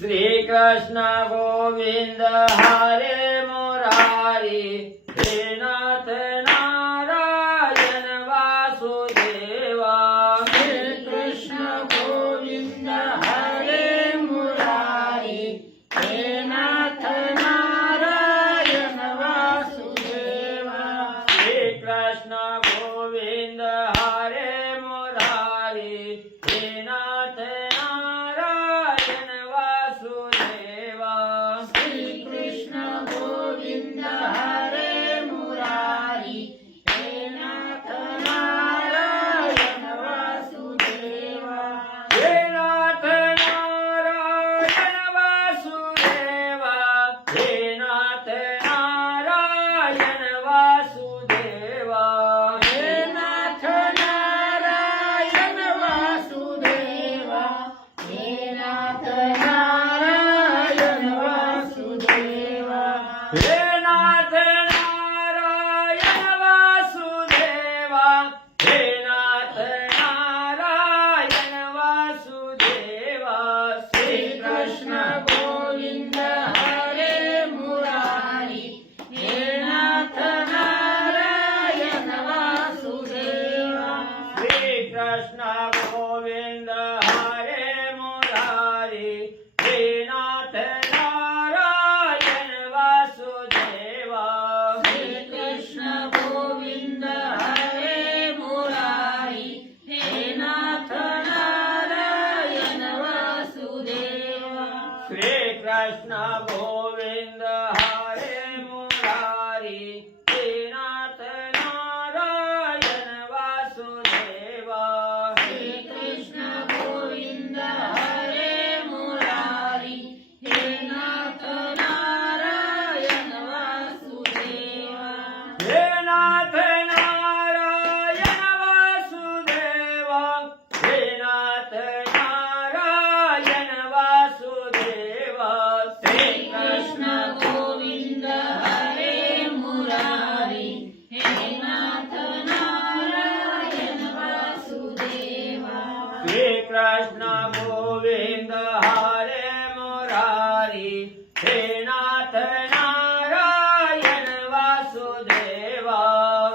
श्री कृष्ण गोविंद हरे मुरारी हे नाथ नारायण वासुदेवा श्री कृष्ण गोविंद हरे मुरारी हे नाथ नारायण वासुदेवा श्री कृष्ण गोविंद हरे मुरारी हे नाथ नारायण वासुदेवा श्री कृष्ण गोविंद हरे मुरारी हे नाथ नारायण वासुदेवा हे नाथ नारायण वासुदेवा हे नाथ नारायण वासुदेवा हे नाथ नारायण वासुदेवा हे नाथ नारायण वासुदेवा हे नाथ नारायण वासुदेवा हे नाथ नारायण वासुदेवा श्री कृष्ण गोविंद हरे मुरारी हे नाथ नारायण वासुदेवा श्री कृष्ण गोविंद हरे मुरारी हे नाथ नारायण वासुदेवा श्री कृष्ण गोविंद हरे मुरारी हे नाथ नारायण वासुदेवा श्री कृष्ण गोविंद हरे मुरारी हे नाथ नारायण वासुदेवा श्री कृष्ण गोविंद हरे मुरारी हे नाथ नारायण वासुदेवा हे नाथ नारायण वासुदेवा हे नाथ नारायण वासुदेवा श्री कृष्ण गोविंद हरे मुरारी हे नाथ नारायण वासुदेवा श्री कृष्ण गोविंद हरे मुरारी हे नाथ नारायण वासुदेवा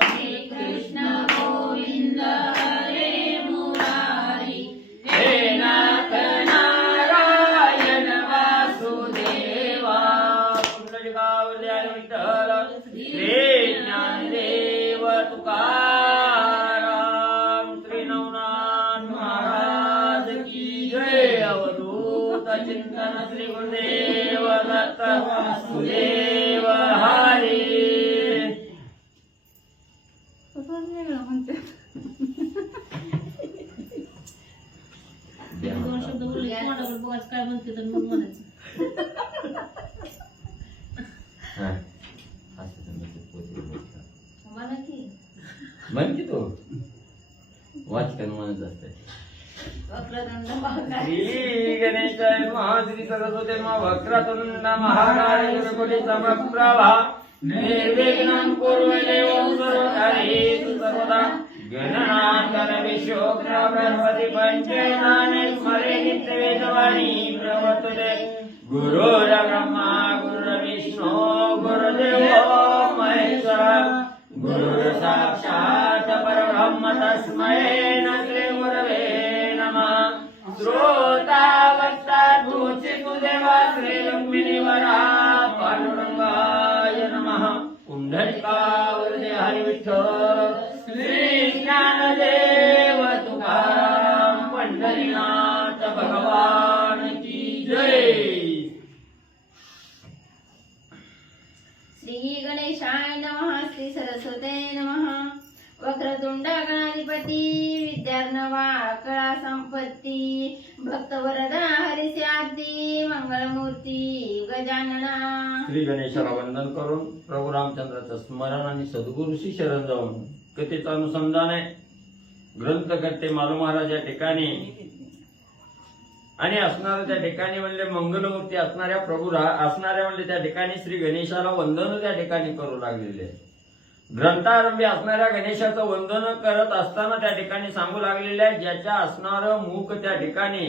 श्री कृष्ण गोविंद हरे मुरारी हे नाथ नारायण वासुदेवा पुंडलिकावल्यान विठ्ठल श्री ज्ञानदेव तुकाराम श्री नवनाथ महाराज की जय अवधूत चिंतन श्री गुरुदेव दत्त वासुदेव हरी दोन शब्द बोलले तोंडावर बघायचं काय म्हणते तर मग म्हणायचं मला की म्हण की तो वाचकन म्हणत असते वक्रतुंड महाकाय श्री गणेशाय महाश्री सरस्वती वक्रतुंड महाकाय गुरुकुले समप्रभा निर्विघ्नं कुरु देवं सर्वकार्येषु सर्वदा गणनाथन विश्वोग्र बृहस्पति पंचेतानि स्मरे नित्यवेदवाणी प्रवर्तते गुरुर्ब्रह्मा गुरुर्विष्णु गुरुर्देवो महेश्वरः गुरुर्साक्षात् परब्रह्म तस्मै श्री गुरवे नमः श्रोता वक्ता तूचितु देवा श्री लक्ष्मीवरा पांडुरंगाय नमः पुंडलिकावरदे हरि विठ्ठल श्री ज्ञानदेव तुकाराम पंढरीनाथ भगवान की जय श्री गणेशाय नमः श्री सरस्वते नमः वक्रतुंड गणाधिपती विद्यार्णवा कळा संपत्ती भक्तवरदा हरिस्यादी मंगलमूर्ती गजानना श्री गणेशाला वंदन करून प्रभू रामचंद्राचं स्मरण आणि सद्गुरूशी शरण जाऊन कथेचं अनुसंधान आहे. ग्रंथकर्ते मालू महाराज या ठिकाणी आणि असणाऱ्या त्या ठिकाणी म्हणले मंगलमूर्ती असणाऱ्या असणाऱ्या म्हणले त्या ठिकाणी श्री गणेशाला वंदन त्या ठिकाणी करू लागलेले आहे. ग्रंथारंभी असणाऱ्या गणेशाचं वंदन करत असताना त्या ठिकाणी सांगू लागलेले आहे ज्याच्या असणारं मुख त्या ठिकाणी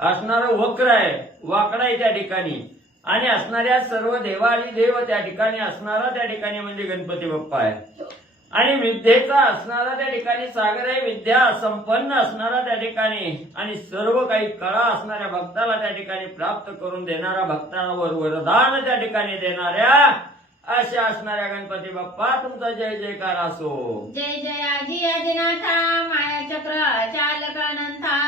असणारं वक्र आहे, वाकडा आहे त्या ठिकाणी, आणि असणाऱ्या सर्व देवादी देव त्या ठिकाणी असणारा त्या ठिकाणी म्हणजे गणपती बाप्पा आहे. आणि विद्येचा असणारा त्या ठिकाणी सागर आहे, विद्या संपन्न असणारा त्या ठिकाणी, आणि सर्व काही कळा असणाऱ्या भक्ताला त्या ठिकाणी प्राप्त करून देणारा, भक्तांवर वरदान त्या ठिकाणी देणाऱ्या अशा असणाऱ्या गणपती बाप्पा तुमचा जय जयकार असो. जय जय आजी आदिनाथा माया चक्र चालक अनंता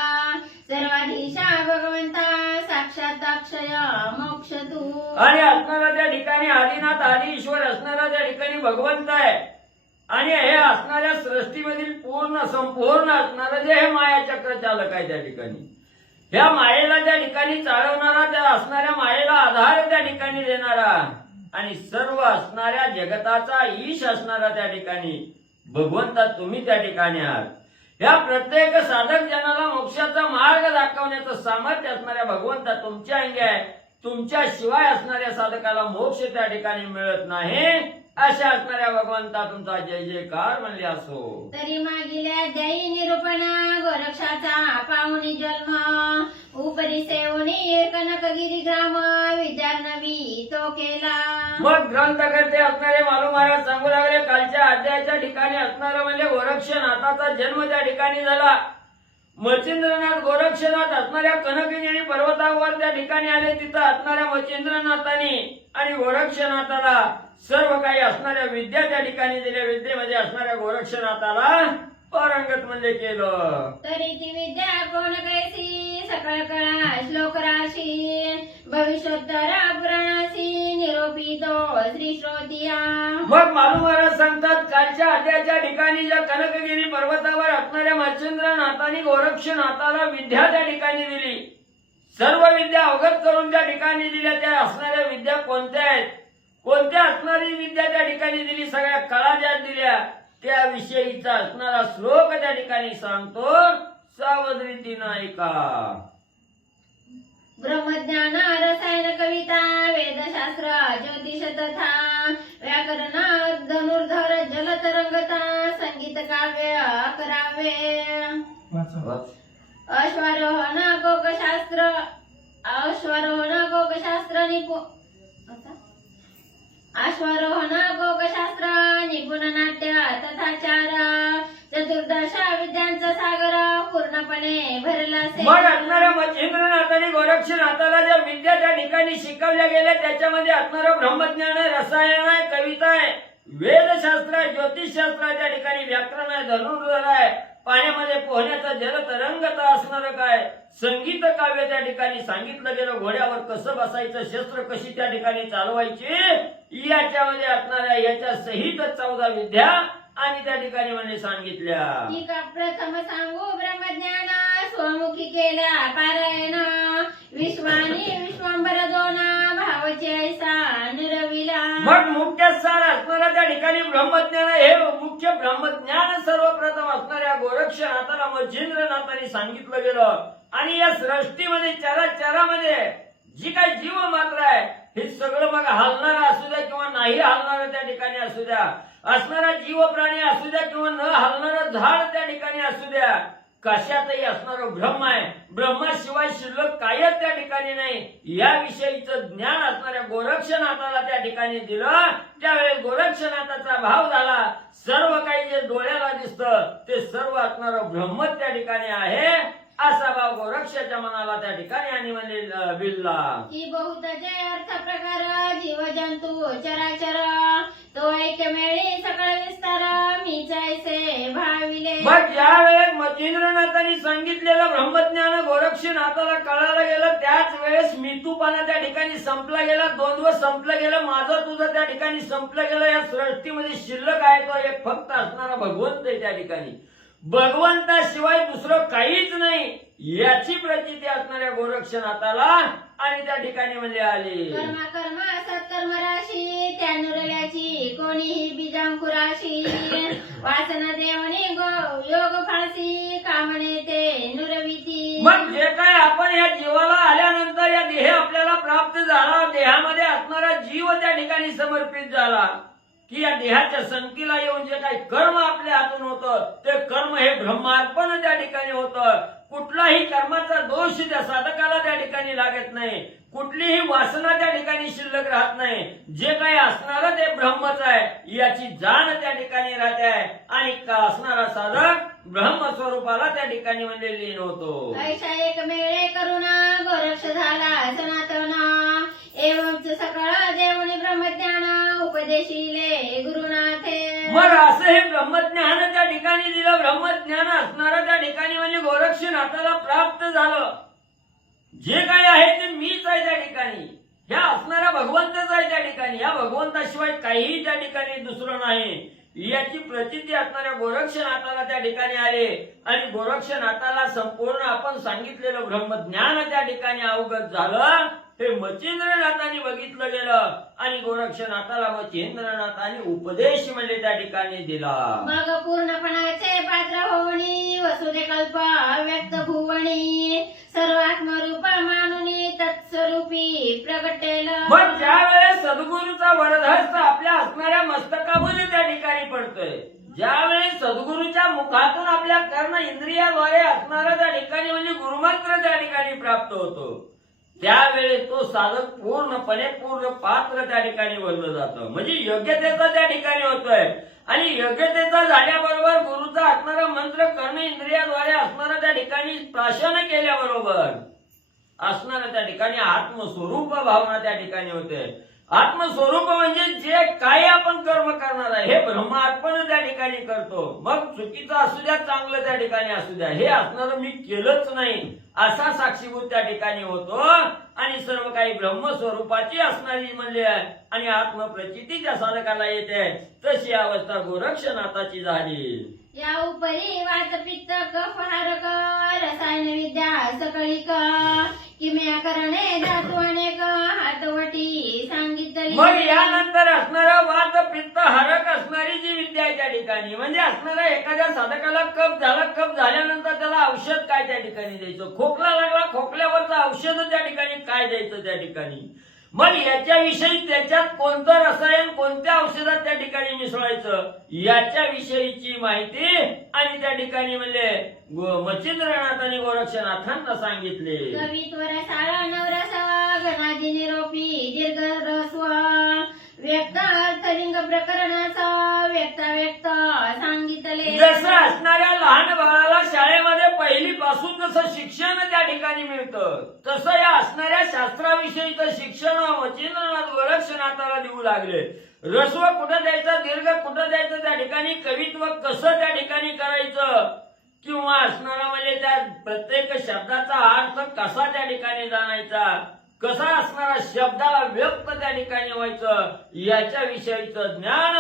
सर्वाधीशा भगवंता साक्षात अक्षय मोक्ष तू. आणि असणारा त्या ठिकाणी आदिनाथ आदी ईश्वर असणारा त्या ठिकाणी भगवंत आहे, आणि हे असणाऱ्या सृष्टीमधील पूर्ण संपूर्ण असणारं जे हे माया चक्र चालक आहे त्या ठिकाणी, ह्या मायेला त्या ठिकाणी चालवणारा, त्या असणाऱ्या मायेला आधार त्या ठिकाणी देणारा, आणि सर्व असणाऱ्या जगताचा ईश असणारा त्या ठिकाणी भगवंता तुम्ही त्या ठिकाणी आहात. या प्रत्येक साधक जनाला मोक्षाचा मार्ग दाखवण्याचं सामर्थ्य असणाऱ्या भगवंता तुमच्या अंगी आहे. तुमच्या शिवाय असणाऱ्या साधकाला मोक्ष त्या ठिकाणी मिळत नाही. अशा असणाऱ्या भगवंता तुमचा जय जयकार म्हणले असो. तरी मागिल्या दैनी निरूपणा गोरक्षाचा पाहुणी जन्म उपरी सेवणी कनकगिरी ग्राम विद्यार्णवी तो केला. मग ग्रंथकर्ते असणारे मालू महाराज सांगू लागले, कालच्या अध्यायाच्या ठिकाणी असणारा म्हणजे गोरक्षनाथाचा जन्म त्या ठिकाणी झाला. मच्छिंद्रनाथ गोरक्षनाथ असणाऱ्या कनकगिरी पर्वतावर त्या ठिकाणी आले. तिथं असणाऱ्या मच्छिंद्रनाथांनी आणि गोरक्षनाथाला सर्व काही असणाऱ्या विद्या त्या ठिकाणी दिल्या. विद्येमध्ये असणाऱ्या गोरक्षनाथाला पारंगत म्हणजे केलं. तरी ती विद्या कोण कैसी सकळ कळा श्लोक राशी भविष्योत्तर पुराणाशी निरोपितो श्री श्रोतिया. मग मालू महाराज सांगतात, कालच्या अध्यायाच्या ठिकाणी ज्या कनकगिरी पर्वतावर असणाऱ्या मच्छिंद्रनाथांनी गोरक्षनाथाला विद्या त्या ठिकाणी दिली, सर्व विद्या अवगत करून त्या ठिकाणी दिल्या. त्या असणाऱ्या विद्या कोणत्या आहेत, कोणत्या असणारी विद्या त्या ठिकाणी दिली, सगळ्या कळा ज्या दिल्या त्याविषयीचा असणारा श्लोक त्या ठिकाणी सांगतो. सावध रीतीनं ऐका. ब्रह्मज्ञान रसायन कविता वेदशास्त्र ज्योतिष तथा व्याकरण धनुर्धर जलतरंगता संगीत काव्य करावे. अश्वारोहण गोकशास्त्र अश्वारोहण गोकशास्त्र निपुण नाट्य तथाचार चतुर्दश विद्यांचा सागर पूर्णपणे भरला असेल. मग असणाऱ्या मच्छिंद्रनाथांनी गोरक्षनाथाला ज्या विद्या त्या ठिकाणी शिकवल्या गेल्या त्याच्यामध्ये असणारं ब्रह्मज्ञान आहे, रसायन आहे, कविता आहे, वेदशास्त्र आहे, ज्योतिषशास्त्र आहे, त्या ठिकाणी व्याकरण आहे, धनुर्धर आहे, पाण्यामध्ये पोहण्याचा जलतरंगता असणारं काय संगीत काव्य त्या ठिकाणी सांगितलं गेलं. घोड्यावर कसं बसायचं, शस्त्र कशी त्या ठिकाणी चालवायची, याच्यामध्ये असणाऱ्या याच्या सहित 14 विद्या आणि त्या ठिकाणी म्हणजे सांगितल्या. ही का प्रथम सांगू ब्रह्मज्ञान स्वमुखी केला पारायण विश्वानी विश्वांबर दोना भावचे ऐसा निरविला. मग मुख्य सार असणारा त्या ठिकाणी ब्रह्मज्ञान हे मुख्य ब्रह्मज्ञान सर्वप्रथम असणाऱ्या गोरक्षनाथाला मच्छिंद्रनाथांनी सांगितलं गेलं. आणि या सृष्टीमध्ये चराचरामध्ये जी काही जीव मात्र आहे हे सगळं मग हलणारा असू द्या किंवा नाही हलणारा त्या ठिकाणी असू द्या, असणारा जीव प्राणी असू द्या किंवा न हलणारं झाड त्या ठिकाणी असू द्या, कशातही असणारं ब्रह्म आहे. ब्रह्माशिवाय शिल्लक कायच त्या ठिकाणी नाही. याविषयीचं ज्ञान असणाऱ्या गोरक्षनाथाला त्या ठिकाणी दिलं. त्यावेळेस गोरक्षनाथाचा भाव झाला, सर्व काही जे डोळ्याला दिसतं ते सर्व असणारं ब्रह्म त्या ठिकाणी आहे असा भाव गोरक्षाच्या मनाला त्या ठिकाणी आणि म्हणजे बिल्ला. ही बहुत जय अर्थ प्रकार जीव जंतू चराचर तो ऐकमेळी सकळ विस्तार मी जैसे भाविले. मग ज्या वेळेस मच्छिंद्रनाथांनी सांगितलेलं ब्रह्मज्ञान गोरक्षनाथाला कळायला गेलं त्याच वेळेस मितूपणा त्या ठिकाणी संपला गेला, द्वंद्व संपलं गेलं, माझं तुझं त्या ठिकाणी संपलं गेलं. या सृष्टीमध्ये शिल्लक आहे तो एक फक्त असणारा भगवंत आहे. त्या ठिकाणी भगवंताशिवाय दुसरं काहीच नाही याची प्रचिती असणाऱ्या गोरक्षनाथाला आणि त्या ठिकाणी म्हणजे आली. कर्मा कर्मा सत्कर्म राशी त्या नुरल्याची कोणीही बीजांकुराशी वासना देवनी योग फाळसी कामने ते नुरविती. मग जे काय आपण या जीवाला आल्यानंतर या देह आपल्याला प्राप्त झाला, देहामध्ये असणारा जीव त्या ठिकाणी समर्पित झाला. की या देहाच्या संगतीला येऊन जे काही कर्म आपल्या हातून होतं ते कर्म हे ब्रह्मार्पण त्या ठिकाणी होतं. कुठलाही कर्माचा दोष त्या साधकाला त्या ठिकाणी लागत नाही. कुठलीही वासना त्या ठिकाणी शिल्लक राहत नाही. जे काही असणारं ते ब्रह्मच आहे याची जाण त्या ठिकाणी राहते आहे आणि असणारा साधक ब्रह्मस्वरूपाला त्या ठिकाणी म्हणजे लीन होतो. ऐशा एक मेळे करुणा गोरक्ष झाला सनातन एवंच सकळ देवनी ब्रह्मज्ञान उपदेशिले गुरुनाथे. मग असं हे ब्रह्मज्ञान त्या ठिकाणी दिलं. ब्रह्मज्ञान असणारं त्या ठिकाणी म्हणजे गोरक्षनाथाला प्राप्त झालं. जे काही आहे ते मीच आहे त्या ठिकाणी. ह्या असणारा भगवंतच आहे त्या ठिकाणी. या भगवंताशिवाय काहीही त्या ठिकाणी दुसरं नाही याची प्रचिती असणाऱ्या गोरक्षनाथाला त्या ठिकाणी आले आणि गोरक्षनाथाला संपूर्ण आपण सांगितलेलं ब्रह्मज्ञान त्या ठिकाणी अवगत झालं. हे मच्छिंद्रनाथांनी बघितलं गेलं आणि गोरक्षनाथाला मच्छिंद्रनाथांनी उपदेश म्हणजे त्या ठिकाणी दिला. मग पूर्णपणाचे पात्र होवणी वसुदे कल्प व्यक्त भुवणी सर्व आत्मरूप मानुनी तत्स्वरूपी प्रगटेल. मग ज्या वेळेस सद्गुरूचा वरदहस्त आपल्या असणाऱ्या मस्तकावर त्या ठिकाणी पडतोय, ज्यावेळेस सद्गुरूच्या मुखातून आपल्या कर्ण इंद्रियाद्वारे असणारा त्या ठिकाणी म्हणजे गुरुमंत्र त्या ठिकाणी प्राप्त होतो, त्यावेळेस तो साधक पूर्णपणे पूर्ण पात्र त्या ठिकाणी बनलं जातं. म्हणजे योग्यतेचा त्या ठिकाणी होतोय आणि योग्यतेचा झाल्याबरोबर गुरुचा असणारा मंत्र कर्ण इंद्रियाद्वारे असणारा त्या ठिकाणी प्राशन केल्याबरोबर असणारा त्या ठिकाणी आत्मस्वरूप भावना त्या ठिकाणी होते. आत्मस्वरूप म्हणजे जे काही आपण कर्म करणार आहे हे ब्रह्मार्पण त्या ठिकाणी करतो. मग चुकीचं असू द्या चांगलं त्या ठिकाणी असू द्या हे असणारं मी केलंच नाही असा साक्षीभूत त्या ठिकाणी होतो आणि सर्व काही ब्रह्मस्वरूपाची असणारी म्हणजे आणि आत्मप्रचितीच्या साधकाला येते. तशी अवस्था गोरक्षनाथाची झाली. या उपरी वात पित्त कफ हारक रसायन विद्या सकळिक किम्या करणे धातू अनेक हातवटी सांगितली. मग यानंतर असणारा वात पित्त हरक असणारी जी विद्या आहे त्या ठिकाणी म्हणजे असणारा एखाद्या साधकाला कफ झाला, कफ झाल्यानंतर त्याला औषध काय त्या ठिकाणी द्यायचं, खोकला लागला खोकल्यावरचं औषध त्या ठिकाणी काय द्यायचं त्या ठिकाणी. मग याच्याविषयी त्याच्यात कोणतं रसायन कोणत्या औषधात त्या ठिकाणी मिसळायचं याच्याविषयीची माहिती आणि त्या ठिकाणी म्हणजे मच्छिंद्रनाथ आणि गोरक्षनाथांना सांगितले. कवित्वर साळा नवरस घनादी निरोपी दीर्घ रस्व व्यक्त अर्थलिंग प्रकरणाचा व्यक्त व्यक्त सांगितले. जसं असणाऱ्या लहान बाळाला शाळेमध्ये पहिलीपासून जसं शिक्षण त्या ठिकाणी मिळतं तसं या असणाऱ्या शास्त्राविषयीचं शिक्षण मच्छिंद्रनाथ गोरक्षनाथाला देऊ लागले. रस्व कुठं द्यायचं, दीर्घ कुठं द्यायचं, त्या ठिकाणी कवित्व कसं त्या ठिकाणी करायचं किंवा असणारा म्हणजे त्या प्रत्येक शब्दाचा अर्थ कसा त्या ठिकाणी जाणायचा, कसा असणारा शब्दाला व्यक्त त्या ठिकाणी व्हायचं याच्याविषयीचं ज्ञान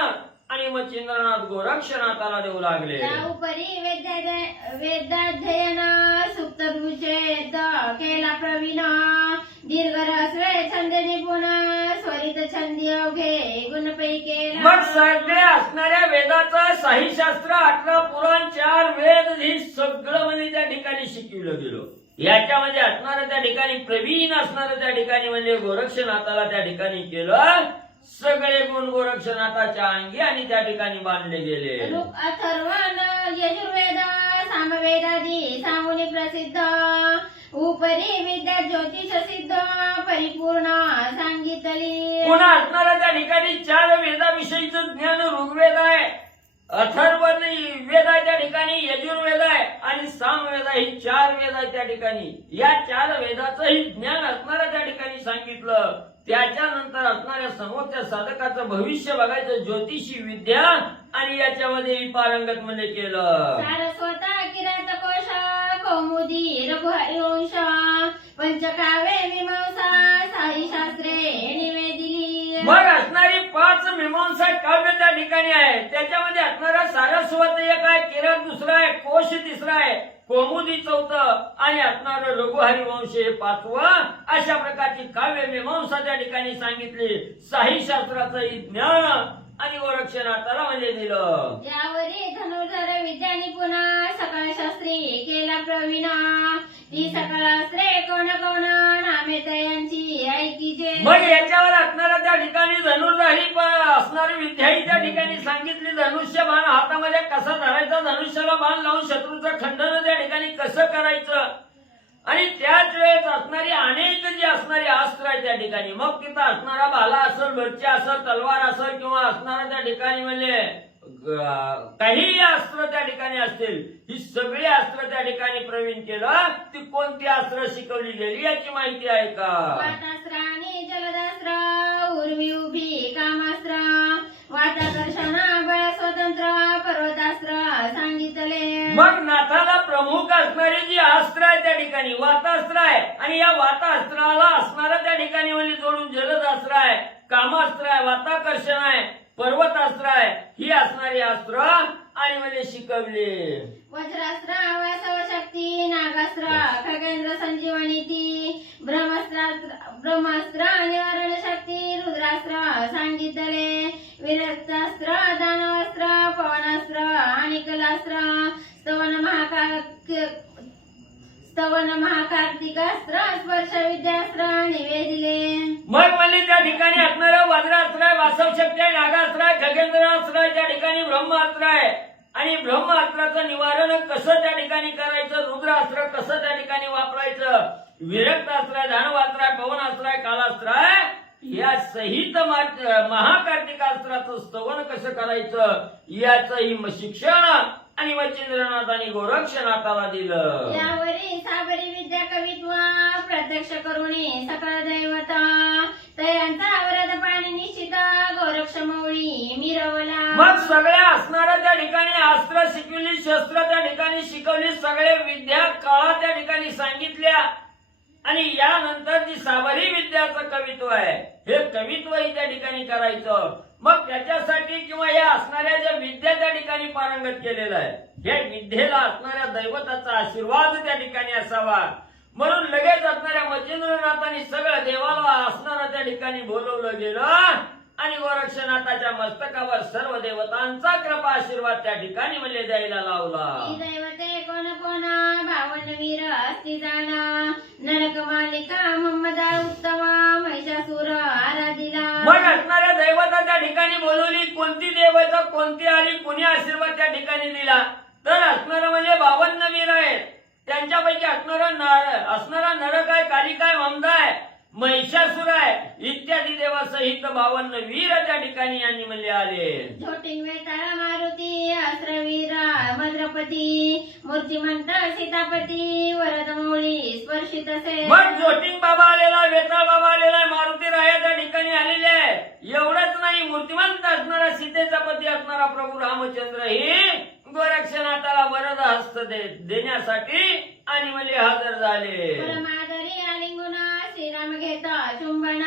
आणि मच्छिंद्रनाथ गोरक्षनाथाला देऊ लागले. त्या उपरी वेदाध्ययन सुप्त विषेद केला प्रवीण दीर्घ रस्वे छंद निपुण स्वरित छंदी अवघे गुणपैकी. मग सगळे असणाऱ्या वेदाचं साहिशास्त्र 18 पुराण 4 वेद हे सगळं म्हणजे त्या ठिकाणी शिकवलं गेलं. याच्यामध्ये असणारं त्या ठिकाणी प्रवीण असणारं त्या ठिकाणी म्हणजे गोरक्षनाथाला त्या ठिकाणी केलं. सगळे गुण गोरक्षनाथाच्या अंगी आणि त्या ठिकाणी बांधले गेले. अथर्वण यजुर्वेद सामवेदादी सांगून प्रसिद्ध उपरी विद्या ज्योतिष सिद्ध परिपूर्ण सांगितली. पुन्हा असणाऱ्या त्या ठिकाणी 4 वेदाविषयीचं ज्ञान ऋग्वेद आहे, अथर्वण वेद आहे त्या ठिकाणी, यजुर्वेद आहे आणि सामवेद आहे. ही 4 वेद आहे त्या ठिकाणी. या 4 वेदाचंही ज्ञान असणाऱ्या त्या ठिकाणी सांगितलं. त्याच्यानंतर असणाऱ्या समोरच्या साधकाचं भविष्य बघायचं ज्योतिषी विद्या आणि याच्यामध्ये पारंगत म्हणजे केलं. सारस्वत किरात कोश कौमुदी रघुहरिवंश पंचकाव्ये मीमांसा साई शास्त्रे निवेदिली. मग असणारी 5 मीमांसा काव्य त्या ठिकाणी आहे. त्याच्यामध्ये असणारा सारस्वत एक आहे, किरात दुसरा आहे, कोश तिसरा आहे, कौमुदी 4 आणि असणारं रघुहरिवंश हे 5वं. अशा प्रकारची काव्य मीमांसा त्या ठिकाणी सांगितली. साही शास्त्राचं ज्ञान आणि गोरक्षनाथाला म्हणजे दिलं. यावरी धनुर्धर विद्या निपुण सकळ शास्त्री केला प्रवीण ती सकळास्त्रे कोण कोण नामे त्रयांची की जे मग याच्यावर असणाऱ्या त्या ठिकाणी धनुर्धारी असणारी विद्याही त्या ठिकाणी सांगितली. धनुष्य बाण हातामध्ये कसा धरायचा, धनुष्याला बाण लावून शत्रूचं खंडन त्या ठिकाणी कसं करायचं, आणि त्याच वेळेस असणारी अनेक जी असणारी अस्त्र आहे त्या ठिकाणी. मग तिथं असणारा भाला असेल, बर्ची असेल, तलवार असेल, किंवा असणारा त्या ठिकाणी म्हणजे काही अस्त्र त्या ठिकाणी असतील, ही सगळी अस्त्र त्या ठिकाणी प्रवीण केलं. ती कोणती अस्त्र शिकवली गेली याची माहिती आहे का? वातास्त्र आणि जलदास्त्र, उर्वी उभी कामास्त्र, वाताकर्षण बळ स्वतंत्र, पर्वतास्त्र सांगितले. मग नाथाला प्रमुख असणारी जी अस्त्र आहे त्या ठिकाणी वातास्त्र आहे, आणि या वातास्त्राला असणारा त्या ठिकाणी म्हणजे जोडून जलदास्त्र आहे, कामास्त्र आहे, वाताकर्षण आहे, पर्वतास्त्र आहे, ही असणारी अस्त्र आणि म्हणजे शिकवली. वज्रास्त्र वासव शक्ती, नागास्त्र खगेंद्र संजीवनी ती, ब्रह्मास्त्र निवारण शक्ती, रुद्रास्त्र सांगितले. विरक्तास्त्र दानवास्त्र, पवनास्त्र आणि कलास्त्र, स्तवन महाकार्तिकास्त्र, स्पर्श विद्यास्त्र निवेदिले. मग म्हणजे त्या ठिकाणी असणारं वज्रास्त्र आहे, वासव शक्ती आहे, नागास्त्र आहे, खगेंद्रास्त्र आहे, त्या ठिकाणी ब्रह्मास्त्र आहे. आणि ब्रह्मास्त्राचं निवारण कसं त्या ठिकाणी करायचं, रुद्रास्त्र कसं त्या ठिकाणी वापरायचं, विरक्तास्त्र आहे, दानवास्त्र आहे, पवनास्त्र आहे, कालास्त्र आहे, या सहित महाकार्तिकास्त्राचं स्तवन कसं करायचं याचंही शिक्षण आणि मच्छिंद्रनाथांनी गोरक्षनाथाला दिलं. यावरी साबरी विद्या कवित्व प्रत्यक्ष करुणी सकळ दैवता, तयांचा वरद पाणी निश्चित गोरक्ष मौळी मिरवला. मग सगळ्या असणाऱ्या त्या ठिकाणी अस्त्र शिकवली, शस्त्र त्या ठिकाणी शिकवली, सगळे विद्या कळा त्या ठिकाणी सांगितल्या. आणि यानंतर जी साबरी विद्याचं कवित्व आहे, हे कवित्वही त्या ठिकाणी करायचं. मग त्याच्यासाठी किंवा या असणाऱ्या ज्या विद्या त्या ठिकाणी पारंगत केलेलं आहे, या विद्येला असणाऱ्या दैवताचा आशीर्वाद त्या ठिकाणी असावा, म्हणून लगेच असणाऱ्या मच्छिंद्रनाथांनी सगळं देवाला असणारं त्या ठिकाणी बोलवलं गेलं. आणि गोरक्षनाथाच्या मस्तकावर सर्व देवतांचा कृपा आशीर्वाद त्या ठिकाणी म्हणजे द्यायला लावला. दैवते कोण कोण भावन वीर अस्ति जाण, नरक मालिका मम्मदार उत्तम, महिषासूर आराधिला. मग असणाऱ्या दैवता त्या ठिकाणी बोलवली. कोणती देवता कोणती आली, कुणी आशीर्वाद त्या ठिकाणी दिला, तर असणारं म्हणजे 52 वीर आहेत. त्यांच्यापैकी असणारा नरक आहे, कालिका आहे, ममदा आहे, महिषासूर आहे, इत्यादी देवासहित 52 वीर त्या ठिकाणी यांनी म्हणले आले. झोटिंग वेताळ मारुती, अस्त्रवीर मद्रपती, मूर्तिमंत सीतापती, वरद मौळी स्पर्शित असे. मग जोटिंग बाबा आलेला, वेताळ बाबा आलेला, मारुती राया त्या ठिकाणी आलेले आहे. एवढंच नाही, मूर्तिमंत असणारा सीतेचा पती असणारा प्रभू रामचंद्र ही गोरक्षनाथाला वरद हस्त देण्यासाठी आणि म्हणजे हजर झाले. परमादरी आलिंगुन श्रीराम घेता चुंबन,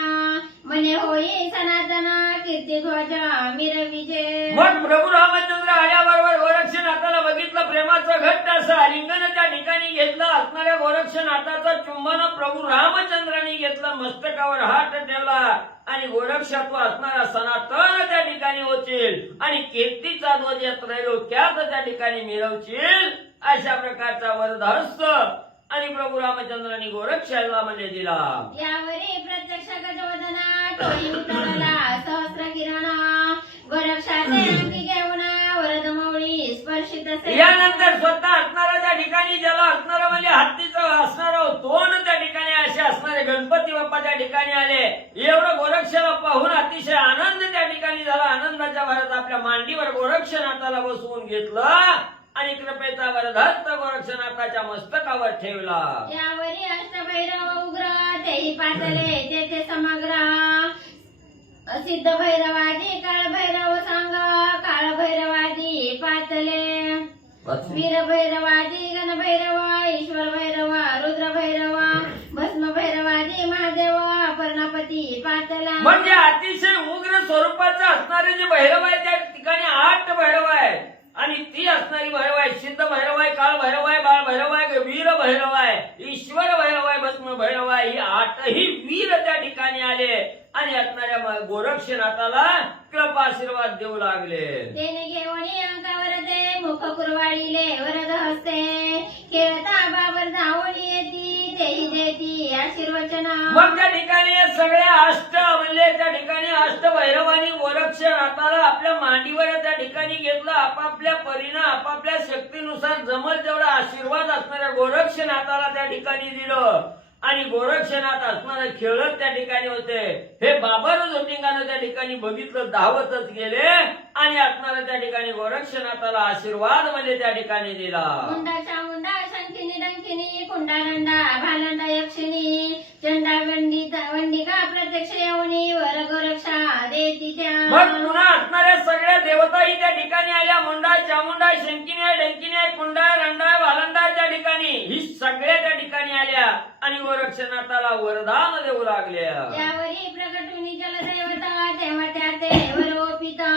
मने होई सनातन कीर्ती ध्वज मिरविजे. मग प्रभू रामचंद्र आल्याबरोबर गोरक्षनाथाला बघितलं, प्रेमाचं घट्ट असं आलिंगन त्या ठिकाणी घेतलं. असणाऱ्या गोरक्षनाथाचं चुंबन प्रभू रामचंद्रांनी घेतलं, मस्तकावर हात ठेवला आणि गोरक्षत्व असणारा सनातन त्या ठिकाणी होतील आणि कीर्तीचा ध्वज या त्रैलोक्यात त्या ठिकाणी मिरवतील, अशा प्रकारचा वरदहस्त आणि प्रभू रामचंद्रांनी गोरक्षाला म्हणजे दिला. यावरी प्रत्यक्ष गजवदना टोळी उतरला सहस्र किरण, गोरक्षाचे अंगी घेऊन वरद मौळी स्पर्शित असे. यानंतर स्वतः असणारा त्या ठिकाणी ज्याला असणारं म्हणजे हत्तीचं असणारं तोंड त्या ठिकाणी असे असणारे गणपती बाप्पा त्या ठिकाणी आले. एवढं गोरक्षाला पाहून अतिशय आनंद त्या ठिकाणी झाला. आनंदाच्या भरात आपल्या मांडीवर गोरक्षनाथाला बसवून घेतलं आणि कृपेचा वरदहस्त गोरक्षनाथाच्या मस्तकावर ठेवला. यावरी अष्टभैरव उग्र तेही पातले तेथे समग्र, सिद्ध भैरवादी काळ भैरव सांग, काळ भैरवादी पातले, वीर भैरवादी गण भैरव, ईश्वर भैरव, रुद्र भैरव, भस्म भैरवादी महादेव, पर्णपती पातला. म्हणजे अतिशय उग्र स्वरूपाचं असणारे जे भैरव आहे त्या ठिकाणी 8 भैरव आहेत. आणि ती असणारी भैरव आहे, सिद्ध भैरव आहे, काळ भैरव आहे, बाळ भैरव आहे, वीर भैरव आहे, ईश्वर भैरव आहे, भस्म भैरव आहे. ही 8ही वीर त्या ठिकाणी आले आणि असणाऱ्या गोरक्षनाथाला कृपा आशीर्वाद देऊ लागले. तेने घेऊन अंकावर ते मुख कुरवाळीले वरद हस्ते, खेळता बाबर धावून येती तेही देती आशीर्वचन. मग त्या ठिकाणी सगळे नाताला आपल्या मांडीवर त्या ठिकाणी घेतलं. आपापल्या परीनं आपापल्या शक्तीनुसार जमल तेवढा आशीर्वाद असणाऱ्या गोरक्षनाथाला त्या ठिकाणी दिलं. आणि गोरक्षनाथ असणारे खेळत त्या ठिकाणी होते. हे बाबर जोटिंगानं त्या ठिकाणी बघितलं, धावतच गेले आणि असणाऱ्या त्या ठिकाणी गोरक्षनाथाला आशीर्वाद मध्ये त्या ठिकाणी दिला. मुंडाच्या मुंडा शंखिनी डंखिनी कुंडा दंडा भालंडा यक्षिणी चंडा वंडिका प्रत्यक्ष येऊनी वर गोरक्षा देती त्या. मग पुन्हा असणाऱ्या सगळ्या देवताही त्या ठिकाणी आल्या. मुंडा चामुंडा शंकिनी डंकिनी कुंडा रंडा भालंडा त्या ठिकाणी ही सगळ्या त्या ठिकाणी आल्या आणि गोरक्षनाथाला वरदान देऊ लागल्या. त्यावरी प्रकटुनी जलदेवता तेव्हा त्या ते पिता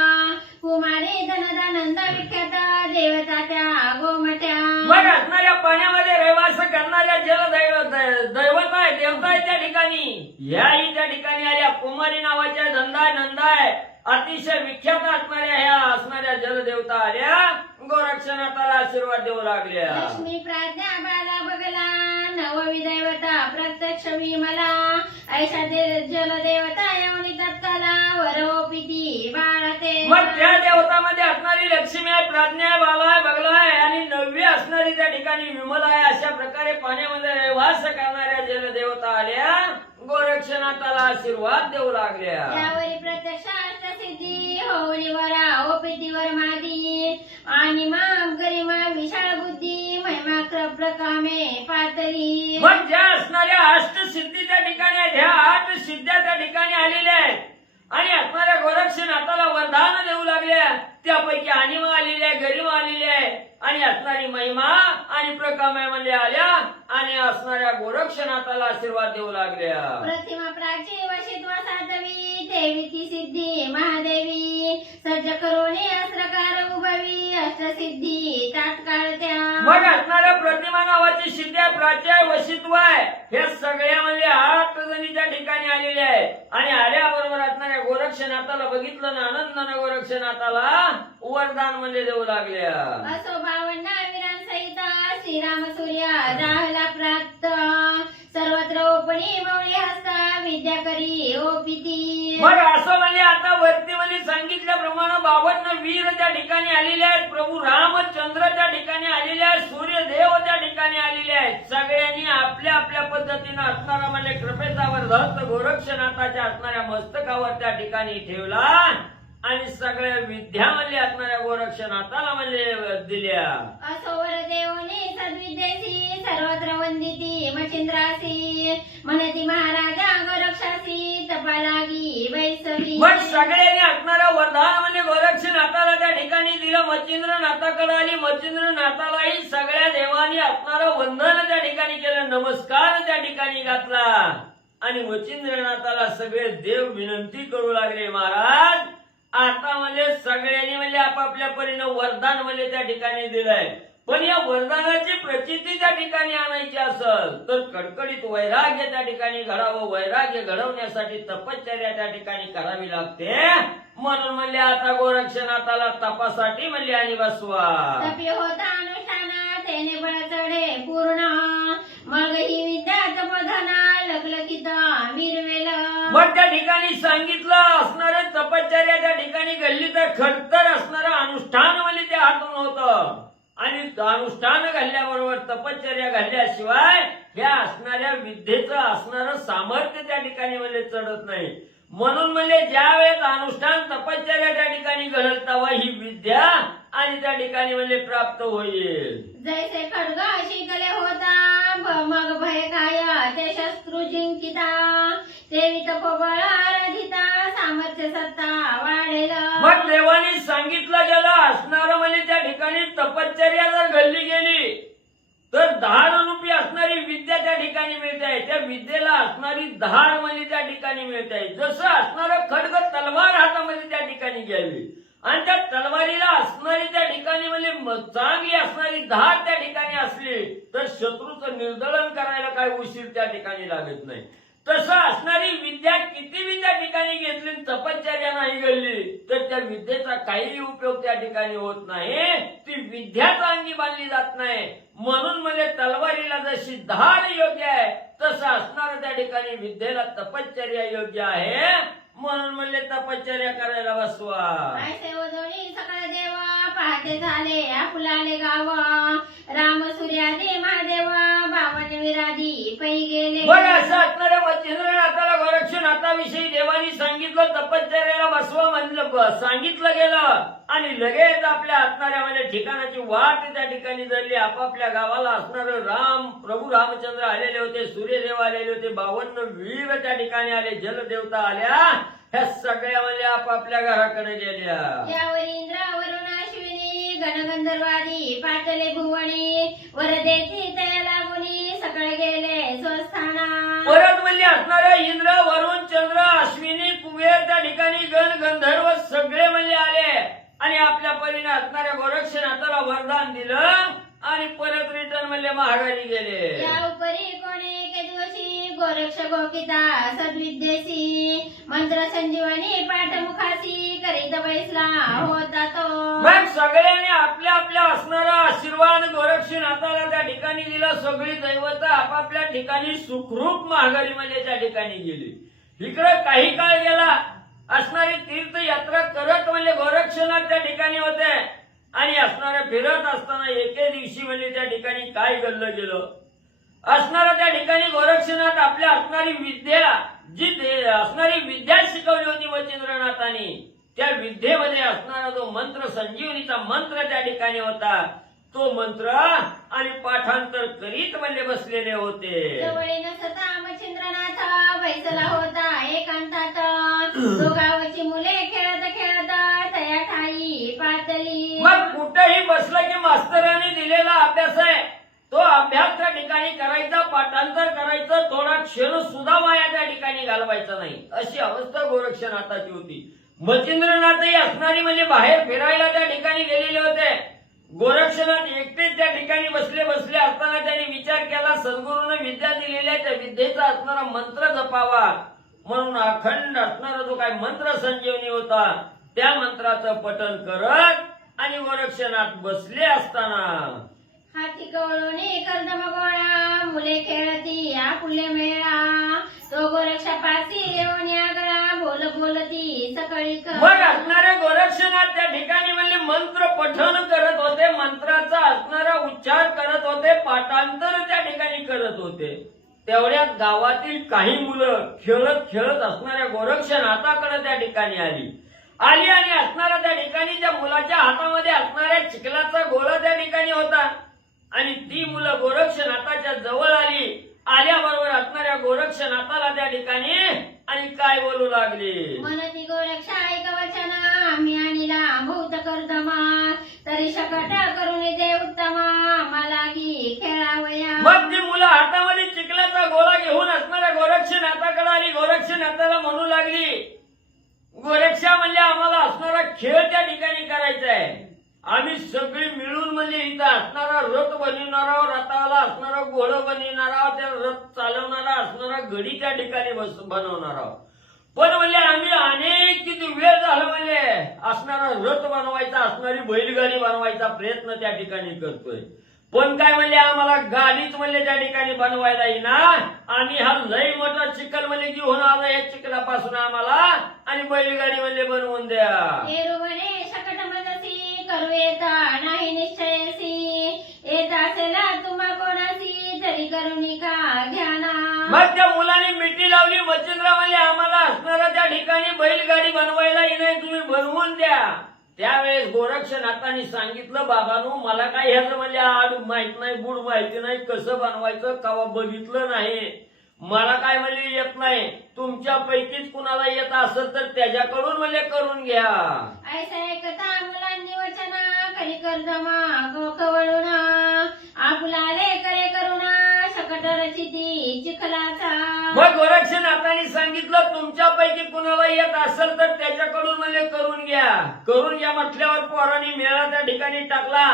कुमारी धनदानंदा विख्याता देवता त्या गोमट्या. मग असणाऱ्या पाण्यामध्ये रहिवास करणाऱ्या दैवत आहे देवता आहे त्या ठिकाणी ह्याही त्या ठिकाणी आल्या. कुमारी नावाच्या धंदा नंदाय अतिशय विख्यात असणाऱ्या ह्या असणाऱ्या जलदेवता आल्या. गोरक्षनाथाला आशीर्वाद देऊ लागल्या. लक्ष्मी प्राज्ञा बाला बगला नवविदैवता प्रत्यक्ष विमला ऐशा जलदेवता येऊनी तत्काला वरोपिती बाळते. मग त्या देवतामध्ये असणारी लक्ष्मी आहे, प्राज्ञा आहे, बाला आहे, बगला आहे आणि नववी असणारी त्या ठिकाणी विमला आहे. अशा प्रकारे पाण्यामध्ये रहिवास करणाऱ्या जलदेवता आल्या. गोरक्षनाथाला आशीर्वाद देऊ लागल्या. त्यावरी प्रत्यक्ष अष्टसिद्धी होळी वरा ओपितीवर मादी आणि माम गरिमा विशाळ बुद्धी महिमा प्रकामे पातळी. मग ज्या असणाऱ्या अष्टसिद्धी त्या ठिकाणी आहेत ह्या 8 सिद्ध्या त्या ठिकाणी आलेल्या आहेत आणि असणाऱ्या गोरक्षनाथाला वरदान देऊ लागल्या. त्यापैकी अनिमा आलेली आहे, गरिमा आलेली आहे आणि असणारी महिमा आणि प्रकामामध्ये आल्या आणि असणाऱ्या गोरक्षनाथाला आशीर्वाद देऊ लागल्या. प्रतिमा प्राची वशित्वा सातवी देवीची सिद्धी महादेवी सज्ज करोनी अस्त्रकार उभवी अष्टसिद्धी तात्काळ त्या. मग असणाऱ्या प्रतिमा नावाची सिद्धी आहे, प्राची आहे, वशित्व आहे. हे सगळ्यामध्ये 8 जणी त्या ठिकाणी आलेले आहे आणि आल्याबरोबर असणाऱ्या गोरक्षनाथाला बघितलं ना आनंदानं गोरक्षनाथाला वरदान मध्ये देऊ लागल्या. असो 52 वीरांसहिता श्रीराम सूर्य राहला प्राप्त सर्वत्र ओपणी मौळी हस्ता विद्या करी ओपिती. मग असं म्हणजे आता वरती मध्ये सांगितल्याप्रमाणे 52 वीर त्या ठिकाणी आलेले आहेत. प्रभू रामचंद्र त्या ठिकाणी आलेले आहेत. सूर्यदेव त्या ठिकाणी आलेले आहेत. सगळ्यांनी आपल्या आपल्या पद्धतीनं असणारा म्हणजे कृपेचा वरदहस्त गोरक्षनाथाच्या असणाऱ्या मस्तकावर त्या ठिकाणी ठेवला आणि सगळ्या विद्यामध्ये असणाऱ्या गोरक्षनाथाला म्हणजे दिल्या. असो वरदेवनी सद्विद्येसी सर्वत्र वंदिती मचिंद्रासी म्हणती महाराजा गोरक्षासी तपालागी वैसवी. मग सगळ्यांनी असणाऱ्या वरदान म्हणजे गोरक्षनाथाला त्या ठिकाणी दिलं. मच्छिंद्र नाथाकडे आली. मच्छिंद्र नाथालाही सगळ्या देवांनी असणारं वंदन त्या ठिकाणी केलं, नमस्कार त्या ठिकाणी घातला आणि मच्छिंद्रनाथाला सगळे देव विनंती करू लागले, महाराज आता म्हणजे सगळ्यांनी म्हणजे आपापल्या परीनं वरदान म्हणजे त्या ठिकाणी दिलंय, पण या वरदानाची प्रचिती त्या ठिकाणी आणायची असेल तर कडकडीत वैराग्य त्या ठिकाणी घडावं. वैराग्य घडवण्यासाठी तपश्चर्या त्या ठिकाणी करावी लागते. म्हणून म्हणले आता गोरक्षनाथाला तपासाठी म्हणले आणि बसवा. तपी होता अनुष्ठाना तेने बळ चढे पूर्ण मग ही विद्या तपधना लखलखित मिरवेल. मग त्या ठिकाणी सांगितलं असणारे तपश्चर्या त्या ठिकाणी घडली तर खडतर असणारं अनुष्ठान म्हणजे ते हातून होतं आणि अनुष्ठान घालल्याबरोबर तपश्चर्या घालल्याशिवाय ह्या असणाऱ्या विद्येचं असणारं सामर्थ्य त्या ठिकाणी म्हणजे चढत नाही. म्हणून म्हणजे ज्या वेळेस अनुष्ठान तपश्चर्या त्या ठिकाणी घडल तेव्हा ही विद्या आणि त्या ठिकाणी म्हणजे प्राप्त होईल. जैसे खड्ग शिकले होता मग भय काय ते शस्त्रू जिंकिता देवी तपोबळ आराधिता सामर्थ्य सत्ता वाढेल. मग देवानी सांगितलं गेलं असणारं म्हणजे त्या ठिकाणी तपश्चर्या जर घडली गेली तर धार रूपी असणारी विद्या त्या ठिकाणी मिळते. त्या विद्येला असणारी धार म्हणजे त्या ठिकाणी मिळते. जसं असणारं खड्ग तलवार हातामध्ये त्या ठिकाणी घ्यावी आणि त्या तलवारीला असणारी त्या ठिकाणी म्हणजे चांगली असणारी धार त्या ठिकाणी असली तर शत्रूचं निर्दलन करायला काही उशीर त्या ठिकाणी लागत नाही. तसं असणारी विद्या किती त्या ठिकाणी घेतली तपश्चर्या नाही घडली तर त्या विद्येचा काहीही उपयोग त्या ठिकाणी होत नाही. ती विद्या चांगली बांधली जात नाही. म्हणून म्हणजे तलवारीला जशी धार योग्य आहे तसं असणार त्या ठिकाणी विद्येला तपश्चर्या योग्य आहे. म्हणून म्हणले तपश्चर्या करायला बसवा. ऐसे वदोनी सकळ देवा पहाटे झाले आपुलाले गाव राम सूर्यादे महादेव बावन विराधी पै गेले. बघ असं असणाऱ्या मच्छिंद्रनाथाला गोरक्षनाथाविषयी देवानी सांगितलं, तपश्चर्याला बसवा म्हणलं, सांगितलं गेलं. आणि लगेच आपल्या असणाऱ्यामध्ये ठिकाणाची वाट त्या ठिकाणी धरली. आपापल्या गावाला असणारं राम प्रभू रामचंद्र आलेले होते, सूर्यदेव आलेले होते, 52 वीर त्या ठिकाणी आले, जलदेवता आल्या. ह्या सगळ्या म्हणजे आपापल्या घराकडे गेल्या. यावर इंद्र वरुण अश्विनी गणगंधर्वादी पाटले भुवनी वरदेती तया लागुनी सकळ गेले स्वस्थाना. परत म्हणजे असणाऱ्या इंद्र वरुण चंद्र अश्विनी कुबेर त्या ठिकाणी गण गंधर्व सगळे म्हणजे आले आणि आपल्या परीने असणाऱ्या गोरक्षनाथाला वरदान दिलं आणि परत रिटर्न म्हणजे महागारी गेले. या उपरी कोणी एके दिवशी गोरक्ष गोपिता सद्विद्येसी मंत्र संजीवनी पाठमुखासी करीत बैसला होता तो. मग सगळ्यांनी आपल्या आपल्या असणारा आशीर्वाद गोरक्षनाथाला त्या ठिकाणी दिला. सगळी दैवत आपापल्या ठिकाणी सुखरूप महागारी म्हणजे त्या ठिकाणी गेली. इकडे काही काळ गेला, असणारी तीर्थयात्रा करत म्हणजे गोरक्षनाथ त्या ठिकाणी होते आणि असणाऱ्या फिरत असताना एके दिवशी म्हणजे त्या ठिकाणी काय घडलं गेलं. असणारा त्या ठिकाणी गोरक्षनाथ आपल्या असणारी विद्या असणारी विद्या शिकवली होती मच्छिंद्रनाथांनी, त्या विद्येमध्ये असणारा जो मंत्र संजीवनीचा मंत्र त्या ठिकाणी होता, तो मंत्र आणि पाठांतर करीत म्हणजे बसलेले होते. जवळीन सता मच्छिंद्रनाथ बैसला होता एकांतात. दोघावची मुले खेळत खेळत तया ठाई पातली. मग कुठेही बसलं की मास्तरांनी दिलेला अभ्यास आहे, तो अभ्यास त्या ठिकाणी करायचा, पाठांतर करायचं, थोडा क्षण सुद्धा माया त्या ठिकाणी घालवायचा नाही, अशी अवस्था गोरक्षनाथाची होती. मच्छिंद्रनाथही असणारी म्हणजे बाहेर फिरायला त्या ठिकाणी गेलेले होते. गोरक्षनाथ एकटेच त्या ठिकाणी बसले असताना त्यांनी विचार केला, सद्गुरूने विद्या दिलेल्या त्या विद्येचा असणारा मंत्र जपावा. म्हणून अखंड असणारा जो काही मंत्र संजीवनी होता त्या मंत्राचं पठण करत आणि गोरक्षनाथ बसले असताना हाती कवळोनी कर्दम गोळा मुले खेळती आपुले मेळा. तो गोरक्षपासी येऊन या गळा बोल बोलती सकळी मग असणारे गोरक्षनाथ त्या ठिकाणी म्हणजे मंत्र पठण करत होते, मंत्राचा असणारा उच्चार करत होते, पाठांतर त्या ठिकाणी करत होते. तेवढ्यात गावातील काही मुलं खेळत खेळत असणाऱ्या गोरक्षनाथाकडे त्या ठिकाणी आली आणि असणाऱ्या त्या ठिकाणी त्या मुलाच्या हातामध्ये असणाऱ्या चिखलाचा गोळा त्या ठिकाणी होता आणि ती मुलं गोरक्षनाथाच्या जवळ आल्याबरोबर असणाऱ्या गोरक्षनाथाला त्या ठिकाणी आणि काय बोलू लागले. मनती गोरक्ष ऐक वचन आम्ही आणला भूत कर्दमा तरी शकट करून दे उत्तमा मला की खेळावया. मग ती मुलं हातामध्ये चिखलाचा गोळा घेऊन असणाऱ्या गोरक्षनाथाकडे आली. गोरक्षनाथाला म्हणू लागली, गोरक्षा म्हणजे आम्हाला असणारा खेळ त्या ठिकाणी करायचा आहे. आम्ही सगळी मिळून म्हणजे इथं असणारा रथ बनविणारा, रथाला असणारा घोडं बनविणारा, त्या रथ चालवणारा असणारा गडी त्या ठिकाणी बनवणारा. पण म्हणजे आम्ही अनेक किती वेळ झाला म्हणजे असणारा रथ बनवायचा, असणारी बैलगाडी बनवायचा प्रयत्न त्या ठिकाणी करतोय. पण काय म्हणले आम्हाला गाडीच म्हणले त्या ठिकाणी बनवायला येईना. आम्ही हा लई मोठा चिखल म्हणजे घेऊन आला, या चिखलापासून आम्हाला आणि बैलगाडी म्हणजे बनवून द्या. म्हणे शकट मनसी करू येता नाही निश्चयसी येत असेल तुम्हा कोणासी तरी करुणी का घ्याना. मग त्या मुलाने मिठी लावली. मच्छिंद्र म्हणले आम्हाला असणारा त्या ठिकाणी बैलगाडी बनवायला येणे, तुम्ही बनवून द्या. त्यावेळेस गोरक्षनाथांनी सांगितलं, बाबांनो मला काय ह्याचं म्हणजे आड माहित नाही, बुड माहिती नाही, कसं बनवायचं कवा बघितलं नाही, मला काय म्हणजे येत नाही. तुमच्या पैकीच कुणाला येत असेल तर त्याच्याकडून म्हणजे करून घ्या. ऐसा ऐकता मुलांनी वचना करी कर्दमा कवळून आपुलाले करे करुणा शकट रचिती चिखलाचा. मग गोरक्षनाथांनी सांगितलं, तुमच्यापैकी कुणाला येत असेल तर त्याच्याकडून म्हणजे करून घ्या म्हटल्यावर पोरांनी मेळा त्या ठिकाणी टाकला.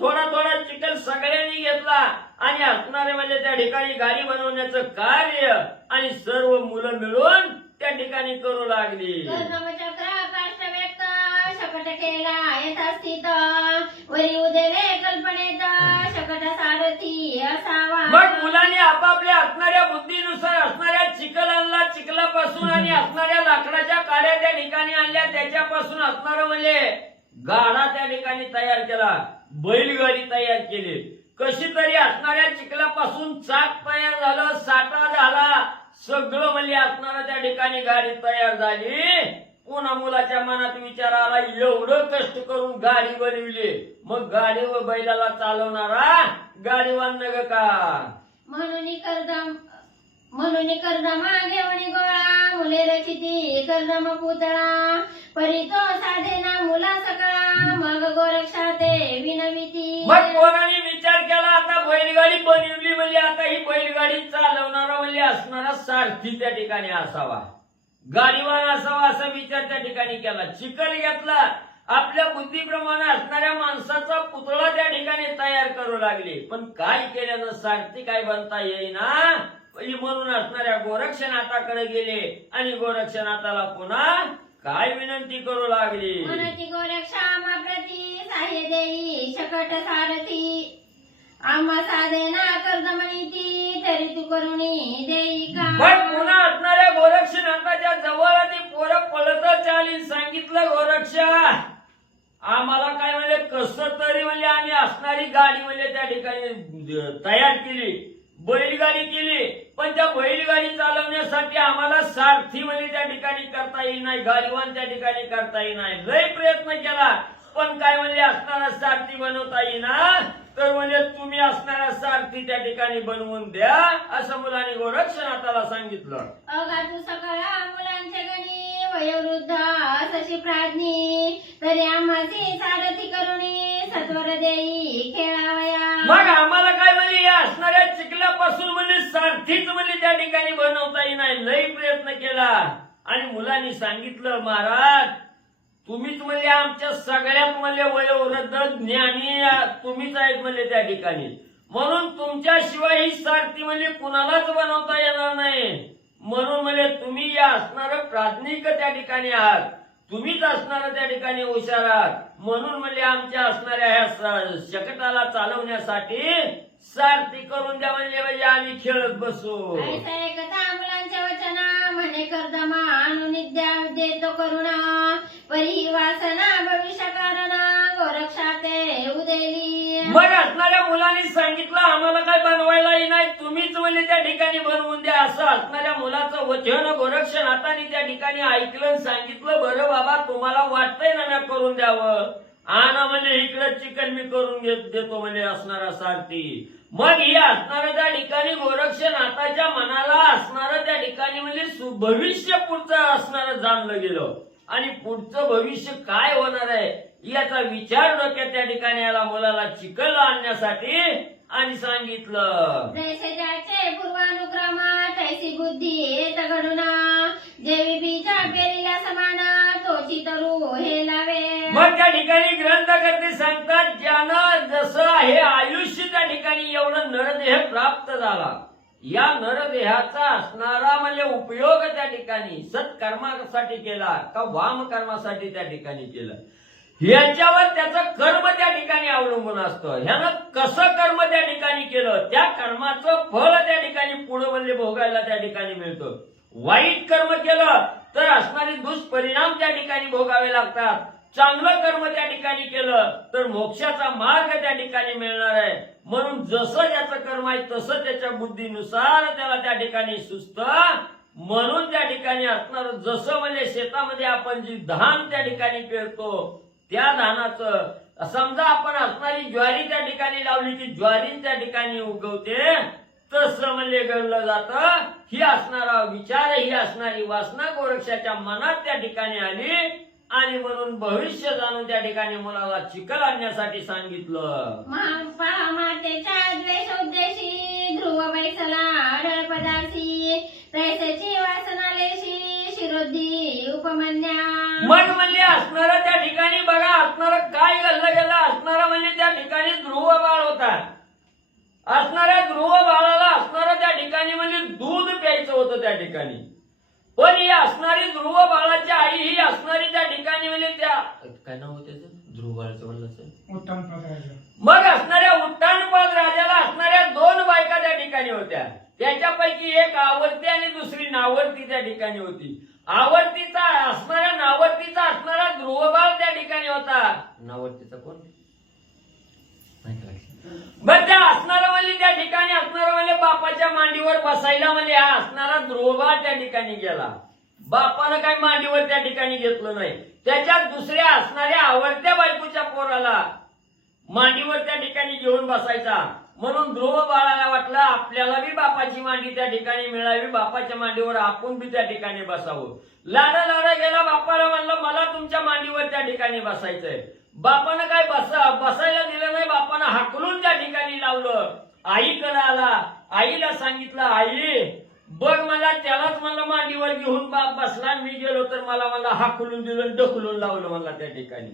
थोडा थोडा चिखल सगळ्यांनी घेतला आणि असणारे म्हणजे त्या ठिकाणी गाडी बनवण्याचं कार्य आणि सर्व मुलं मिळून त्या ठिकाणी करू लागली. कर्दमचक्र काष्ट व्यक्त शकट केला यथा स्थित वरी उदेले कल्पनेत शकट सारथी असावा. मग मुलांनी आपापल्या असणाऱ्या बुद्धीनुसार असणाऱ्या चिखल आणला, चिखलापासून आणि असणाऱ्या लाकडाच्या ठिकाणी आणल्या, त्याच्यापासून असणारं म्हणजे गाडा त्या ठिकाणी तयार केला, बैलगाडी तयार केली, कशी तरी असणाऱ्या चिखलापासून चाक तयार झालं, साठा झाला, सगळं म्हणजे असणारं त्या ठिकाणी गाडी तयार झाली. पुन्हा मुलाच्या मनात विचार आला, एवढं कष्ट करून गाडी बनविली, मग गाडी व बैलाला चालवणारा गाडीवान नग का. म्हणून कर्दमा घेवणी गोळा, मुले रचिती कर्दम पुतळा, परी तो साधेना मुला सकळा, मग गोरक्षा ते विनविती. मग कोणाने विचार केला, आता बैलगाडी बनवली म्हणजे आता ही बैलगाडी चालवणारा म्हणजे असणारा सारथी त्या ठिकाणी असावा, गाडीवान असावा, असा विचार त्या ठिकाणी केला. चिखल घेतला, आपल्या बुद्धीप्रमाणे असणाऱ्या माणसाचा पुतळा त्या ठिकाणी तयार करू लागले, पण काय केल्यानं सारथी काय बनता येईना. म्हणून असणाऱ्या गोरक्षनाथाकडे गेले आणि गोरक्षनाथाला पुन्हा काय विनंती करू लागली. म्हणती गोरक्षा प्रती साह्य देई शकट सारथी, आम्हा साधेना कर्दमनीती, तरी तू करुणी देई का. पण पुन्हा असणाऱ्या गोरक्षनाथाच्या जवळ आणि पोरं पळतच आली, सांगितलं गोरक्षा आम्हाला काय म्हणजे कसं तरी म्हणजे आम्ही असणारी गाडी म्हणजे त्या ठिकाणी तयार केली, बैलगाडी केली, पण त्या बैलगाडी चालवण्यासाठी आम्हाला सारथी म्हणजे त्या ठिकाणी करता येईल नाही, गाडीवान त्या ठिकाणी करता येईल नाही. लय प्रयत्न केला, पण काय म्हणजे असणारा सारथी बनवता येईना, तर म्हणजे तुम्ही असणारा सारथी त्या ठिकाणी बनवून द्या, असं मुलाने गोरक्षनाथाला सांगितलं. अगा तू सकळा मुलांच्या गणी, वयोवृद्ध असशी प्राज्ञी, तरी आम्हाची सारथी करुणी सत्वर देई खेळावया. मग आम्हाला काय म्हणजे या असणाऱ्या चिखलापासून म्हणजे सारथीच म्हणजे त्या ठिकाणी बनवता येईना, लई प्रयत्न केला. आणि मुलांनी सांगितलं, महाराज तुम्हीच म्हणजे आमच्या सगळ्यात म्हणजे वयोवृद्ध ज्ञानी तुम्हीच आहेत म्हणजे त्या ठिकाणी, म्हणून तुमच्याशिवाय ही सारथी म्हणजे कुणालाच बनवता येणार नाही. म्हणून म्हणजे तुम्ही या असणारं प्राज्ञिक त्या ठिकाणी आहात, तुम्हीच असणारं त्या ठिकाणी हुशार आहात, म्हणून म्हणजे आमच्या असणाऱ्या ह्या शकटाला चालवण्यासाठी सारथी करून द्या, म्हणजे आम्ही खेळत बसू. ऐकता मुलांच्या वचना, म्हणे कर्दमा आणून द्या देतो करुणा, परी वासना भविष्य कारणा, गोरक्षा ते उदेली. मग असणाऱ्या मुलांनी सांगितलं, आम्हाला काय बनवायला नाही, तुम्हीच म्हणजे त्या ठिकाणी बनवून द्या, असं असणाऱ्या मुलाचं वचन गोरक्षनाथाने त्या ठिकाणी ऐकलं, सांगितलं, बरं बाबा तुम्हाला वाटतंय ना मी करून द्यावं, आणा म्हणजे इकडं चिकन मी करून देतो म्हणजे असणारा सारथी. मग ही असणाऱ्या त्या ठिकाणी गोरक्षनाथाच्या मनाला असणारं त्या ठिकाणी म्हणजे भविष्य पुढचं असणारं जाणलं गेलं, आणि पुढचं भविष्य काय होणार आहे याचा विचार डोक्यात त्या ठिकाणी आला मुलाला चिखल आणण्यासाठी. आणि सांगितलं, जैसे ज्याचे पूर्वानुक्रमा, तैसी बुद्धी तगडुना, जेवी बीजा पेरीला समाना, तोची तरू हे लावे. मग त्या ठिकाणी ग्रंथकर्ते सांगतात, ज्यानं जसं हे आयुष्य त्या ठिकाणी एवढं नरदेह प्राप्त झाला, या नरदेहाचा असणारा म्हणजे उपयोग त्या ठिकाणी सत्कर्मासाठी केला का वाम कर्मासाठी त्या ठिकाणी केला, ह्याच्यावर त्याचं कर्म त्या ठिकाणी अवलंबून असतं. ह्यानं कसं कर्म त्या ठिकाणी केलं, त्या कर्माचं फळ त्या ठिकाणी पुढे म्हणजे भोगायला त्या ठिकाणी मिळतं. वाईट कर्म केलं तर असणारे दुष्परिणाम त्या ठिकाणी भोगावे लागतात, चांगलं कर्म त्या ठिकाणी केलं तर मोक्षाचा मार्ग त्या ठिकाणी मिळणार आहे. म्हणून जसं ज्याचं कर्म आहे तसं त्याच्या बुद्धीनुसार त्याला त्या ठिकाणी सुचतं. म्हणून त्या ठिकाणी असणार जसं म्हणजे शेतामध्ये आपण जी धान त्या ठिकाणी पेरतो, त्या धानाचं समजा आपण असणारी ज्वारी त्या ठिकाणी लावली की ज्वारी त्या ठिकाणी उगवते, तसं म्हणजे घडलं जातं. ही असणारा विचार, ही असणारी वासना गोरक्षाच्या मनात त्या ठिकाणी आली, आणि म्हणून भविष्य जाणून त्या ठिकाणी मुलाला चिखल आणण्यासाठी सांगितलं. मातेच्या द्वेषोद्देशी ध्रुव बैसला आढळ पदासी, तैसेची वासना लेशी शिरोद्धी उपमन्या. मन म्हणजे असणारा त्या ठिकाणी बघा असणारं काय घडलं गेलं, असणारा म्हणजे त्या ठिकाणी ध्रुव बाळ होता. असणाऱ्या ध्रुव बाळाला असणारं त्या ठिकाणी म्हणजे दूध प्यायचं होतं त्या ठिकाणी, पण ही असणारी ध्रुव बाळाची आई ही असणारी त्या ठिकाणी म्हणजे त्या काय नाव होते ध्रुव बाळाचं म्हणलं उत्तमपद राजा. मग असणाऱ्या उत्तानपद राजाला असणाऱ्या दोन बायका त्या ठिकाणी होत्या. त्याच्यापैकी एक आवर्ती आणि दुसरी नावर्ती त्या ठिकाणी होती. आवर्तीचा असणाऱ्या नावर्तीचा असणारा ध्रुवबाळ त्या ठिकाणी होता. नावर्तीचा कोण? मग त्या असणारा म्हणजे त्या ठिकाणी असणारा म्हणजे बापाच्या मांडीवर बसायला म्हणजे हा असणारा ध्रुवबाळ त्या ठिकाणी गेला. बापानं काय मांडीवर त्या ठिकाणी घेतलं नाही. त्याच्यात दुसऱ्या असणाऱ्या आवडत्या बायकोच्या पोराला मांडीवर त्या ठिकाणी घेऊन बसायचा. म्हणून ध्रुव बाळाला वाटलं आपल्याला बी बापाची मांडी त्या ठिकाणी मिळावी, बापाच्या मांडीवर आपण बी त्या ठिकाणी बसावं. लाडा लाडा गेला बापाला, म्हणलं मला तुमच्या मांडीवर त्या ठिकाणी बसायचंय. बापानं काय बसायला दिलं नाही. बापानं हाकलून त्या ठिकाणी लावलं. आईकडे आला, आईला सांगितलं आई बघ मला त्यालाच मला मांडीवर घेऊन बाप बसला, मी गेलो तर मला हाकलून दिलं, ढकलून लावलं मला त्या ठिकाणी.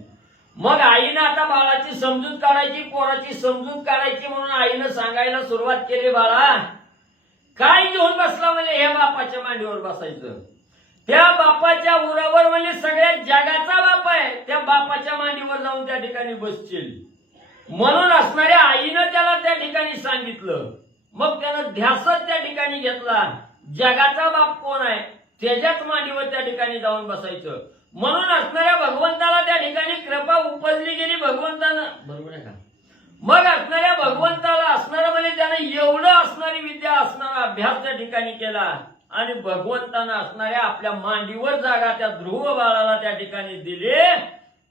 मग आईनं आता बाळाची समजूत काढायची, पोराची समजूत काढायची म्हणून आईनं सांगायला सुरुवात केली, बाळा काय घेऊन बसला म्हणजे हे बापाच्या मांडीवर बसायचं. त्या बापाच्या उरावर म्हणजे सगळ्या जगाचा बाप आहे, त्या बापाच्या मांडीवर जाऊन त्या ठिकाणी बसशील म्हणून असणाऱ्या आईनं त्याला त्या ठिकाणी सांगितलं. मग त्यानं ध्यासच त्या ठिकाणी घेतला, जगाचा बाप कोण आहे त्याच्याच मांडीवर त्या ठिकाणी जाऊन बसायचं. म्हणून असणाऱ्या भगवंताला त्या ठिकाणी कृपा उपजली गेली भगवंतानं, बरोबर आहे का? मग असणाऱ्या भगवंताला असणारा म्हणजे त्यानं एवढं असणारी विद्या असणारा अभ्यास त्या ठिकाणी केला आणि भगवंतानं असणाऱ्या आपल्या मांडीवर जागा त्या ध्रुव बाळाला त्या ठिकाणी दिली.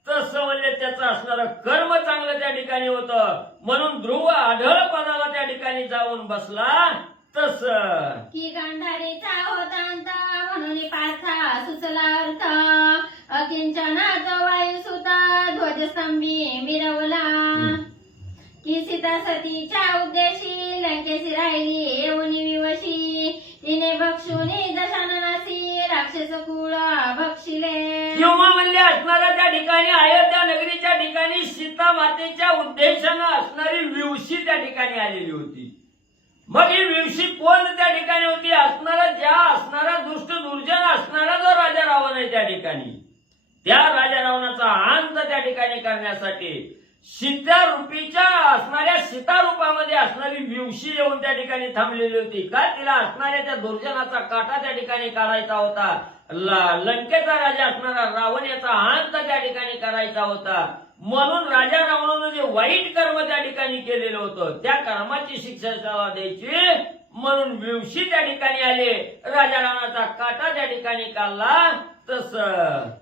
तसं म्हणजे त्याचं असणारं कर्म चांगलं त्या ठिकाणी होतं म्हणून ध्रुव आढळ पदाला त्या ठिकाणी जाऊन बसला. तस की गांधारीचा होता अंत म्हणून पाथा सुचला अर्थ अकिंचनाचा वायुसुता ध्वजस्तंभी मिरवला. की सीता सतीच्या उद्देशी लंकेशी राहिली येऊन विवशी तिने भक्षुनी दशाननासी राक्षस कुळ भक्षिले. किंवा म्हणजे असणाऱ्या त्या ठिकाणी अयोध्या नगरीच्या ठिकाणी सीता मातेच्या उद्देशानं असणारी विवशी त्या ठिकाणी आलेली होती. मग ही विवशी कोण त्या ठिकाणी होती? असणारा दुष्ट दुर्जन असणारा जो राजा रावण आहे त्या ठिकाणी, त्या राजा रावणाचा अंत त्या ठिकाणी करण्यासाठी सीता रूपीच्या असणाऱ्या सीता रूपामध्ये असणारी विवशी येऊन त्या ठिकाणी थांबलेली होती. का तिला असणाऱ्या त्या दुर्जनाचा काटा त्या ठिकाणी काढायचा होता. लंकेचा राजा असणारा रावण याचा अंत त्या ठिकाणी करायचा होता. म्हणून राजा रावणानं जे वाईट कर्म त्या ठिकाणी केलेलं होतं त्या कर्माची शिक्षा त्याला द्यायची म्हणून विवशी त्या ठिकाणी आले. राजा रावणाचा काटा त्या ठिकाणी काढला. तस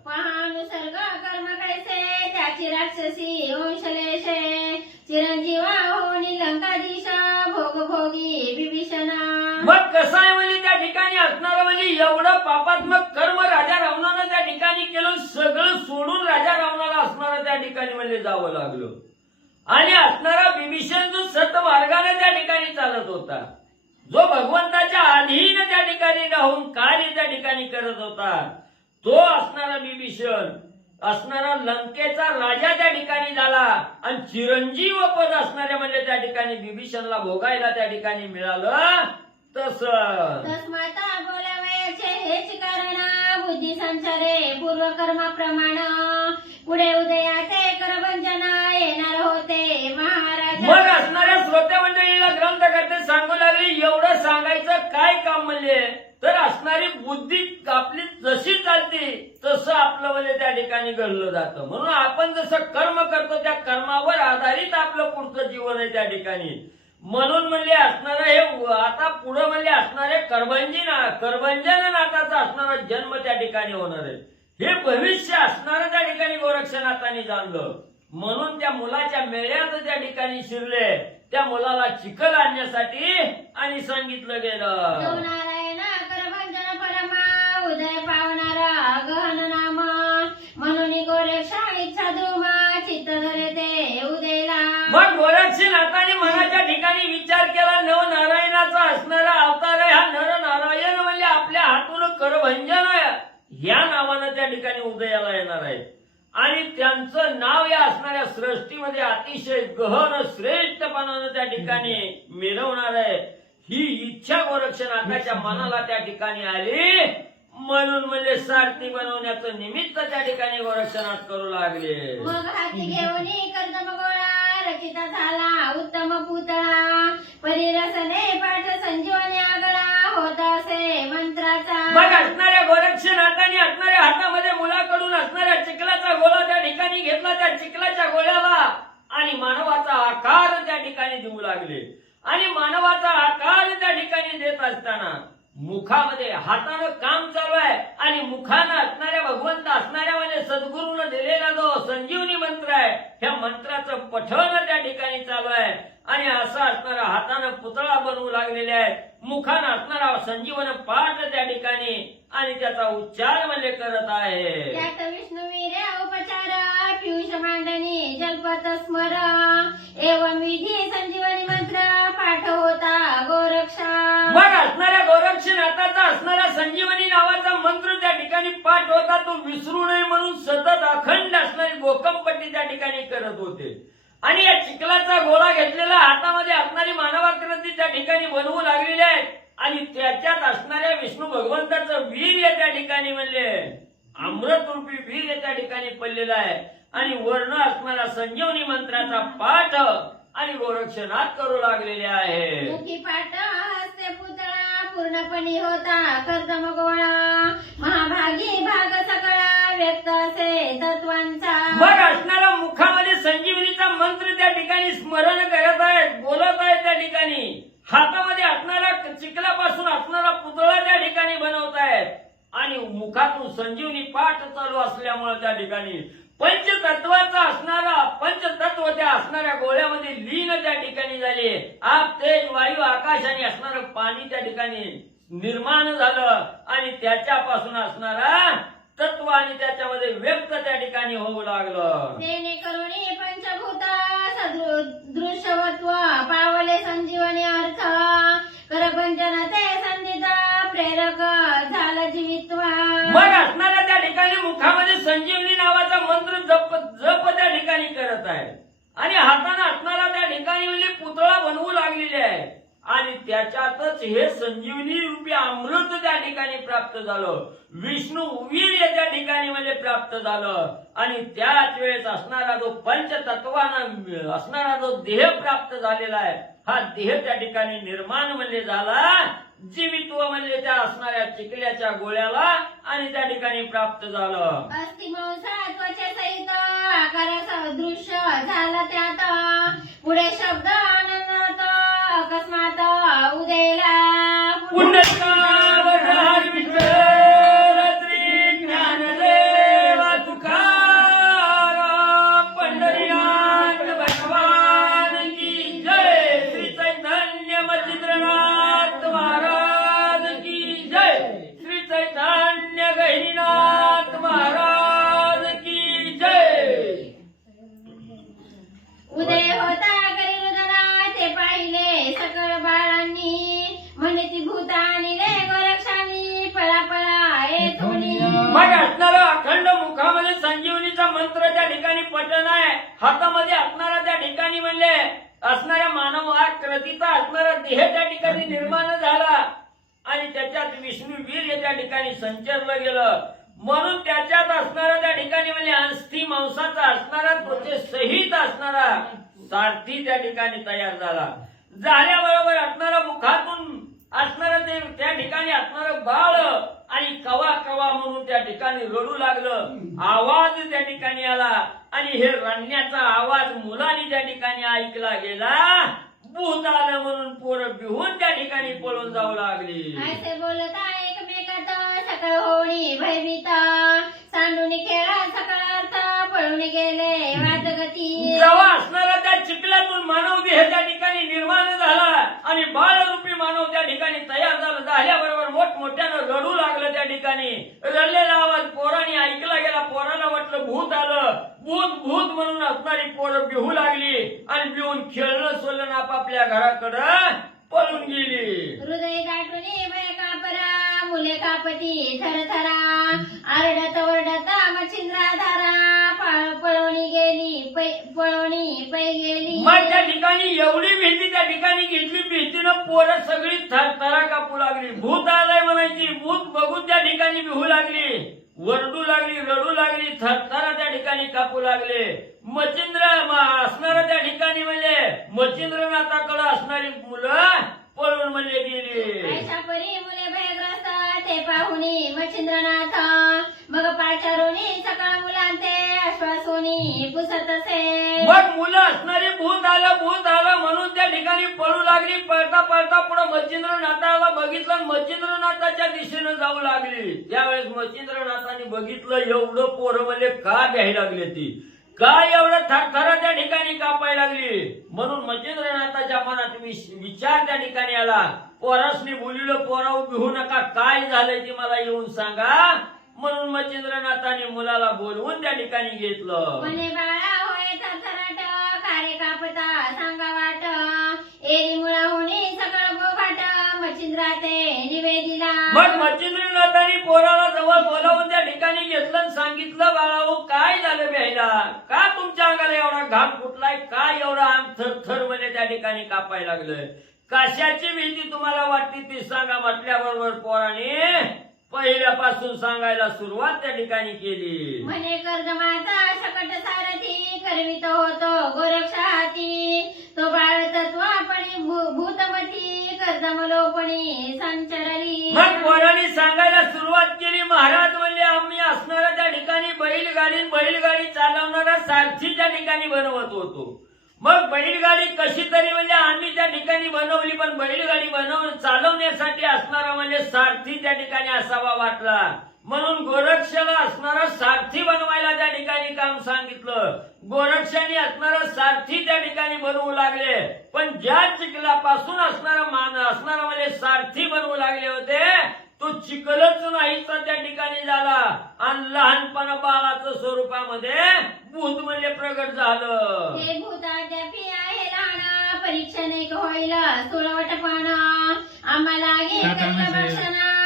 महानुसर्ग कर्म कैसे त्याची राक्षसी वंशलेशे चिरंजीवा होनी लंकाधीश भोग भोगी विभीषणा. मग कसं आहे म्हणजे त्या ठिकाणी असणारं म्हणजे एवढं पापात्मक कर्म राजा रावणानं त्या ठिकाणी केलं. सगळं सोडून राजा रावणाला असणारं त्या ठिकाणी म्हणजे जावं लागलं. आणि असणारा विभीषण जो सतमार्गाने त्या ठिकाणी चालत होता, जो भगवंताच्या अधीन त्या ठिकाणी राहून कार्य त्या ठिकाणी करत होता, तो असणारा विभीषण असणारा लंकेचा राजा त्या ठिकाणी झाला आणि चिरंजीव पद असणाऱ्या म्हणजे त्या ठिकाणी विभीषणला भोगायला त्या ठिकाणी मिळालं. तस्माता बोलावयाचे हेच कारण बुद्धी संचारे पूर्वकर्मा प्रमाण पुढे उदयाचे करभंजना येणार होते महाराज. मग असणाऱ्या श्रोते मंडळीला ग्रंथकर्ते सांगू लागले एवढं सांगायचं काय काम म्हणले तर असणारी बुद्धी आपली जशी चालते तसं आपलं म्हणजे त्या ठिकाणी घडलं जातं. म्हणून आपण जसं कर्म करतो त्या कर्मावर आधारित आपलं पुढचं जीवन आहे त्या ठिकाणी. म्हणून म्हणजे असणारं हे आता पुढं म्हणजे असणारे करभंजन नाथाचा असणारा जन्म त्या ठिकाणी होणार आहे. हे भविष्य असणारं त्या ठिकाणी गोरक्षनाथांनी जाणलं. म्हणून त्या मुलाच्या मेळ्यात त्या ठिकाणी शिरले. त्या मुलाला चिखल आणण्यासाठी आणि सांगितलं गेलं नारायणा करभंजन परमा उदय पावणारा गहन नाम म्हणून गोरक्षा इच्छा धुमा चित्त धरे ते उदयला. मग गोरक्षनाथाने मनाच्या ठिकाणी विचार केला नव नारायणाचा असणारा अवतार आहे हा नर नारायण म्हणजे आपल्या हातून करभंजन या नावानं त्या ठिकाणी उदयाला येणार आहे. आणि त्यांचं नाव या असणाऱ्या सृष्टीमध्ये अतिशय गहन श्रेष्ठपणानं त्या ठिकाणी मिरवणार आहे. ही इच्छा गोरक्षनाथाच्या मनाला त्या ठिकाणी आली. म्हणून म्हणजे सारथी बनवण्याचं निमित्त त्या ठिकाणी गोरक्षनाथ करू लागले. मग हाती घेऊन कर्दम गोळा खचित झाला उत्तम पुतळा परिरसने पाठ संजीवनी आगळा होत असे मंत्राचा मग असणाऱ्या गोरक्षनाथाने असणाऱ्या हातामध्ये मुलाकडून असणाऱ्या चिखलाचा गोळा त्या ठिकाणी घेतला. त्या चिखलाच्या गोळ्याला आणि मानवाचा आकार त्या ठिकाणी देऊ लागले. आणि मानवाचा आकार त्या ठिकाणी देत असताना मुखामध्ये हातानं काम चालू आहे आणि मुखानं असणाऱ्या भगवंत असणाऱ्या म्हणजे सद्गुरूनं दिलेला जो संजीवनी मंत्र आहे ह्या मंत्राचं पठण त्या ठिकाणी चालू आहे. आणि असं असणारा हातानं पुतळा बनवू लागलेले आहे. मुखानं असणारा संजीवन पाठ त्या ठिकाणी आणि त्याचा उच्चार म्हणजे करत आहे. त्यात विष्णुवीर्य उपचार पियुष मांडणी जलपत स्मर एवं विधी संजीवनी मंत्र पाठ होता गोरक्षा. मग असणाऱ्या गोरक्षनाथाचा असणारा संजीवनी नावाचा मंत्र त्या ठिकाणी पाठ होता. तो विसरू नये म्हणून सतत अखंड असणारी गोकमपट्टी त्या ठिकाणी करत होते. आणि या चिखलाचा गोळा घेतलेला हातामध्ये असणारी मानवाकृती त्या ठिकाणी बनवू लागलेली आहे. आणि त्याच्यात असणाऱ्या विष्णू भगवंताचं वीर्य त्या ठिकाणी म्हणले अमृतरूपी वीर्य त्या ठिकाणी पडलेलं आहे. आणि वर्ण असणारा संजीवनी मंत्राचा पाठ आणि गोरक्षनाथ करू लागलेले आहे. मुखी पाठ हस्ते पुतळा पूर्णपणे होता कर्दम गोळा महाभागी भाग सगळा व्यक्त असे तत्वांचा. मग असणारा मुखामध्ये संजीवनीचा मंत्र त्या ठिकाणी स्मरण करत आहेत बोलत आहेत. त्या ठिकाणी हातामध्ये असणारा चिखलापासून असणारा पुतळा त्या ठिकाणी बनवत आहेत. आणि मुखातून संजीवनी पाठ चालू असल्यामुळे त्या ठिकाणी पंचतत्वाचा असणारा पंचतत्व त्या असणाऱ्या गोळ्यामध्ये लीन त्या ठिकाणी झाले. आप तेज वायू आकाश आणि असणारं पाणी त्या ठिकाणी निर्माण झालं. आणि त्याच्यापासून असणारा तत्व आणि त्याच्यामध्ये व्यक्त त्या ठिकाणी होऊ लागलं. तेने करुणी पंचभूत सदृश्यवत्व पावले संजीवनी अर्थ करभंजन ते संधित प्रेरक झालं जीवित्वा. मग असणाऱ्या त्या ठिकाणी मुखामध्ये संजीवनी नावाचा मंत्र जप जप त्या ठिकाणी करत आहे. आणि हाताने असणारा त्या ठिकाणी म्हणजे पुतळा बनवू लागलेले आहे. आणि त्याच्यातच हे संजीवनी रूपी अमृत त्या ठिकाणी प्राप्त झालं. विष्णू वीर्य त्या ठिकाणी म्हणजे प्राप्त झालं. आणि त्याच वेळेस असणारा जो पंचतत्वानं असणारा जो देह प्राप्त झालेला आहे हा देह त्या ठिकाणी निर्माण म्हणजे झाला. जीवित्व म्हणजे त्या असणाऱ्या चिखल्याच्या गोळ्याला आणि त्या ठिकाणी प्राप्त झालं. अस्थिमांसा त्वचे सहित आकार सदृश्य झाला त्यात पुढे शब्द आनंदात अकस्मात उदयला पुण्यकावर हरी विठ्ठल श्री ज्ञानदेव तुकाराम पंढरीनाथ भगवान की जय. श्री चैतन्य मच्छिंद्रनाथ महाराज की जय. श्री चैतन्य गहिनीनाथ महाराज की जय. उदय होता गरुडला ते पाहिले सकळ बाळांनी म्हणती भूतानी रे गोरक्षांनी पळा पळा येथुनी. मग असणारा अखंड मुखामध्ये संजीवनीचा मंत्र त्या ठिकाणी पठण आहे. हातामध्ये असणारा त्या ठिकाणी म्हणले असणाऱ्या मानवाकृतीचा असणारा देह त्या ठिकाणी निर्माण झाला. आणि त्याच्यात विष्णू वीर्य त्या ठिकाणी संचरलं गेलं. म्हणून त्याच्यात असणारा त्या ठिकाणी म्हणजे अस्थि मांसाचा असणारा त्वचे सहित असणारा सारथी त्या ठिकाणी तयार झाला. झाल्याबरोबर असणारा मुखातून असणारा ते त्या ठिकाणी असणारं बाळ आणि कवा कवा म्हणून त्या ठिकाणी रडू लागलं. आवाज त्या ठिकाणी आला आणि हे रडण्याचा आवाज मुलांनी त्या ठिकाणी ऐकला गेला. भूत आलं म्हणून पोरं भिवून त्या ठिकाणी पळून जाऊ लागली. असे बोलता एकमेकात सकळ होणी भयभीत सांडून खेळा सकळ अर्थ पळून गेले वादगती. जेव्हा असणारा त्या चिखलातून मानव देह त्या ठिकाणी निर्माण झाला आणि बाळरूपी मानव त्या ठिकाणी तयार झाला. झाल्याबरोबर मोठमोठ्यानं रडू लागलं. त्या ठिकाणी रडलेला आवाज पोरांनी ऐकला गेला. पोरांना वाटलं भूत आलं. भूत भूत म्हणून असणारी पोरं बिहू लागली आणि बिहून खेळणं सोडलं आपापल्या घराकडं पळून गेली. हृदय दाटून भय कापरा मुले कापती थरथरा आरडत ओरडत मच्छिंद्रा धारा पळवणी गेली पळवणी पै गेली. मग त्या ठिकाणी एवढी भीती त्या ठिकाणी घेतली. भीतीनं पोरं सगळी थरथरा कापू लागली. भूत आलंय म्हणायची. भूत बघून त्या ठिकाणी बिहू लागली. वरडू लागली, रडू लागली, थरथरा त्या ठिकाणी कापू लागले. मच्छिंद्र असणारा त्या ठिकाणी म्हणजे मच्छिंद्रनाथाकडे असणारी मुलं पळून म्हणजे गेली. ऐशा परी मुले भयग्रस्त ते पाहुनी मच्छिंद्रनाथ मग पाचारुनी सकाळ मुलांते आश्वासोनी पुसत असे. मग मुलं असणारी भूत आलं म्हणून त्या ठिकाणी पळू लागली. पळता पळता पुढे मच्छिंद्रनाथाला बघितलं, मच्छिंद्रनाथाच्या दिशेनं जाऊ लागली. त्यावेळेस मच्छिंद्रनाथांनी बघितलं एवढं पोरं म्हणजे का घ्यायला लागली ती, काय एवढं थरथरा त्या ठिकाणी कापायला लागली. म्हणून मच्छिंद्रनाथाच्या मनात विचार त्या ठिकाणी आला. पोरासनी बोलिलं, पोराव भिवू नका, काय झालंय ते मला येऊन सांगा. म्हणून मच्छिंद्रनाथांनी मुलाला बोलवून त्या ठिकाणी घेतलं. म्हणे बाळा होय थरथराट कारे कापता सांगा वाट एरी मुळा होणे सगळं बोभाट मच्छिंद्रा ते निवेदिला. मग मच्छिंद्रनाथांनी पोराला जवळ बोलावून त्या ठिकाणी घेतलं आणि सांगितलं, बाळाओ काय झालं बेहला, का तुमच्या अंगाला एवढा घाम फुटलाय, काय एवढा अंग थरथर म्हणजे त्या ठिकाणी कापायला लागलं, कशाची भीती तुम्हाला वाटते ती सांगा. म्हटल्याबरोबर पोराने पहिल्यापासून सांगायला सुरुवात त्या ठिकाणी केली. म्हणे कर्दमाचा शकट सारथी करवित होतो गोरक्ष हाती तो बाळ तत्वापणी भूतमती कर्दमलोपणी संचरली. मग पोराने सांगायला सुरुवात केली. महाराज म्हणजे आम्ही असणारा त्या ठिकाणी बैलगाडी चालवणारा सारथी त्या ठिकाणी बनवत होतो. मग बैलगाडी कशी तरी म्हणजे आम्ही त्या ठिकाणी बनवली, पण बैलगाडी चालवण्यासाठी असणारा म्हणजे सारथी त्या ठिकाणी असावा वाटला. म्हणून गोरक्षाला असणारा सारथी बनवायला त्या ठिकाणी काम सांगितलं. गोरक्षाने असणारा सारथी त्या ठिकाणी बनवू लागले. पण ज्या चिखलापासून असणारा म्हणजे सारथी बनवू लागले होते तो चिखलच नाही तर त्या ठिकाणी झाला आणि लहानपणा बाळाचं स्वरूपामध्ये भूत म्हणजे प्रगट झालं. हे भूताद्यापी आहे लहान परीक्षण एक होईल स्थूलवटपणा आम्हाला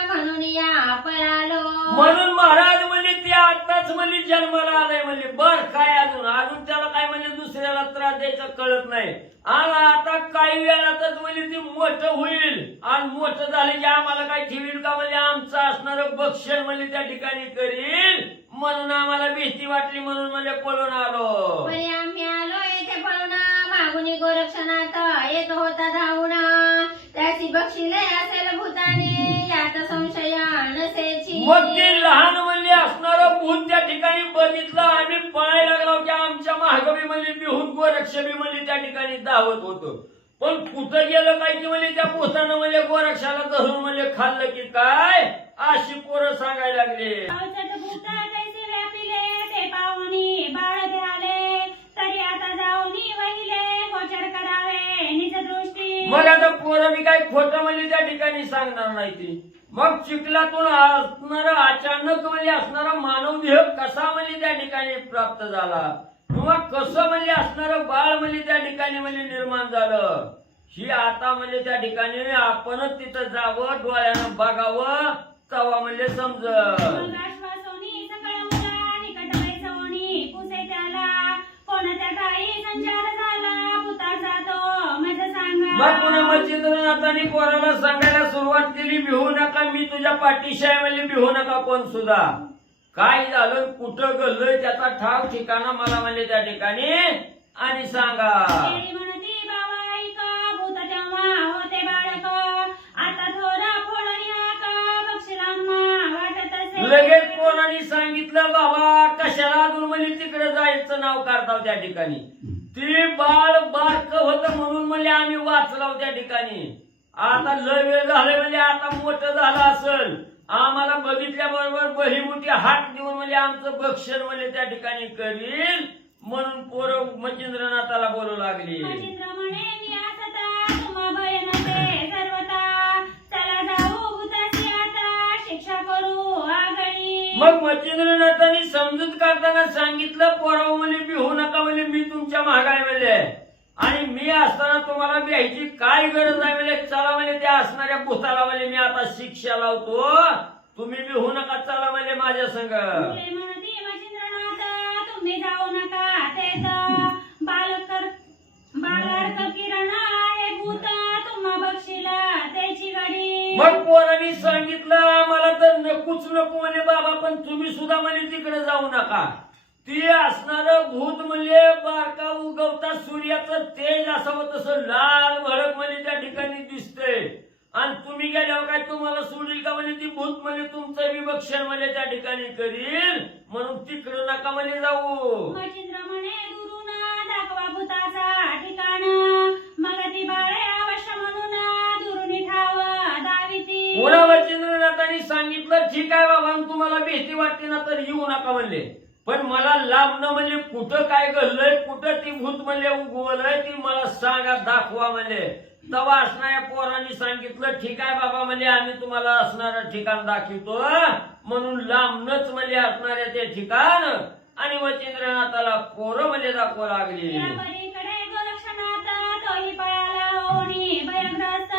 म्हणून या पळालो. म्हणून महाराज म्हणजे ते आताच म्हणजे जन्माला आलाय म्हणजे बर काय अजून त्याला काय म्हणजे दुसऱ्याला त्रास द्यायचं कळत नाही. आणि आता काही वेळातच म्हणजे ती मोठं होईल आणि मोठं झालं की आम्हाला काय ठेवील का म्हणजे आमचं असणारं बक्षण म्हणजे त्या ठिकाणी करील. म्हणून आम्हाला भीती वाटली म्हणून म्हणजे पळून आलो. म्हणजे आम्ही आलो येथे पळून मागून गोरक्षनाथ येत होता धावून त्याची बक्षिले असेल भूताने यात संशय नसेची. मग ते लहान म्हणजे असणारं भूत त्या ठिकाणी बघितलं. आम्ही पळायला लागलो की आमच्या महागवी म्हणजे बिहून गोरक्षबी म्हणजे त्या ठिकाणी धावत होतो. पण कुठं गेलं काय की म्हणजे त्या भूतानं म्हणजे गोरक्षाला धरून म्हणजे खाल्लं की काय अशी पोरं सांगायला लागले. ते पाहुणी बाळ आले तरी आता जाऊनी वहिले खोचड करावे निज दृष्टी. मग आता पोरं मी काय खोटं म्हणजे त्या ठिकाणी सांगणार नाही ती. मग चिखलातून असणारा अचानक म्हणजे असणारा मानव देह कसा म्हणजे त्या ठिकाणी प्राप्त झाला किंवा कसं म्हणजे असणारं बाळ म्हणजे त्या ठिकाणी म्हणजे निर्माण झालं ही आता म्हणजे त्या ठिकाणी आपणच तिथं जावं डोळ्यानं बघावं तवा म्हणजे समज. मग पुन्हा मच्छिंद्रनाथांनी पोराला सांगायला सुरुवात केली, भिवू नका, मी तुझ्या पाठीशी आहे म्हणजे भिवू नका कोण सुद्धा. काय झालं कुठं गल्लय त्याचा ठाव ठिकाणा मला म्हणजे त्या ठिकाणी आणि सांगा. लगेच पोरांनी सांगितलं, बाबा कशाला अजून म्हणजे तिकडे जायचं नाव काढताव त्या ठिकाणी. ते बाळ बारक होतं म्हणून म्हणजे आम्ही वाचलाव त्या ठिकाणी. आता लय वेळ झाले म्हणजे आता मोठं झालं असेल आम्हाला बघितल्याबरोबर बरी मोठी हात देऊन म्हणजे आमचं भक्षण म्हणजे त्या ठिकाणी करील म्हणून पोरं मच्छिंद्रनाथाला बोलू लागली. मग मच्छिंद्रनाथांनी समजूत काढताना सांगितलं, पोराव म्हणजे भिवू नका म्हणजे मी तुमच्या महागाय म्हणजे आणि मी असताना तुम्हाला भ्यायची काय गरज आहे म्हणजे चला म्हणजे त्या असणाऱ्या भूताला म्हणजे मी आता शिक्षा लावतो, तुम्ही भिवू नका, चला म्हणजे माझ्या संग. तुम्ही जाऊ नका ते बालक किरण आहे भूत तुम्हा बक्षीला त्याची गाडी. मग पोरांनी सांगितलं, आम्हाला तर एकूच नको म्हणे बाबा, पण तुम्ही सुद्धा म्हणे तिकडे जाऊ नका. ते असणार भूत म्हणजे बारका उगवता सूर्याचं तेज असावं तसं लाल भडक म्हणजे त्या ठिकाणी दिसतंय. आणि तुम्ही गेल्यावर काय तुम्हाला सोडील का म्हणे ती भूत म्हणजे तुमचं विभक्षण म्हणजे त्या ठिकाणी करील, म्हणून तिकडं नका म्हणे जाऊ. मच्छिंद्र म्हणे दुरून दाखवा भूताचा ठिकाण, मग ती बाळे अवश्य म्हणून दुरून ठाव दाविती. पुन्हा मच्छिंद्रनाथांनी सांगितलं ठीक आहे बाबा, तुम्हाला भीती वाटते ना तर येऊ नका म्हणले, पण मला लांबणं म्हणजे कुठं काय घडलंय, कुठं ती भूत म्हणजे उगवलंय ती मला सांगा, दाखवा म्हणले. तेव्हा असणाऱ्या पोरांनी सांगितलं ठीक आहे बाबा म्हणजे आम्ही तुम्हाला असणारं ठिकाण दाखवतो, म्हणून लांबनच म्हणजे असणाऱ्या ते ठिकाण आणि मच्छिंद्रनाथाला पोरं म्हणजे दाखवू लागली. या पलीकडे गोरक्षनाथ तोही पळाला ओढी भयग्रस्त,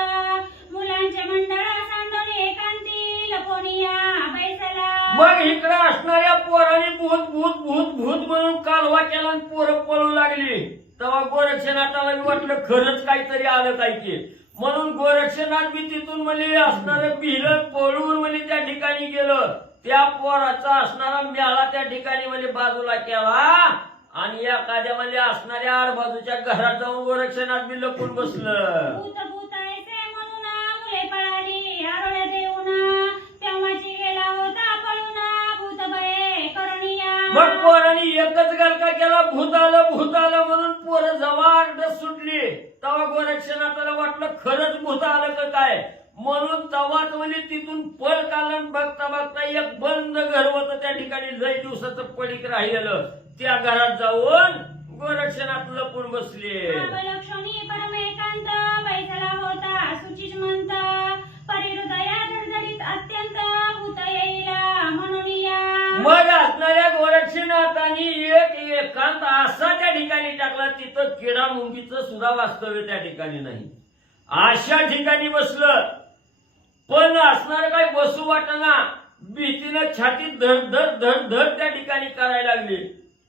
मुलांचे मंडळ सांडून एकांती लपोनिया बैसला. मग इकडे असणाऱ्या पोरांनी भूत भूत भूत भूत म्हणून कालवा केला आणि पोरं पळू लागली. तेव्हा गोरक्षनाथाला वाटलं खरंच काहीतरी आलं काय की, म्हणून गोरक्षनाथ बी तिथून म्हणजे असणारं बिहलं पळून म्हणजे त्या ठिकाणी गेलं. त्या पोराचा असणारा मेळा त्या ठिकाणी म्हणजे बाजूला केला आणि एखाद्या म्हणजे असणाऱ्या आडबाजूच्या घरात जाऊन गोरक्षनाथ बी लपून बसलं. भूत भूतायचे म्हणून मुले पळाली आरोळ्या देऊन, तेव्हाची गेला होता पळून भूत भये करुणिया. मग पोरांनी एकच गलका केला भूत आलं म्हणून पोरं जवाड सुटली. तेव्हा गोरक्षनाथाला वाटलं खरंच भूत आलं का काय, म्हणून तवाच म्हणजे तिथून पळ काढलं. बघता बघता एक बंद घर होतं त्या ठिकाणी, लय दिवसाचं पडीक राहिलेलं, त्या घरात जाऊन गोरक्षनाथ लपून बसले. लक्ष्मी परमेकांत बैसला होता सुचिष्मंत, परिहृदया धडधडीत अत्यंत भूत येईला म्हणून या. मग असणाऱ्या गोरक्षनाथांनी एक एकांत असा त्या ठिकाणी टाकला, तिथं किडा मुंगीचं सुद्धा वास्तव्य त्या ठिकाणी नाही, अशा ठिकाणी बसलं. पण असणार काय बसू वाटना, भीतीनं छातीत धड धड धड धड त्या ठिकाणी करायला लागली.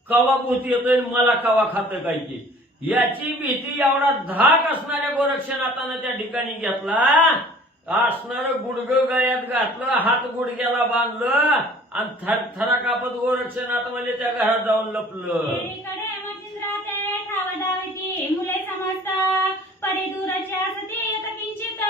कवा भूत येतोय मला कवा खातं काय की, याची भीती एवढा धाक असणाऱ्या गोरक्षनाथानं त्या ठिकाणी घेतला. असणारं गुडघं गळ्यात घातलं, हात गुडघ्याला बांधलं आणि थरथरा कापत गोरक्षनाथ म्हणजे त्या घरात जाऊन लपलं. एकीकडे मच्छिंद्राते ठाव दाविती मुले समजत, परिदूरच्या सती येत किंचित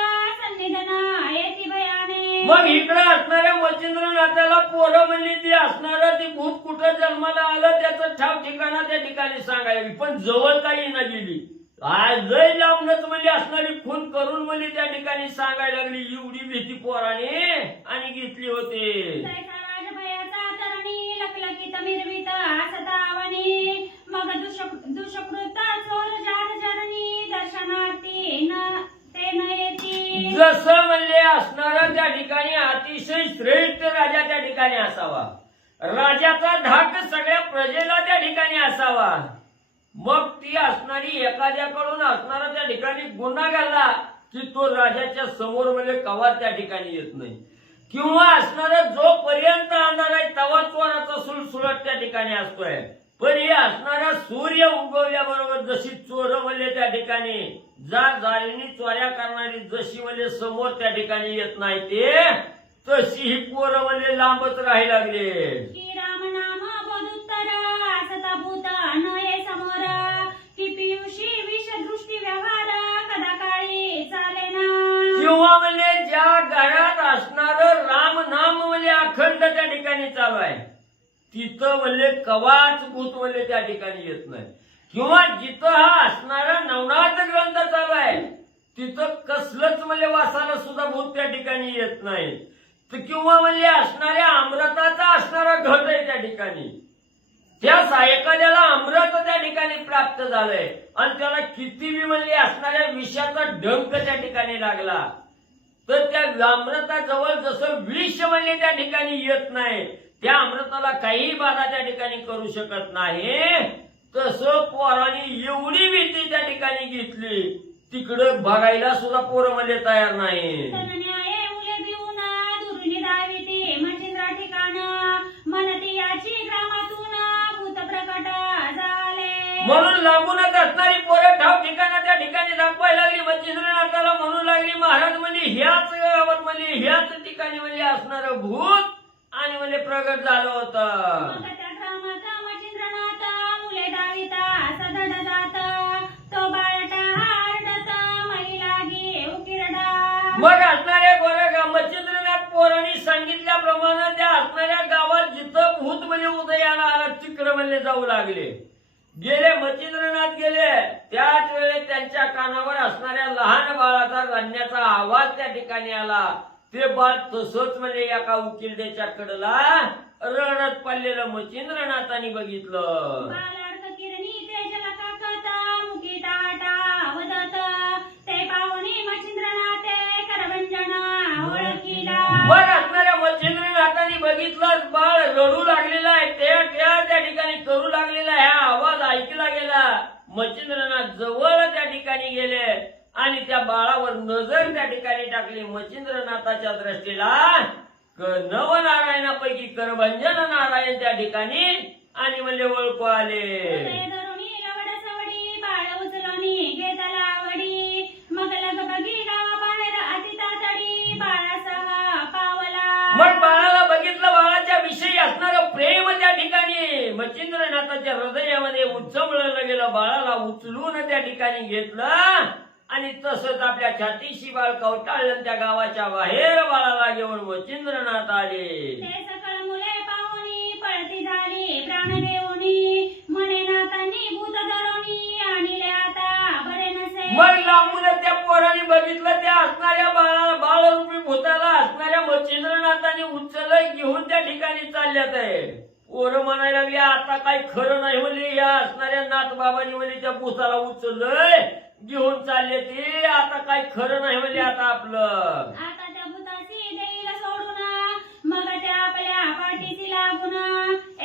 सन्निधन येती भयाने. मग इकडे असणाऱ्या मच्छिंद्रनाथाला पोरं म्हणली ती असणारं ती भूत कुठं जन्माला आलं त्याचं ठाव ठिकाणा त्या ठिकाणी सांगायला, पण जवळ काही न गेली. आज लय लांबनच म्हणजे असणारी खून करून म्हणजे त्या ठिकाणी सांगायला लागली. एवढी भीती पोराने आणि घेतली होते. भयाचा तरणी लखलखित मिरवित असतावणी, मग दुष्कृत चोर जाड जडणी दर्शनार्थी न ते न येती. जसं म्हणजे असणारा त्या ठिकाणी अतिशय श्रेष्ठ राजा त्या ठिकाणी असावा, राजाचा धाक सगळ्या प्रजेला त्या ठिकाणी असावा. मग ती असणारी एखाद्याकडून असणारा त्या ठिकाणी गुन्हा घालला की तो राजाच्या समोर म्हणजे कवा त्या ठिकाणी येत नाही, किंवा असणारा जोपर्यंत आणणार आहे तवा चोराचा सुळसुळट त्या ठिकाणी असतोय. पण हे असणारा सूर्य उगवल्याबरोबर जशी चोर म्हणजे त्या ठिकाणी जाळीनी चोऱ्या करणारी जशी म्हणजे समोर त्या ठिकाणी येत नाही ते, तशी ही पोरं म्हणजे लांबच राहायला लागले. श्रीराम नाम बोधुत्तर असता भूत न ये समोर, की पियुषी विषदृष्टी व्यवहार कदा काळी चालेना. किंवा म्हणजे ज्या घरात असणारं राम नाम म्हणजे अखंड त्या ठिकाणी चालू आहे, तिथं म्हणजे कवाच भूत म्हणजे त्या ठिकाणी येत नाही. किंवा जिथं हा असणारा नवनाथ ग्रंथ चालू आहे तिथं कसलंच म्हणजे वासाला सुद्धा भूत त्या ठिकाणी येत नाही. किंवा म्हणजे असणाऱ्या अमृताचा असणारा घट आहे त्या ठिकाणी, त्या एखाद्याला अमृत त्या ठिकाणी प्राप्त झालंय आणि त्याला किती बी म्हणजे असणाऱ्या विषाचा डंक त्या ठिकाणी लागला तर त्या अमृताजवळ जसं विष म्हणजे त्या ठिकाणी येत नाही, त्या अमृताला काही बाधा त्या ठिकाणी करू शकत नाही, तसं पोरांनी एवढी भीती त्या ठिकाणी घेतली तिकडं बघायला सुद्धा पोरं म्हणजे तयार नाही. तनन्याये मुले भिवून दुरुनी दाविती मच्छिंद्रा ठिकाण, मनती याची ग्रामातून भूत प्रकट झाले. म्हणून लांबूनच असणारी पोरं ठाव ठिकाणा त्या ठिकाणी दाखवायला लागली. मच्छिंद्रनाथाला म्हणू लागली महाराज म्हणजे ह्याच गावात म्हणजे ह्याच ठिकाणी ठिकाणी म्हणजे असणारं भूत आणि म्हणजे प्रगट झालं होतं. मग त्या ग्रामात मच्छिंद्रनाथ मुले दाविता सदड जात तो बाळटा हारडत महिला गे उकिरडा. मग असणाऱ्या गोऱ्या मच्छिंद्रनाथ पोरांनी सांगितल्याप्रमाणे त्या असणाऱ्या गावात जिथं भूत म्हणजे उदयाला आला तिकडे म्हणजे जाऊ लागले. गेले मच्छिंद्रनाथ गेले त्याच वेळेस त्यांच्या कानावर असणाऱ्या लहान बाळाचा रडण्याचा आवाज त्या ठिकाणी आला. ते बाळ तसंच म्हणजे एका उकिरड्याच्या कडला रडत पडलेलं मच्छिंद्रनाथांनी बघितलं. बालार्क किरणी तेजला काकत मुकी टाटा वदत ते पाहुणी मच्छिंद्रनाथे करभंजना ओळखीला. वर असणाऱ्या मच्छिंद्रनाथांनी बघितलं बाळ रडू लागलेला आहे. त्या ठिकाणी करू लागलेला आहे. हा आवाज ऐकला गेला. मच्छिंद्रनाथ जवळ त्या ठिकाणी गेले आणि त्या बाळावर नजर त्या ठिकाणी टाकली. मच्छिंद्रनाथाच्या दृष्टीला नवनारायणापैकी करभंजन नारायण त्या ठिकाणी आणि म्हणजे ओळखू आले. हृदय धरुणी लवड सवडी बाळ उचलूनी घेतला आवडी मग लग बगी गावा बाहेर अति तातडी बाळासह पावला. मग बाळाला बघितलं. बाळाच्या विषयी असणारं प्रेम त्या ठिकाणी मच्छिंद्रनाथाच्या हृदयामध्ये उचमळलं गेलं. बाळाला उचलून त्या ठिकाणी घेतलं आणि तसंच आपल्या छातीशी बाळ कवटाळलं. त्या गावाच्या बाहेर बाळाला घेऊन मच्छिंद्रनाथ आले. ते सकळ मुले पाहुणी पळती झाली प्राण देऊनी मने नाथांनी भूत धरुणी आणले आता बरे नसे. मग लांबून त्या पोराने बघितलं. त्या असणाऱ्या बाळरूपी भूताला असणाऱ्या मच्छिंद्रनाथांनी उचललं घेऊन त्या ठिकाणी चालल्यात आहे. पोरं म्हणायला लागली आता काही खरं नाही म्हणजे या असणाऱ्या नाथबाबांनी म्हणजे त्या भूताला उचललंय घेऊन चालले ते. आता काही खरं नाही म्हणजे आता आपलं. आता त्या भूतासी देईल सोडून मग त्या आपल्या पाठीशी लागून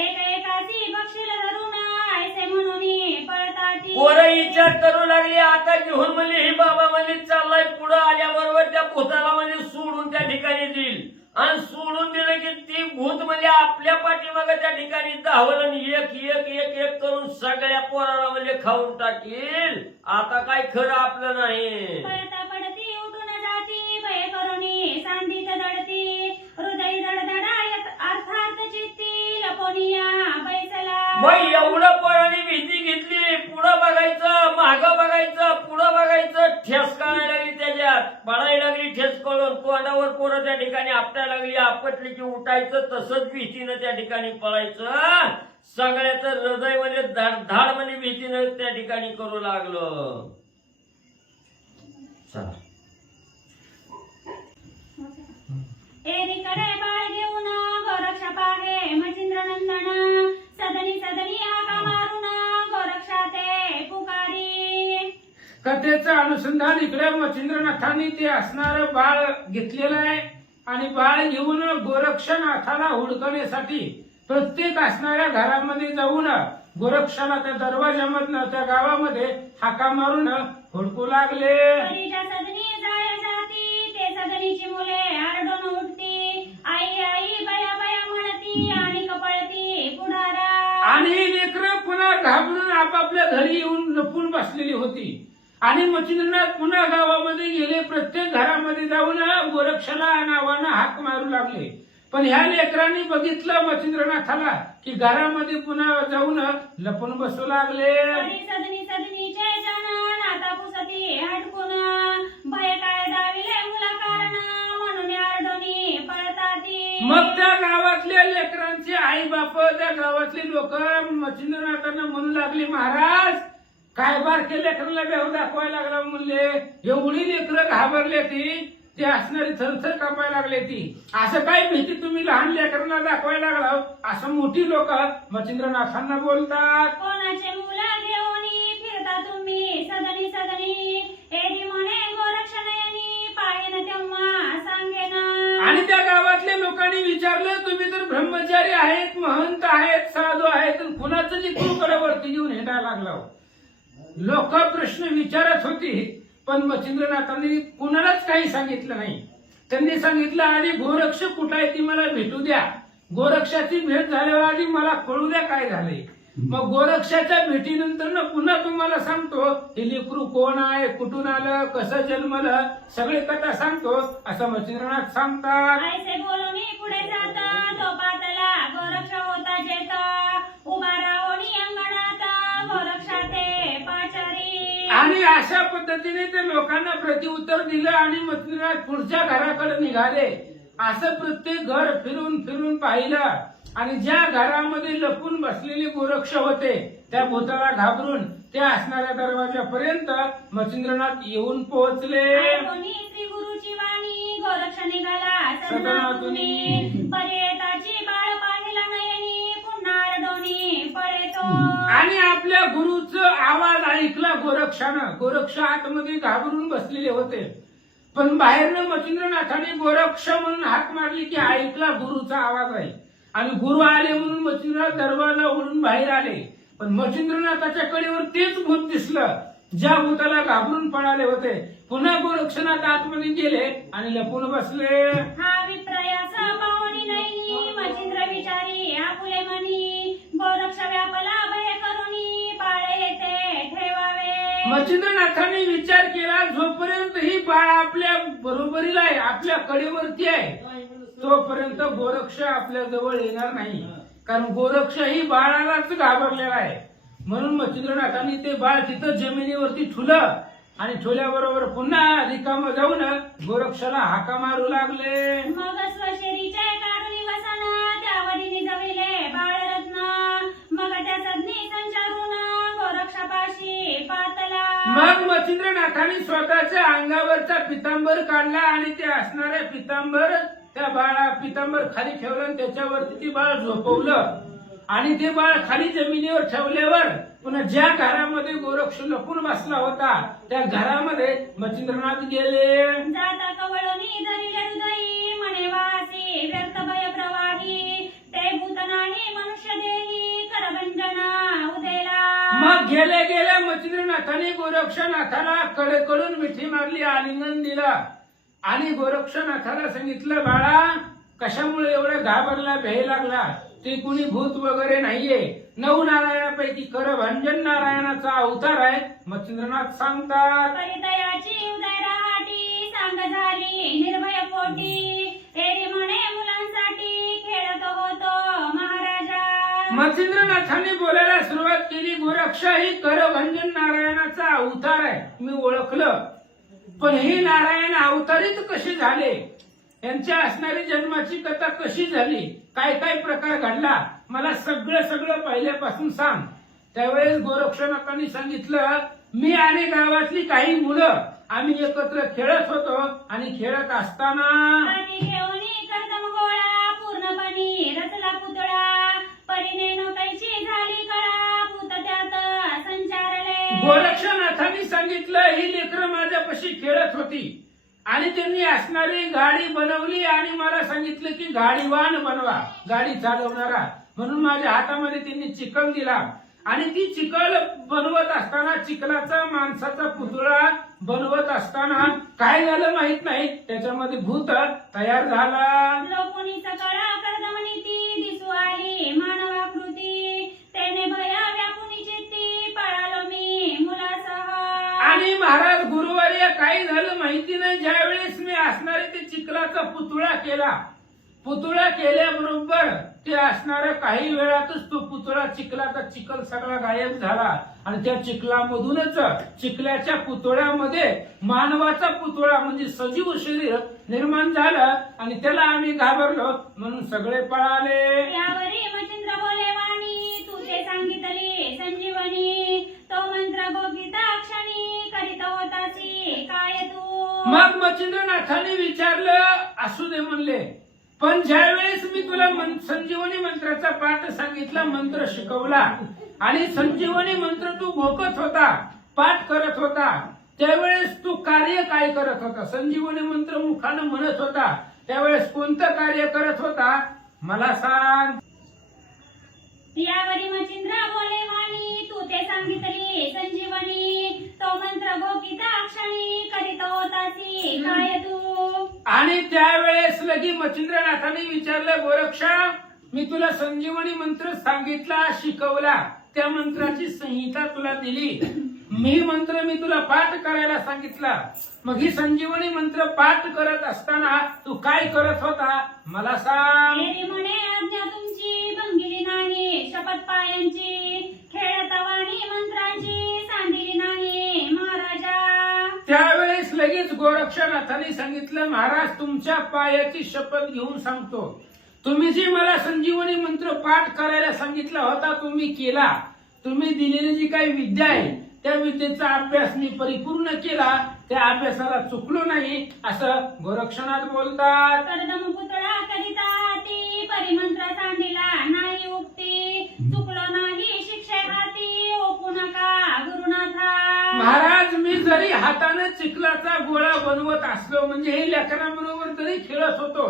एकासी बक्षील धरून ऐसे म्हणून पळताती. पोरं विचार करू लागली आता घेऊन म्हणजे ही बाबा म्हणजे चाललाय. पुढं आल्याबरोबर त्या भूताला म्हणजे सोडून त्या ठिकाणी देईल आणि सोडून दिलं की ती भूत म्हणजे आपल्या पाठीमागे त्या ठिकाणी धावलं आणि एक एक एक एक करून सगळ्या पोराला म्हणजे खाऊन टाकील. आता काय खरं आपलं नाही. पळता पडती उठून जाती भय करुणी सांधीत दडती हृदय दडदडायत अर्थात चित्ती लपोनिया बैसला. मग एवढं पोरांनी भीती घेतली. पुढं बघायचं मागं बघायचं पुढं बघायचं. ठेस काढायला लागली त्याच्यात पडायला लागली. ठेस कळून तोंडावर पोरं त्या ठिकाणी आपटायला लागली. आपटली की उठायचं तसंच भीतीनं त्या ठिकाणी पळायचं. सगळ्याचं हृदय म्हणजे धाड म्हणजे भीतीनं त्या ठिकाणी करू लागलं. चला एकीकडे बाळ घेऊन गोरक्षा पाहे मच्छिंद्रनंदन सदनी सदनी हाका मारून गोरक्षाते पुकारी. कथेचं अनुसंधान इकडे मच्छिंद्रनाथांनी ते असणारं बाळ घेतलेलं आहे आणि बाळ घेऊन गोरक्षनाथाला हुडकण्यासाठी प्रत्येक असणाऱ्या घरामध्ये जाऊन गोरक्षाला त्या दरवाजामधनं त्या गावामध्ये हाका मारून हुडकू लागले. परीच्या सदनी जाळ्या जाती ते सदनीची मुले आरडून उठती आई आई बया बया म्हणती आणि कपळती पुढारा. आणि लेकरं पुन्हा घाबरून आपापल्या घरी येऊन लपून बसलेली होती. आणि मच्छिंद्रनाथ पुन्हा गावामध्ये गेले. प्रत्येक घरामध्ये जाऊन गोरक्षाला नावानं हाक मारू लागले. पण ह्या लेकरांनी बघितलं मच्छिंद्रनाथाला की घरामध्ये पुन्हा जाऊन लपून बसू लागले. परी सदनी सदनीचे जन नाता पुसती हटकून भय काय दाविले मुला कारण म्हणून आरडोनी पळताती. मग त्या गावातल्या लेकरांचे आई बाप त्या गावातले लोक मच्छिंद्रनाथांना म्हणू लागली महाराज काय बारके लेकराला बेहू दाखवायला लागला म्हणले. एवढी लेकरं घाबरले ती ते असणारी थरथर कापायला लागले ती. असं काय भीती तुम्ही लहान लेकरांना दाखवायला लागला असं मोठी लोक मच्छिंद्रनाथांना बोलतात. कोणाचे मुलं घेऊन फिरता तुम्ही सदनी सदनी एरी म्हणे गोरक्षणयनी पायन तेव्हा सांगेन. आणि त्या गावातल्या लोकांनी विचारलं तुम्ही तर ब्रह्मचारी आहेत महंत आहेत साधू आहेत कुणाचं लेकरूकडे वरती घेऊन हिंडायला लागला. लोक प्रश्न विचारत होती पण मच्छिंद्रनाथांनी कुणालाच काही सांगितलं नाही. त्यांनी सांगितलं आधी गोरक्ष कुठं आहे ती मला भेटू द्या. गोरक्षाची भेट झाल्यावर आधी मला कळू द्या काय झालंय. मग गोरक्षाच्या भेटीनंतर ना पुन्हा तुम्हाला सांगतो हे लेकरू कोण आहे, कुठून आलं, कसं जन्मलं, सगळे कथा सांगतो असं मच्छिंद्रनाथ सांगतात. ऐसे बोलून पुढे जाता तो पातला गोरक्ष होता जेता उभा राहोनी अंगणात गोरक्षा ते पाचारी. आणि अशा पद्धतीने ते लोकांना प्रत्युत्तर दिलं आणि मच्छिंद्रनाथ पुढच्या घराकडे निघाले. असं प्रत्येक घर फिरून फिरून पाहिलं आणि ज्या घरामध्ये लपून बसलेले गोरक्ष होते त्या भूताला घाबरून त्या असणाऱ्या दरवाजापर्यंत मच्छिंद्रनाथ येऊन पोहोचले. ऐकोनी श्री गुरुची वाणी गोरक्ष निघाला सदनातूनी पर्येताची बाळ पाहिला नयनी पुन्हा आरडोनी पळेतो. आणि आपल्या गुरुचा आवाज ऐकला गोरक्षानं. गोरक्ष आतमध्ये घाबरून बसलेले होते पण बाहेरनं मच्छिंद्रनाथाने गोरक्ष म्हणून हाक मारली की ऐकला गुरुचा आवाज आहे आणि गुरु आले म्हणून मच्छिंद्रनाथ दरवाजा उडून बाहेर आले. पण मच्छिंद्रनाथाच्या कडेवर तेच भूत दिसलं ज्या भूताला घाबरून पळाले होते. पुन्हा गोरक्षनाथ आतमध्ये गेले आणि लपून बसले. हा विप्रयाचा पावनी नयनी मच्छिंद्र विचारी आपुले मनी गोरक्ष व्यापला भय करुनी बाळे येते ठेवावे. मच्छिंद्रनाथाने विचार केला जोपर्यंत ही बाळ आपल्या बरोबरीला आहे, आपल्या कडेवरती आहे, तोपर्यंत गोरक्ष आपल्या जवळ येणार नाही. कारण गोरक्ष ही बाळालाच घाबरलेला आहे. म्हणून मच्छिंद्रनाथांनी ते बाळ तिथं जमिनीवरती ठुलं आणि ठेवल्याबरोबर पुन्हा रिकाम जाऊन गोरक्षाला हाका मारू लागले. मग स्वशरीचे काढून वसना त्यावरी जविले बाळरत्न मग त्या सदनी संचारून गोरक्षापाशी पातला. मग मच्छिंद्रनाथांनी स्वतःच्या अंगावरचा पितांबर काढला आणि ते असणाऱ्या पितांबर त्या बाळा पितांबर खाली ठेवलं आणि त्याच्यावरती ती बाळ झोपवलं. आणि ते बाळ खाली जमिनीवर ठेवल्यावर पुन्हा ज्या घरामध्ये गोरक्ष लपून बसला होता त्या घरामध्ये मच्छिंद्रनाथ गेले. जाता कवळणी धरिले हृदयी म्हणे वासी व्यर्थ भय प्रवाही ते भूत नाही मनुष्य देही करभंजना उदेला. मग गेल्या गेल्या मच्छिंद्रनाथाने गोरक्षनाथाला कडेकडून मिठी मारली, आलिंगन दिलं आणि गोरक्षनाथाला सांगितलं बाळा कशामुळे एवढं घाबरला, भय लागला, ते कुणी भूत वगैरे नाहीये, 9 नारायणापैकी करभंजन नारायणाचा अवतार आहे. मच्छिंद्रनाथ सांगतात परितयाची उदय रहाटी सांग झाली निर्भय पोटी एरी म्हणे मुलांसाठी खेळत होतो महाराजा. मच्छिंद्रनाथांनी बोलायला सुरुवात केली. गोरक्ष ही करभंजन नारायणाचा अवतार आहे, मी ओळखलं. पण हे नारायण अवतरित कसे झाले, यांच्या असणारी जन्माची कथा कशी झाली, काय काय प्रकार घडला, मला सगळं सगळं पहिल्यापासून सांग. त्यावेळेस गोरक्षनाथांनी सांगितलं मी आणि गावातली काही मुलं आम्ही एकत्र खेळत होतो आणि खेळत असताना हाती घेऊनी कर्दम गोळा पूर्णपणे रचला पुतळा परिणे नौकायची झाली कळा भूत त्यात संचारले. गोरक्षनाथांनी सांगितलं ही लेकरं माझ्यापाशी खेळत होती आणि त्यांनी असणारी गाडी बनवली आणि मला सांगितलं की गाडीवान बनवा, गाडी चालवणारा. म्हणून माझ्या हातामध्ये त्यांनी चिखल दिला आणि ती चिखल बनवत असताना चिखलाचा माणसाचा पुतळा बनवत असताना काय झालं माहित नाही, त्याच्यामध्ये भूत तयार झाला. लोकुनी सकळा कर्दमनीती दिसू आली मानवाकृती त्याने भया व्यापुनी चित्ती पळालो मी मुलासह. आणि महाराज गुरुवर्य काय झालं माहिती नाही, ज्या वेळेस मी असणारे ते चिखलाचा पुतळा केला, पुतळा केल्याबरोबर ते असणाऱ्या काही वेळातच तो पुतळा चिखलाचा चिखल सगळा गायब झाला आणि त्या चिखलामधूनच चिखल्याच्या पुतळ्यामध्ये मानवाचा पुतळा म्हणजे सजीव शरीर निर्माण झालं आणि त्याला आम्ही घाबरलो म्हणून सगळे पळाले. यावरी मच्छिंद्र बोले वाणी तू ते सांगितली संजीवनी तो मंत्र गोपिता क्षणी करीत होतासी काय तू. मग मच्छिंद्रनाथाने विचारलं असू दे म्हणले, पण ज्या वेळेस मी तुला संजीवनी मंत्राचा पाठ सांगितला, मंत्र शिकवला आणि संजीवनी मंत्र तू घोकत होता, पाठ करत होता, त्यावेळेस तू कार्य काय करत होता, संजीवनी मंत्र मुखानं म्हणत होता त्यावेळेस कोणतं कार्य करत होता मला सांग. यावरी मच्छिंद्र बोले वाणी तू ते सांगितली संजीवनी तो मंत्र गोपिता क्षणी करीत होतासी काय तू. आणि त्यावेळेस लगी मच्छिंद्रनाथाने विचारलं गोरक्षा मी तुला संजीवनी मंत्र सांगितला, शिकवला, त्या मंत्राची संहिता तुला दिली. मी मंत्र मी तुला पाठ करायला सांगितला. मग ही संजीवनी मंत्र पाठ करत असताना तू काय करत होता मला सांग. तेरी म्हणे आज्ञा तुमची भंगिली नाही, शपथ पायांची खेळतवाणी मंत्रांची सांदिली नाही महाराजा. त्यावेळेस लगेच गोरक्षनाथाने सांगितलं, महाराज तुमच्या पायाची शपथ घेऊन सांगतो, तुम्ही जी मला संजीवनी मंत्र पाठ करायला सांगितला होता तुम्ही केला. तुम्ही दिलेली जी काही विद्या आहे त्या विद्येचा अभ्यास मी परिपूर्ण केला. त्या अभ्यासाला चुकलो नाही असं गोरक्षनाथ बोलतात. कर्दम पुतळा करिता हाती, परिमंत्र सांडिला नाही उक्ती. चुकलो नाही शिक्षे हाती, ओकू नका गुरुनाथा. महाराज मी जरी हाताने चिखलाचा गोळा बनवत असलो, म्हणजे हे लेकरांबरोबर तरी खेळत होतो,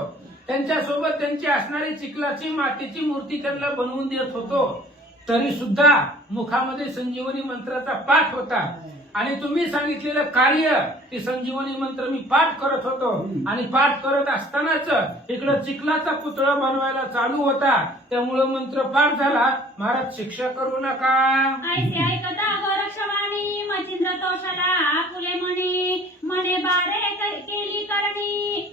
त्यांच्यासोबत त्यांची असणारी चिखलाची मातीची मूर्ती त्यांना बनवून देत होतो, तरी सुद्धा मुखामध्ये संजीवनी मंत्राचा पाठ होता. आणि तुम्ही सांगितलेलं कार्य ते संजीवनी मंत्र मी पाठ करत होतो. आणि पाठ करत असतानाच इकडं चिखलाचा पुतळा बनवायला चालू होता, त्यामुळं मंत्र पाठ झाला. महाराज शिक्षा करू नका. ऐसे ऐकता गोरक्षवाणी, मचिंद्र तोषाला आपुले म्हणे. म्हणे बारे केली करणी,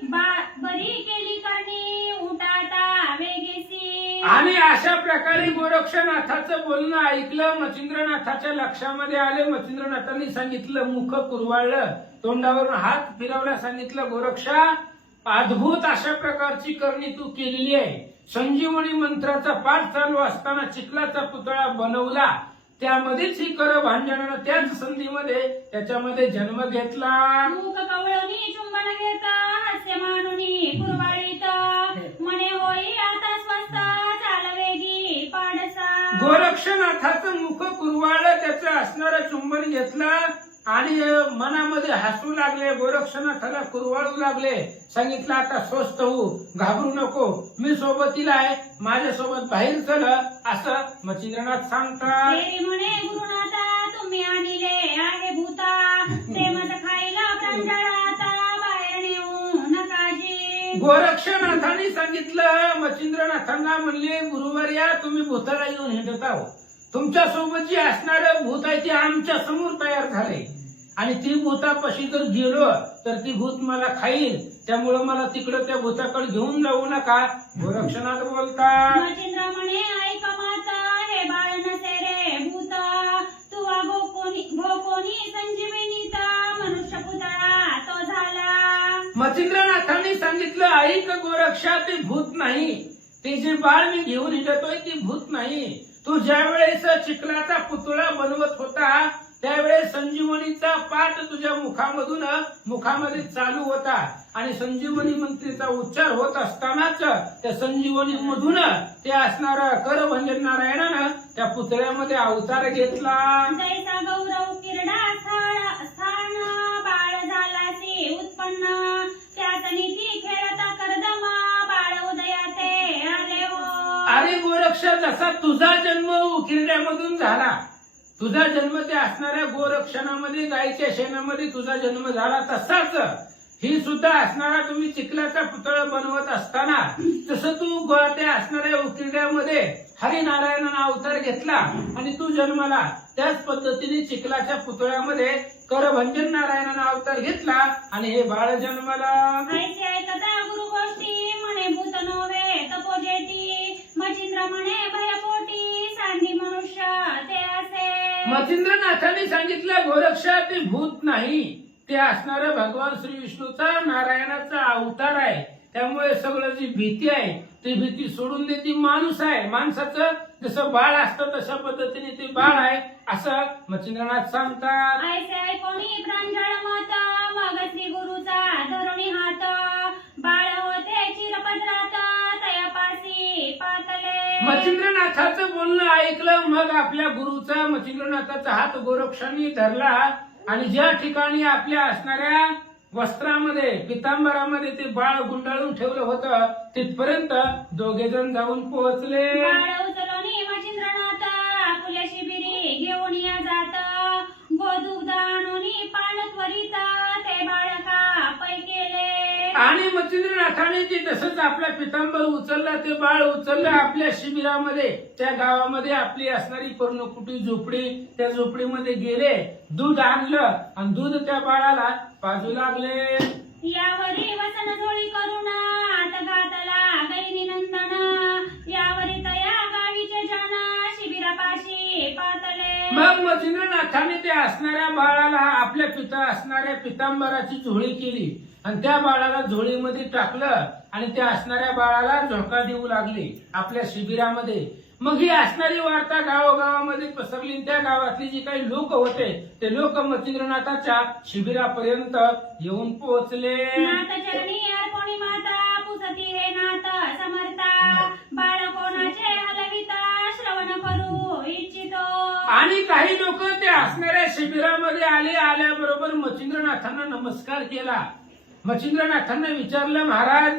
बरी केली करणी, उठाता वेगेसी. आणि अशा प्रकारे गोरक्षनाथाचं बोलणं ऐकलं. मच्छिंद्रनाथाच्या लक्षामध्ये आले. मच्छिंद्रनाथांनी सांगितलं, मुख कुरवाळलं, तोंडावरून हात फिरवला, सांगितलं, गोरक्षा अद्भुत अशा प्रकारची करणी तू केलेली आहे. संजीवनी मंत्राचा पाठ चालू असताना चिखलाचा पुतळा बनवला, त्यामध्येच ही कर भांजनानं त्याच संधीमध्ये त्याच्यामध्ये जन्म घेतला. मूक कवळणी चुंबन घेता, हास्य मानुनी कुरवाळीत. म्हणे होई आता स्वस्त, चाल वेगी पाडसा. गोरक्षनाथाचं मुख कुरवाळलं, त्याचं असणारं चुंबन घेतलं आणि मनामध्ये हसू लागले. गोरक्षनाथाला कुरवाळू लागले. सांगितलं, आता स्वस्थ होऊ, घाबरू नको, मी सोबतीला आहे, माझ्यासोबत बाहेर चल असं मच्छिंद्रनाथ सांगतात. तेरी म्हणे गुरुनाथा तुम्ही आणले आहे भूता, प्रेमच खायला प्रांजळाता, बाहेर नेऊ नकाजी. गोरक्षनाथांनी सांगितलं, मच्छिंद्रनाथांना म्हणले, गुरुवर्या तुम्ही भूताला येऊन हिंडत आहो, तुमच्या सोबत जे असणारं भूत आहे ते आमच्या समोर तयार झाले आणि ती भूतापाशी जर गेलो तर ती भूत मला खाईल, त्यामुळे मला तिकडं त्या भूताकडे घेऊन जाऊ नका. गोरक्षनाथ बोलतात. मचिंद्र म्हणे ऐक माता, हे बाळ नसे रे भूत, तू गोकोनी संजीवनीता, मनुष्य पुतळा तो झाला. मच्छिंद्रनाथांनी सांगितलं, ऐक गोरक्षा, ते भूत नाही, ते जे बाळ मी घेऊन हिंडतोय ती भूत नाही. तू ज्या वेळेस चिखलाचा पुतळा बनवत होता त्यावेळेस संजीवनीचा पाठ तुझ्या मुखामध्ये चालू होता आणि संजीवनी मंत्रीचा उच्चार होत असतानाच त्या संजीवनी मधून ते असणारा करभंजन नारायणानं त्या पुतळ्यामध्ये अवतार घेतला. जैसा गौरव किरडा स्थान, बाळ झालासी उत्पन्न, त्याच नीती खेळता कर्दमा, बाळ उदयाते आले हो. अरे गोरक्ष, जसा तुझा जन्म उकिरड्यामधून झाला, तुझा जन्म त्या असणाऱ्या गोरक्षणामध्ये गायीच्या शेणामध्ये तुझा जन्म झाला, तसाच ही सुद्धा असणारा तुम्ही चिखलाचा पुतळा बनवत असताना तसं तू त्या असणाऱ्या उकिरड्यामध्ये हरिनारायणानं अवतार घेतला आणि तू जन्माला. त्याच पद्धतीने चिखलाच्या पुतळ्यामध्ये करभंजन नारायणानं अवतार घेतला आणि हे बाळ जन्माला. ऐसे ऐकता गुरुगोष्टी, म्हणे भूत नव्हे तपोजेटी, मचिंद्र म्हणे भयपोटी, सांडी मनुष्य ते असे. मच्छिंद्रनाथांनी सांगितलं, गोरक्षा ते भूत नाही, ते असणारं भगवान श्री विष्णूचा नारायणाचा अवतार आहे. त्यामुळे सगळं जी भीती आहे ती भीती सोडून देती माणूस आहे. माणसाचं जसं बाळ असतं तशा पद्धतीने ते बाळ आहे असं मच्छिंद्रनाथ सांगतात. ऐसे ऐकोनी प्रांजळ मत, मग श्री गुरुचा धरुणी हात, बाळ होते चिरपदरात, तयापासी पातले. मच्छिंद्रनाथाचं बोलणं ऐकलं. मग आपल्या गुरुचा मच्छिंद्रनाथाचा हात गोरक्षांनी धरला आणि ज्या ठिकाणी आपल्या असणाऱ्या वस्त्रामध्ये पितांबरामध्ये ते बाळ गुंडाळून ठेवलं होतं तिथपर्यंत दोघे जण जाऊन पोहोचले. बाळ उचलून मचिंद्रनाथ आपुल्या शिबिरी घेऊन या जात, गोदुग्ध आणून पान त्वरित, ते बाळका पै केले. आणि मच्छिंद्रनाथाने ते तसंच आपल्या पितांबर उचलला, ते बाळ उचललं आपल्या शिबिरामध्ये, त्या गावामध्ये आपली असणारी पर्णकुटी झोपडी, त्या झोपडीमध्ये गेले, दूध आणलं आणि दूध त्या बाळाला पाजू लागले. यावरी वसन झोळी करून आत घातला गैरी नंदन, यावरी तया गावीचे जन शिबिरापाशी पातले. मग मच्छिंद्रनाथाने त्या असणाऱ्या बाळाला आपल्या पिता असणाऱ्या पितांबराची झोळी केली आणि त्या बाळाला झोळीमध्ये टाकलं आणि त्या असणाऱ्या बाळाला झोका देऊ लागली आपल्या शिबिरामध्ये. मग ही असणारी वार्ता गावोगावामध्ये पसरली. त्या गावातली जी काही लोक होते ते लोक मच्छिंद्रनाथाच्या शिबिरापर्यंत येऊन पोहोचले. नाथचरणी अर्पणी माता पुसती हे नाथ समर्था, बाळ कोणाचे हलविता श्रवण करू इच्छितो. आणि काही लोक त्या असणाऱ्या शिबिरामध्ये आले. आल्याबरोबर मच्छिंद्रनाथांना नमस्कार केला. मच्छिंद्रनाथांना विचारलं, महाराज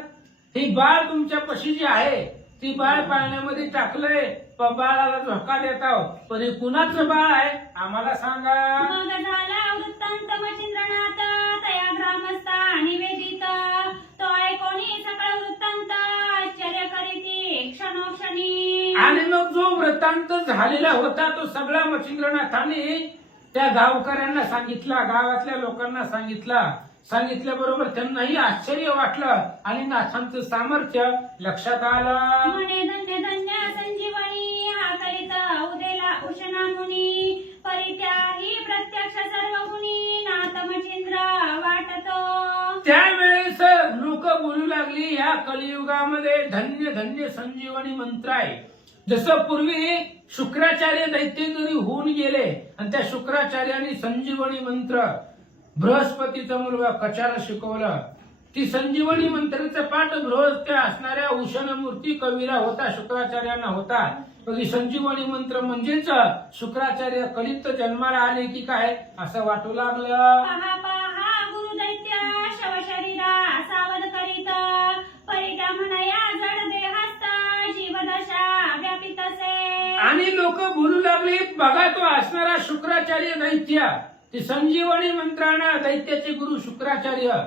ही बाळ तुमच्या पशी जी आहे ती बाळ पाण्यामध्ये टाकलंय, बाळाला धोका देता, पण हे कुणाचं बाळ आहे आम्हाला सांगा. मग झाला वृत्तांत मच्छिंद्रनाथ तया ग्रामस्था निवेदित, तो ऐकोनी सकळ वृत्तांत आश्चर्य करीती क्षणोक्षणी. आणि मग जो वृत्तांत झालेला होता तो सगळा मच्छिंद्रनाथांनी त्या गावकऱ्यांना सांगितला, गावातल्या लोकांना सांगितल्याबरोबर त्यांनाही आश्चर्य वाटलं आणि नाथांचं सामर्थ्य लक्षात आलं. म्हणे धन्य धन्य संजीवनी हा करीत उदेला उशना मुनी, परित्याही प्रत्यक्ष सर्व गुणी नाथ मच्छिंद्र वाटतो. त्यावेळेस लोक बोलू लागली, या कलियुगामध्ये धन्य धन्य संजीवनी मंत्र आहे. जसं पूर्वी शुक्राचार्य दैत्यगिरी होऊन गेले आणि त्या शुक्राचार्यांनी संजीवनी मंत्र बृहस्पतीचा मुलगा कचाला शिकवलं. ती संजीवनी मंत्राचा पाठ त्या असणाऱ्या उषण मूर्ती कवीला होता, शुक्राचार्यांना होता. पण संजीवनी मंत्र म्हणजेच शुक्राचार्य कलित जन्माला आले की काय असं वाटू लागलं. पहा पहा गुरुदैत्य शव शरीरा सावध करीत, परित्या म्हणया जड देहस्थ जीवदशा व्यापित असे. आणि लोक बोलू लागले, बघा तो असणारा शुक्राचार्य दैत्य, ते संजीवनी मंत्रानं दैत्याचे गुरु शुक्राचार्य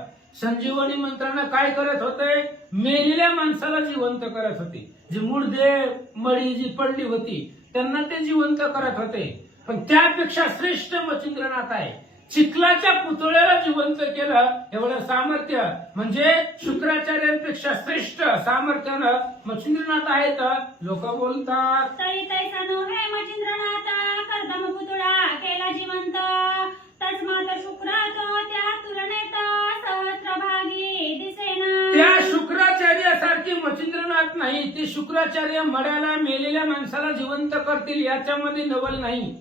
संजीवनी मंत्रानं काय करत होते, मेलेल्या माणसाला जिवंत करत होते. जी मुर्दे मळी जी पडली होती त्यांना ते जिवंत करत होते. पण त्यापेक्षा श्रेष्ठ मच्छिंद्रनाथ आहे. चिखलाच्या पुतळ्याला जिवंत केलं एवढं सामर्थ्य म्हणजे शुक्राचार्यांपेक्षा श्रेष्ठ सामर्थ्यानं मच्छिंद्रनाथ आहेत लोक बोलतात. तरी तैसा नोहे मच्छिंद्रनाथ कर्दम पुतळा केला जिवंत, तस्मात शुक्र तो त्या तुलनेत सहस्रभागी दिसेना. त्या शुक्राचार्यासारखी मच्छिंद्रनाथ नाही. ते शुक्राचार्य मड्याला मेलेल्या माणसाला जिवंत करतील याच्यामध्ये नवल नाही.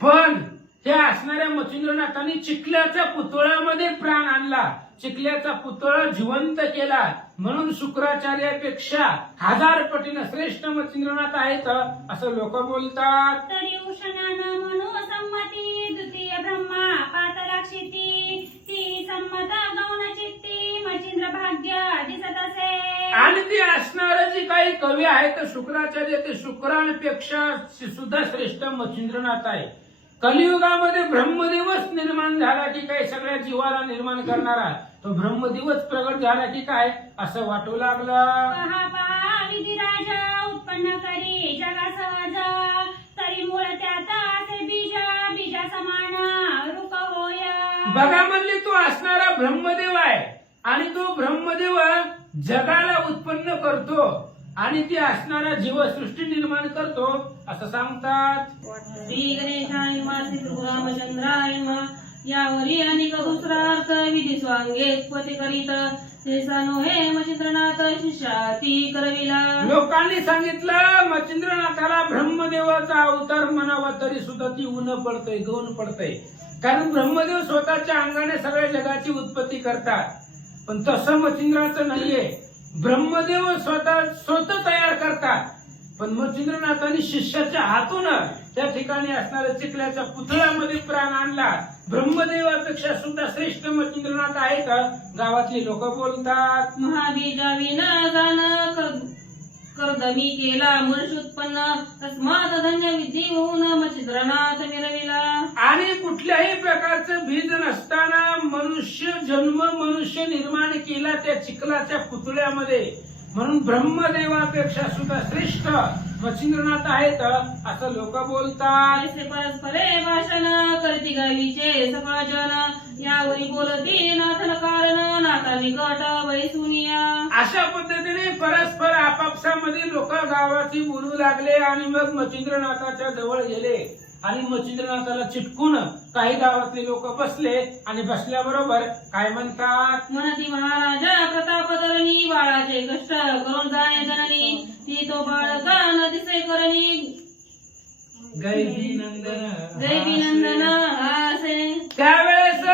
पण त्या असणाऱ्या मच्छिंद्रनाथांनी चिखल्याच्या पुतळ्यामध्ये प्राण आणला, चिखल्याचा पुतळा जिवंत केला, म्हणून शुक्राचार्यापेक्षा 1000 पटीनं श्रेष्ठ मच्छिंद्रनाथ आहेत असं लोक बोलतात. तरी उषणानं म्हणू संमती द्वितीय ब्रह्मा पातलाक्षिती, ती संमत गौण चित्ती मच्छिंद्र भाग्य दिसत असे. आणि ते असणारे जे काही कवी आहेत शुक्राचार्य ते शुक्रांपेक्षा सुद्धा श्रेष्ठ मच्छिंद्रनाथ आहे. कलियुगामध्ये ब्रह्मदिवस निर्माण झाला की काय, सगळ्या जीवाला निर्माण करणारा तो ब्रह्मदिवस प्रगट झाला की काय असं वाटू लागलं. पहा पहा विधिराज उत्पन्न करी जगा सहज, तरी मूळ त्यात असे बीज समान रुक होय. बघा म्हणले तो असणारा ब्रह्मदेव आहे आणि तो ब्रह्मदेव जगाला उत्पन्न करतो आणि ती असणारा जीवसृष्टी निर्माण करतो असं सांगतात. श्री गणेशाय नमः, श्री रामचंद्राय नमः. यावरी अनेक दुसरा अर्थ विधी स्वांगेत्पत्ती करीत, शेषानो हे मच्छिंद्रनाथ शिष्याती करविला. लोकांनी सांगितलं मच्छिंद्रनाथाला ब्रह्मदेवाचा अवतार म्हणावा तरी सुद्धा ती ऊन पडतंय, गौण पडतंय. कारण ब्रह्मदेव स्वतःच्या अंगाने सगळ्या जगाची उत्पत्ती करतात. पण तसं मच्छिंद्राचं नाहीये. ब्रह्मदेव स्वतः तयार करतात. पण मच्छिंद्रनाथांनी शिष्याच्या हातून त्या ठिकाणी असणाऱ्या चिखल्याच्या पुतळ्यामध्ये प्राण आणला. ब्रह्मदेवापेक्षा सुद्धा श्रेष्ठ मच्छिंद्रनाथ आहेत गावातली लोक बोलतात. महाबीजाविन गान कर्दमी केला मनुष्य उत्पन्न तस्मात धन्य विधी होऊन मच्छिंद्रनाथ मिरविला. आणि कुठल्याही प्रकारचं बीज नसताना मनुष्य जन्म मनुष्य निर्माण केला त्या चिखलाच्या पुतळ्यामध्ये. म्हणून ब्रह्मदेवापेक्षा सुद्धा श्रेष्ठ मच्छिंद्रनाथ आहेत असं लोक बोलतात. ऐसे परस्परे भाषण करती गावीचे सकळ जन यावरी बोलती नाथन कारण नाथा निकट बैसुनिया. अशा पद्धतीने परस्पर आपापसामध्ये लोक गावाची बोलू लागले आणि मग मच्छिंद्रनाथाच्या जवळ गेले आणि मच्छिंद्रनाथाला चिटकून काही गावातले लोक बसले आणि बसल्याबरोबर काय म्हणतात. म्हणती महाराजा प्रतापधरणी बाळाचे कष्ट करून जाणे जननी ती तो बाळका न दिसे करणी गैबीनंदन असे. त्यावेळेस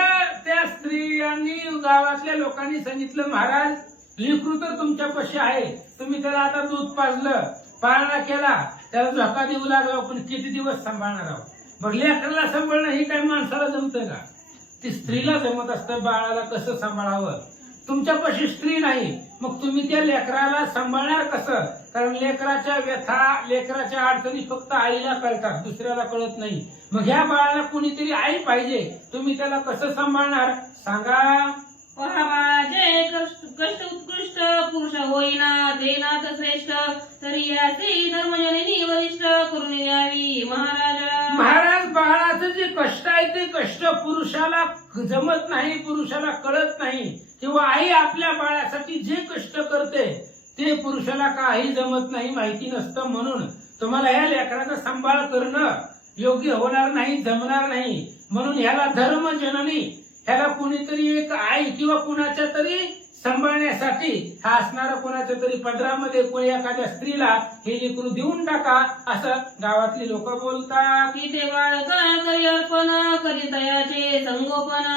त्या स्त्रियांनी गावातल्या लोकांनी सांगितलं महाराज लेकरू तर तुमच्यापाशी आहे, तुम्ही त्याला आता दूध पाजलं पाळणा केला त्याला झोका देऊ लागला पण किती दिवस सांभाळणार आहोत. मग लेकराला सांभाळणं ही काही माणसाला जमतं का. ती स्त्रीला जमत असतं बाळाला कसं सांभाळावं. तुमच्यापाशी स्त्री नाही मग तुम्ही त्या लेकराला सांभाळणार कसं. कारण लेकराच्या व्यथा लेकराच्या अडचणी फक्त आईला कळतात दुसऱ्याला कळत नाही. मग ह्या बाळाला कुणीतरी आई पाहिजे, तुम्ही त्याला कसं सांभाळणार सांगा. पहा बाळाचे कष्ट उत्कृष्ट पुरुष होईना ते नाथ श्रेष्ठ तरी याची धर्मजननी वरिष्ठ करून यावी महाराजा. महाराज बाळाचं जे कष्ट आहे ते कष्ट पुरुषाला जमत नाही पुरुषाला कळत नाही. किंवा आई आपल्या बाळासाठी जे कष्ट करते ते पुरुषाला काही जमत नाही माहिती नसतं. म्हणून तुम्हाला ह्या लेकराचा सांभाळ करणं योग्य होणार नाही जमणार नाही. म्हणून ह्याला धर्मजननी ह्याला कुणीतरी एक आई किंवा कुणाच्या तरी सांभाळण्यासाठी हा असणारा कोणाच्या तरी पदरामध्ये कोणी एखाद्या स्त्रीला हे लेकरू देऊन टाका असं गावातली लोक बोलतात. तिथे बाळका करी अर्पण करी दयाचे संगोपन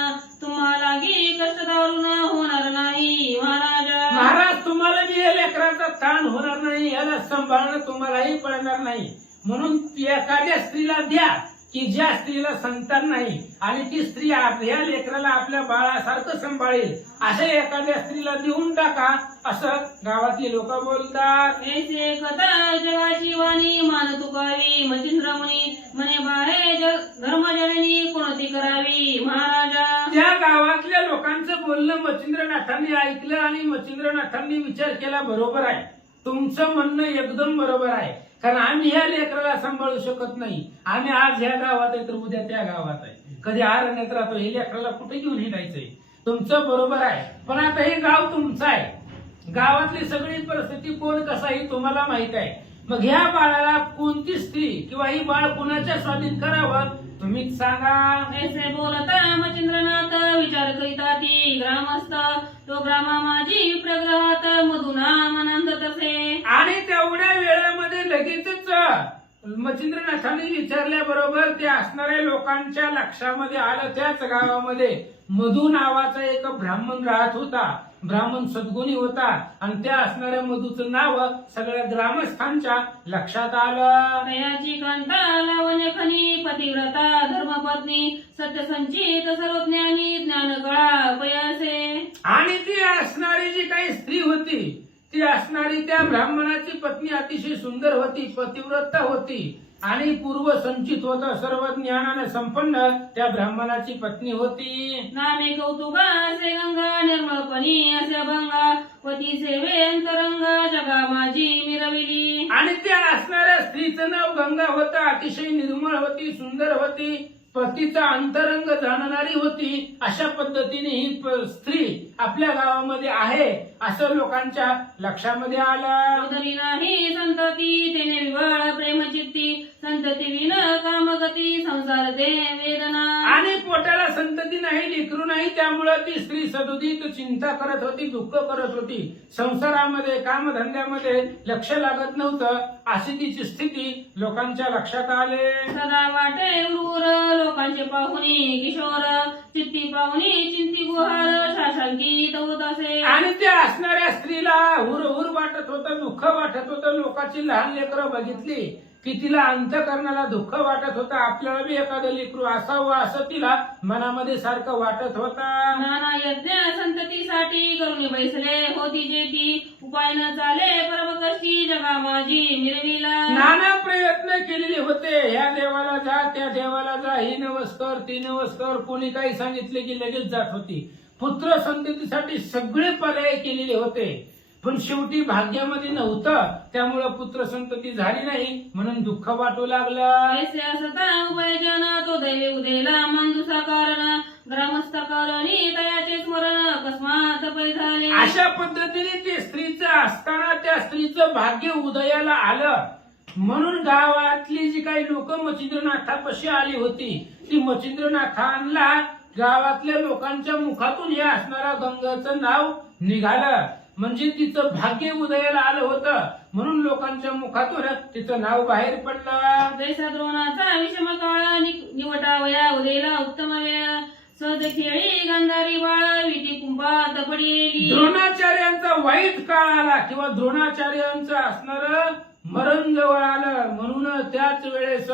तुम्हाला गी कष्ट दारून होणार नाही महाराजा. महाराज तुम्हाला बी या लेकराचा ताण होणार नाही याला सांभाळणं तुम्हालाही पडणार नाही. म्हणून एखाद्या स्त्रीला द्या की ज्या स्त्रीला संतान नाही आणि ती स्त्री या लेकराला आपल्या बाळासारखं सांभाळेल अशा एखाद्या स्त्रीला देऊन टाका असं गावातली लोक बोलतात. ऐसे कथा जगाची वाणी मान तुकावी मच्छिंद्रमुनी म्हणे बाळे धर्मजननी कोणती करावी महाराजा. त्या गावातल्या लोकांचं बोलणं मच्छिंद्रनाथांनी ऐकलं आणि मच्छिंद्रनाथांनी विचार केला बरोबर आहे तुमचं म्हणणं एकदम बरोबर आहे. कारण आम्ही ह्या लेकराला सांभाळू शकत नाही. आम्ही आज ह्या गावात आहे तर उद्या त्या गावात आहे, कधी अरण्यात राहतो. हे लेकराला कुठे घेऊन हिंडायचंय. तुमचं बरोबर आहे पण आता हे गाव तुमचं आहे. गावातली सगळी परिस्थिती कोण कसाही तुम्हाला माहित आहे. मग ह्या बाळाला कोणती स्त्री किंवा ही बाळ कुणाच्या स्वाधीन करावं तुम्हीच सांगा. ऐसे बोलता मच्छिंद्रनाथ विचार करीता ती ग्रामस्थ तो ग्रामा माझी प्रग्रहात मधुना मनांत तसे. आणि तेवढ्या वेळामध्ये लगेचच मच्छिंद्रनाथांनी विचारल्याबरोबर ते असणाऱ्या लोकांच्या लक्षामध्ये आलं त्याच गावामध्ये मधु नावाचा एक ब्राह्मण राहत होता. ब्राह्मण सद्गुणी होता आणि त्या असणाऱ्या मधूचं नाव सगळ्या ग्रामस्थांच्या लक्षात आलं. तयाची कांता लावण्य खनी पतिव्रता धर्मपत्नी सत्यसंचित सर्वज्ञानी ज्ञान कळा पयासे. आणि ती असणारी जी काही स्त्री होती ती असणारी त्या ब्राह्मणाची पत्नी अतिशय सुंदर होती पतिव्रता होती आणि पूर्व संचित होता सर्व ज्ञानाने संपन्न त्या ब्राह्मणाची पत्नी होती. नामे कौतुका असे गंगा निर्मळपणी असे अभंगा पती सेवे अंतरंगा जगा माझी मिरविली. आणि त्या असणाऱ्या स्त्रीचं नाव गंगा होतं अतिशय निर्मळ होती सुंदर होती पतीचा अंतरंग जाणणारी होती. अशा पद्धतीने ही स्त्री आपल्या गावामध्ये आहे असं लोकांच्या लक्षामध्ये आलं. उदरी नाही संतती तेने विवळ प्रेमचित्ती संतती विन कामगती संसार दे वेदना. आणि पोटाला संतती नाही लेकरू नाही त्यामुळे ती स्त्री सदुदित चिंता करत होती दुःख करत होती. संसारामध्ये कामधंद्यामध्ये लक्ष लागत नव्हतं अशी तिची स्थिती लोकांच्या लक्षात आले. सदा वाटे उरूर लोकांचे पाहुणी किशोर चित्ती पाहुणी चिंती गुहार शाशांकित होत असे. आणि त्या असणाऱ्या स्त्रीला हुर वाटत होतं दुःख वाटत होतं. लोकांची लहान लेकरं बघितली की तिला अंतःकरणाला दुःख वाटत होतं. आपल्याला बी एखादं लेकरू असावं असं तिला मनामध्ये सारखं वाटत होतं. नाना यज्ञ संततीसाठी करून बैसले होती जे ती उपाय न चाले परम कष्टी जगा माझी मिरविला. नाना प्रयत्न केलेले होते, ह्या देवाला जा त्या देवाला जा, ही नवस कर ती नवस कर, कोणी काही सांगितले की लगेच जात होती. पुत्र संततीसाठी सगळे पर्याय केलेले होते, पण शेवटी भाग्यामध्ये नव्हतं, त्यामुळे पुत्र संतती झाली नाही म्हणून दुःख वाटू लागलं. ऐसे असता उभय जन तो दैवे उदेला मंजुषा कारण ग्रामस्थ करणी तयाचे स्मरण अकस्मात पै झाले. अशा पद्धतीने ते स्त्रीचं असताना त्या स्त्रीचं भाग्य उदयाला आलं, म्हणून गावातली जी काही लोक मच्छिंद्रनाथापाशी आली होती, ती मच्छिंद्रनाथांना गावातल्या लोकांच्या मुखातून हे असणारा गंगाचं नाव निघालं, म्हणजे तिचं भाग्य उदयाला आलं होतं, म्हणून लोकांच्या मुखातून तिचं नाव बाहेर पडलं. जैसा द्रोणाचा विषम काळ निवटावया उदेला उत्तम वेळ सद खेळी गांधारी बाळ विटी कुंभात पडलेली. द्रोणाचार्यांचा वाईट काळ आला किंवा द्रोणाचार्यांचं असणार मरण जवळ आलं, म्हणून त्याच वेळेस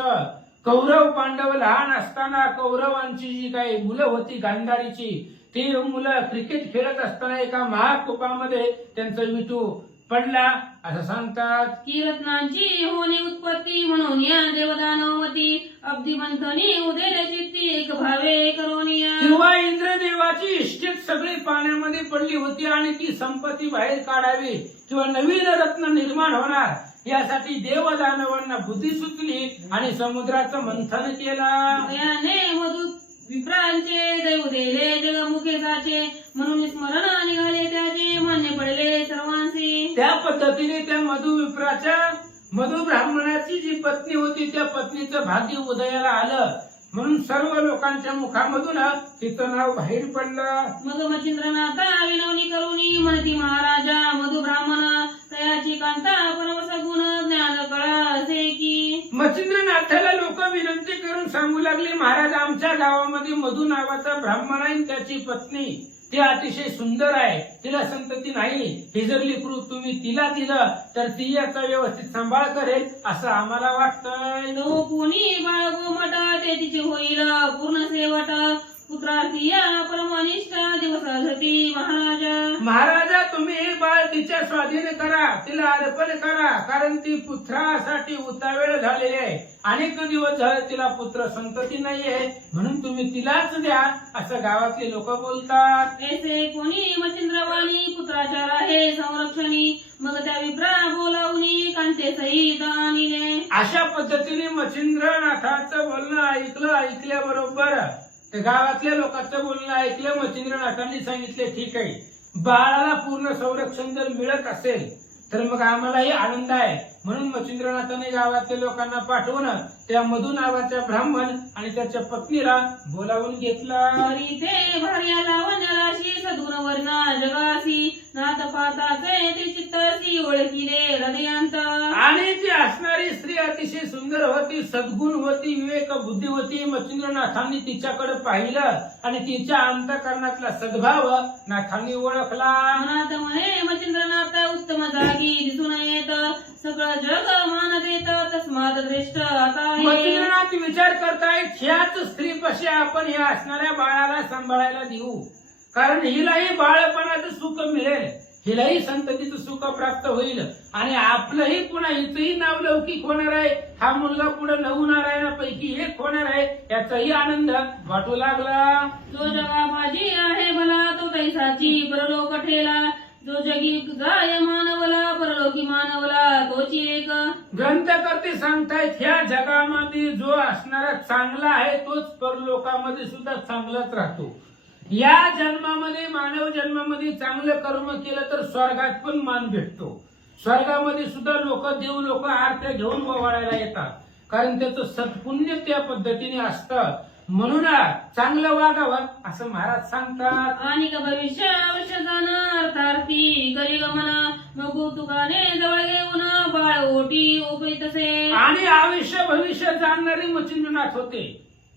कौरव पांडव लहान असताना कौरवांची जी काही मुलं होती गांधारीची, ती मुलं क्रिकेट खेळत असताना एका महाकुपामध्ये त्यांचा विटू पडला असं सांगतात. की रत्नांची होणे उत्पत्ती म्हणून या देवदानवती अब्दी मंथनी उदेले चित्ती एक भावे करोनिया. किंवा इंद्रदेवाची इष्टित सगळी पाण्यामध्ये पडली होती आणि ती संपत्ती बाहेर काढावी किंवा नवीन रत्न निर्माण होणार यासाठी देवदानवांना बुद्धी सुचली आणि समुद्राचं मंथन केलं. याने मधु विप्रांचे दैव दिले जगमुखे साचे म्हणून स्मरण निघाले त्याचे मान्य पडले सर्वांशी. त्या पद्धतीने त्या मधु विप्राच्या मधु ब्राह्मणाची जी पत्नी होती त्या पत्नीचं भाग्य उदयाला आलं, म्हणून सर्व लोकांच्या मुखामधून तिचं नाव बाहेर पडलं. मग मच्छिंद्रनाथा विनवणी करुणी म्हणती महाराजा मधु ब्राह्मण तयाची कांता परम सगुण ज्ञान कळा असे की. मच्छिंद्रनाथाला लोक विनंती करून सांगू लागले, महाराज आमच्या गावामध्ये मधु नावाचा ब्राह्मण आहे, त्याची पत्नी ती अतिशय सुंदर आहे, तिला संतती नाही, हे जर लेकरू तुम्ही तिला दिलं तर ती याचा व्यवस्थित सांभाळ करेल असं आम्हाला वाटतंय. तो कोणी बाळ गोमट ते तिचे होईल पूर्ण सेवट पुत्रार्थी या परमनिष्ठ दिवसासाठी महाराजा. महाराजा तुम्ही हे बाळ तिच्या स्वाधीन करा, तिला अर्पण करा, कारण ती पुत्रासाठी उतावेळ झालेली आहे, अनेक दिवस झाले तिला पुत्र संतती नाहीये, म्हणून तुम्ही तिलाच द्या असं गावातले लोक बोलतात. ऐसे कोणी मच्छिंद्रवाणी पुत्राचार आहे संरक्षणी मग त्या विप्रा बोलावणी कांते सहित आणिले. अशा पद्धतीने मच्छिंद्रनाथाचं बोलणं ऐकल्याबरोबर त्या गावातल्या लोकांचं बोलणं ऐकलं. मच्छिंद्रनाथांनी सांगितले ठीक आहे, बाळाला पूर्ण संरक्षण जर मिळत असेल तर मग आम्हालाही आनंद आहे, म्हणून मच्छिंद्रनाथाने गावातल्या लोकांना पाठवून त्या मधु नावाच्या ब्राह्मण आणि त्याच्या पत्नीला बोलावून घेतलं. हरी ते भार्या लावण्यालाशी सदुन वर्णा जगासी नाथ पाताचे ते चित्तासी ओळखिले हृदयांत. आणि ती असणारी स्त्री अतिशय सुंदर होती, सद्गुण होती, विवेक बुद्धी होती. मच्छिंद्रनाथांनी तिच्याकडे पाहिलं आणि तिच्या अंतःकरणातला सद्भाव नाथांनी ओळखला. मनात म्हणे मच्छिंद्रनाथ उत्तम जागी दिसून येत सगळं जग मान देत तस्मात श्रेष्ठ आता आहे. मच्छिंद्रनाथ विचार करतायत, ह्याच स्त्रीपाशी आपण या असणाऱ्या बाळाला सांभाळायला देऊ, कारण हिलाही बाळपणाचं सुख मिळेल, हिलाही संततीचं सुख प्राप्त होईल आणि आपलंही पुन्हा हिचंही नाव लौकिक होणार आहे, हा मुलगा पुढे 9 नारायणापैकी एक होणार आहे, याचाही आनंद वाटू लागला. जो जगा माझी आहे भला तो तैसाची परलोक ठेला जो जगी गाय मानवला परलोकी मानवला तोची एक. ग्रंथकर्ते सांगतायत, ह्या जगामध्ये जो असणारा चांगला आहे तोच परलोकामध्ये सुद्धा चांगलाच राहतो. या जन्मामध्ये मानव जन्मामध्ये चांगलं कर्म केलं तर स्वर्गात पण मान भेटतो. स्वर्गामध्ये सुद्धा देव लोक आरत्या घेऊन ओवाळायला येतात, कारण त्याचं सत्पुण्य त्या पद्धतीने असतं. म्हणून चांगलं वागावं असं महाराज सांगतात. आणि का भविष्य अवश्य जाणं अर्थार्थी कलिगमन मगू तुकाने जवळ घेऊन बाळ ओटी ओपितसे. आणि आयुष्य भविष्य जाणणारे मच्छिंद्रनाथ होते,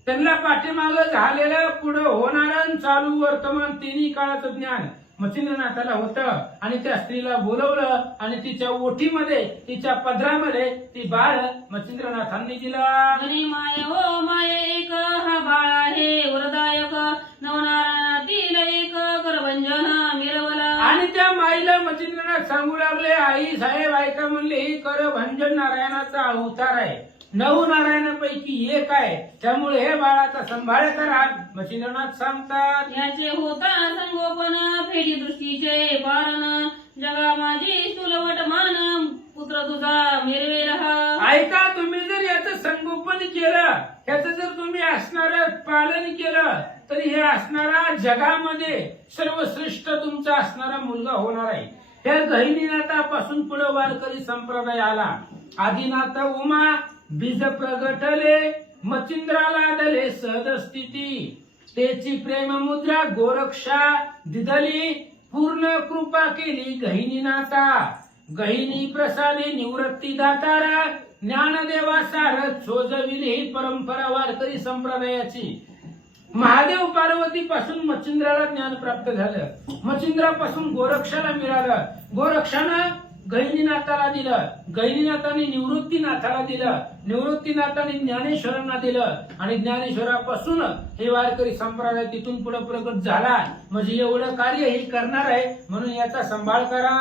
त्यांना पाठीमागं झालेलं पुढं होणारं चालू वर्तमान तिन्ही काळाचं ज्ञान मच्छिंद्रनाथाला होतं. आणि त्या स्त्रीला बोलवलं आणि तिच्या ओठीमध्ये तिच्या पदरामध्ये ती बाळ मच्छिंद्रनाथांनी दिला. आणि माय ओ माय एक हा बाळ आहे वरदायक नवनारायणातील एक करभंजन मिरवला. आणि त्या माई आईला मच्छिंद्रनाथ सांगू लागले, आई साहेब ऐका म्हणले, ही कर भंजन नारायणाचा अवतार आहे, 9 नारायणापैकी एक आहे, त्यामुळे हे बाळाचा सांभाळ करा. मच्छिंद्रनाथ सांगतात, याचे होता संगोपन फेडी दृष्टीचे पालन जगा माझी तुलवट मान पुत्र तुझा मिरवे रहा. ऐका, तुम्ही जर याचं संगोपन केलं, याचं जर तुम्ही असणार पालन केलं, तर हे असणारा जगामध्ये सर्वश्रेष्ठ तुमचा असणारा मुलगा होणार आहे. त्या गहिनीनाथापासून पुढे वारकरी संप्रदाय आला. आदिनाथ उमा बीज प्रगटले, मच्छिंद्राला दले सदस्थिती, त्याची प्रेम मुद्रा गोरक्षा दिदली, पूर्ण कृपा केली गहिनीनाथा. गहिनी प्रसादे निवृत्ती दातारा, ज्ञानदेवा सार चोजविली. ही परंपरा वारकरी संप्रदायाची. महादेव पार्वती पासून मच्छिंद्राला ज्ञान प्राप्त झालं, मच्छिंद्रापासून गोरक्षाला मिळालं, गोरक्षानं गहिनीनाथाला दिलं, गहिनीनाथाने निवृत्तीनाथाला दिलं, निवृत्तीनाथाने ज्ञानेश्वरांना दिलं, आणि ज्ञानेश्वरापासून हे वारकरी संप्रदाय तिथून पुढे प्रगट झाला. म्हणजे एवढं कार्य हे करणार आहे, म्हणून याचा सांभाळ करा.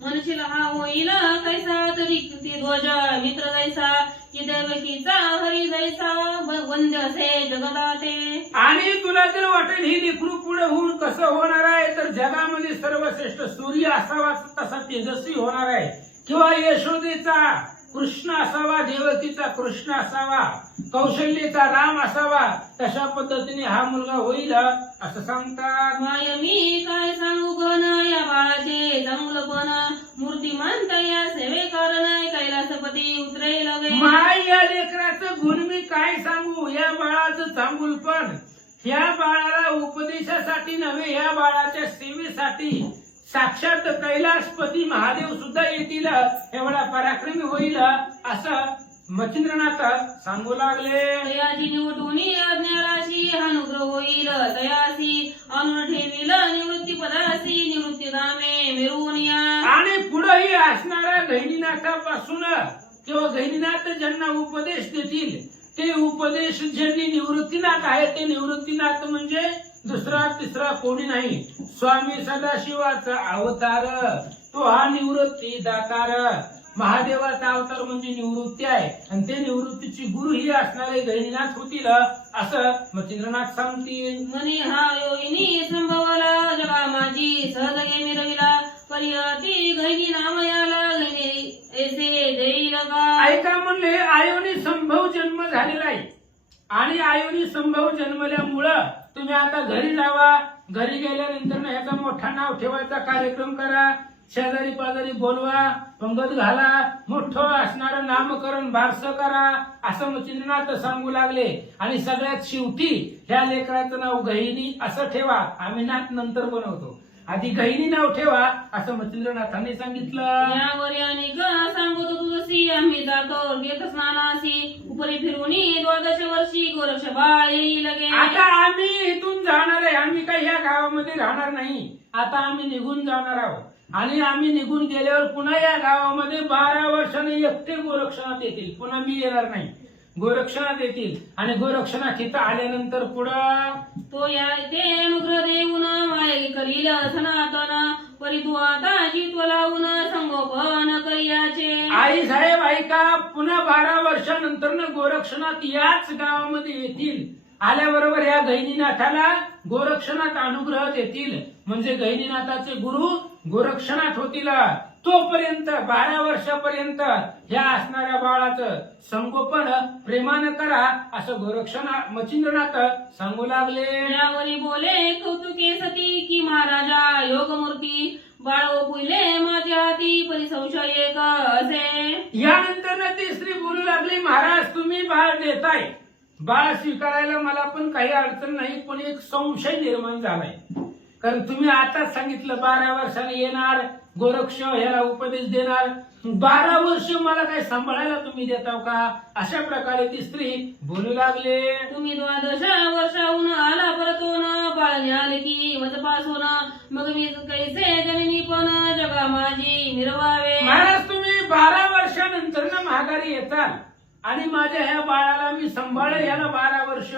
म्हणशील हा होईल कैसा तरी किती ध्वज मित्र जैसा की देवकीचा हरी जैसा वंद्य असे जगदाते. आणि तुला जर वाटेल ही लेकरू पुढे होऊन कसं होणार आहे, तर जगामध्ये सर्वश्रेष्ठ सूर्य असावा तसा तेजस्वी होणार आहे, किंवा यशोदेचा कृष्ण असावा, देवकीचा कृष्ण असावा, कौशल्येचा राम असावा, तशा पद्धतीने हा मुलगा होईल असं सांगतात. माय मी काय सांगू गण या बाळाचे चांगलंपण मूर्तिमंत या सेवेकरण कैलासपती उतरेल गे. माय या लेकराचं गुण मी काय सांगू, या बाळाचं चांगुलपण. या बाळाला उपदेशासाठी नव्हे, या बाळाच्या सेवेसाठी साक्षात कैलासपती महादेव सुद्धा येतील, एवढा पराक्रमी होईल असं मच्छिंद्रनाथ सांगू लागले. तयाची निवटून अज्ञाराशी अनुग्रह होईल, तयासी आणून ठेवील निवृत्ती पदासी निवृत्ती धामे मिळवून या. आणि पुढेही असणाऱ्या गहिनीनाथापासून किंवा गहिनीनाथ ज्यांना उपदेश देतील, ते उपदेश ज्यांनी निवृत्तीनाथ आहे, ते निवृत्तीनाथ म्हणजे दुसरा तिसरा कोणी नाही, स्वामी सदाशिवाचा अवतार. तो हा निवृत्ती दातार. महादेवाचा अवतार म्हणजे निवृत्ती आहे, आणि ते निवृत्तीची गुरु ही असणारे गहिनीनाथ होतील असं मच्छिंद्रनाथ सांगतील. मनी हा योगिनी संभवला जगा माझी सहजगे मिरविला परियती गैनी नामयाला गैनी ऐसे देईल का. ऐका म्हणले, आयोनी संभव जन्म झालेला आहे, आणि आयोनी संभव जन्मल्यामुळं तुम्ही आता घरी जावा. घरी गेल्यानंतर ह्याचा मोठा नाव ठेवायचा कार्यक्रम करा, शेजारी पाजारी बोलवा, पंगत घाला, मोठं असणारं नामकरण बारसं करा असं मच्छिंद्रनाथ सांगू लागले. आणि सगळ्यात शेवटी ह्या लेकराचं नाव गहिनी असं ठेवा, आम्ही नाथ नंतर बनवतो, आधी गहिनी नाव ठेवा असं मच्छिंद्रनाथांनी सांगितलं. यावर अनेक सांगतो तुझसी आम्ही जातो घेत स्नानासी उपरी फिरून 12 वर्षी गोरक्ष बाळ येईल गे. आता आम्ही इथून जाणार आहे, आम्ही काही या गावामध्ये राहणार नाही, आता आम्ही निघून जाणार आहोत. आणि आम्ही निघून गेल्यावर पुन्हा या गावामध्ये 12 वर्षांनी एकटे गोरक्षणात येतील, पुन्हा मी येणार नाही, गोरक्षणात येतील. आणि गोरक्षणात इथं आल्यानंतर पुढं तो या ते अनुग्रह देऊन माय करील सनातन परी तू आता चित्व लावून संगोपन करियाचे. आई साहेब ऐका, पुन्हा 12 वर्षानंतर गोरक्षणात याच गावामध्ये येतील. आल्याबरोबर या गहिनीनाथाला गोरक्षणात अनुग्रह देतील, म्हणजे गहिनीनाथाचे गुरु गोरक्षणात होतील. तोपर्यंत 12 वर्षापर्यंत ह्या असणाऱ्या बाळाचं संगोपन प्रेमानं करा असं गोरक्षणा मच्छिंद्रनाथ सांगू लागले. यावरी बोले कौतुके सती की महाराजा योगमूर्ती बाळ ओपुले माझ्या हाती परी संशय एक असे. यानंतर ती स्त्री बोलू लागली, महाराज तुम्ही बाळ देताय, बाळ स्वीकारायला मला पण काही अडचण नाही, पण एक संशय निर्माण झालाय. कारण तुम्ही आताच सांगितलं 12 वर्षाने येणार, गोरक्ष ह्याला उपदेश देणार, 12 वर्ष मला काय सांभाळायला तुम्ही देताव का, अशा प्रकारे ती स्त्री बोलू लागले. तुम्ही 12 वर्षाहून आला परतून बाळ आले की मजपासून मग मी कैसे जननी पण जगा माझी निर्वावे. महाराज तुम्ही 12 वर्षानंतर ना माघारी येताल, आणि माझ्या ह्या बाळाला मी सांभाळेल, ह्याला 12 वर्ष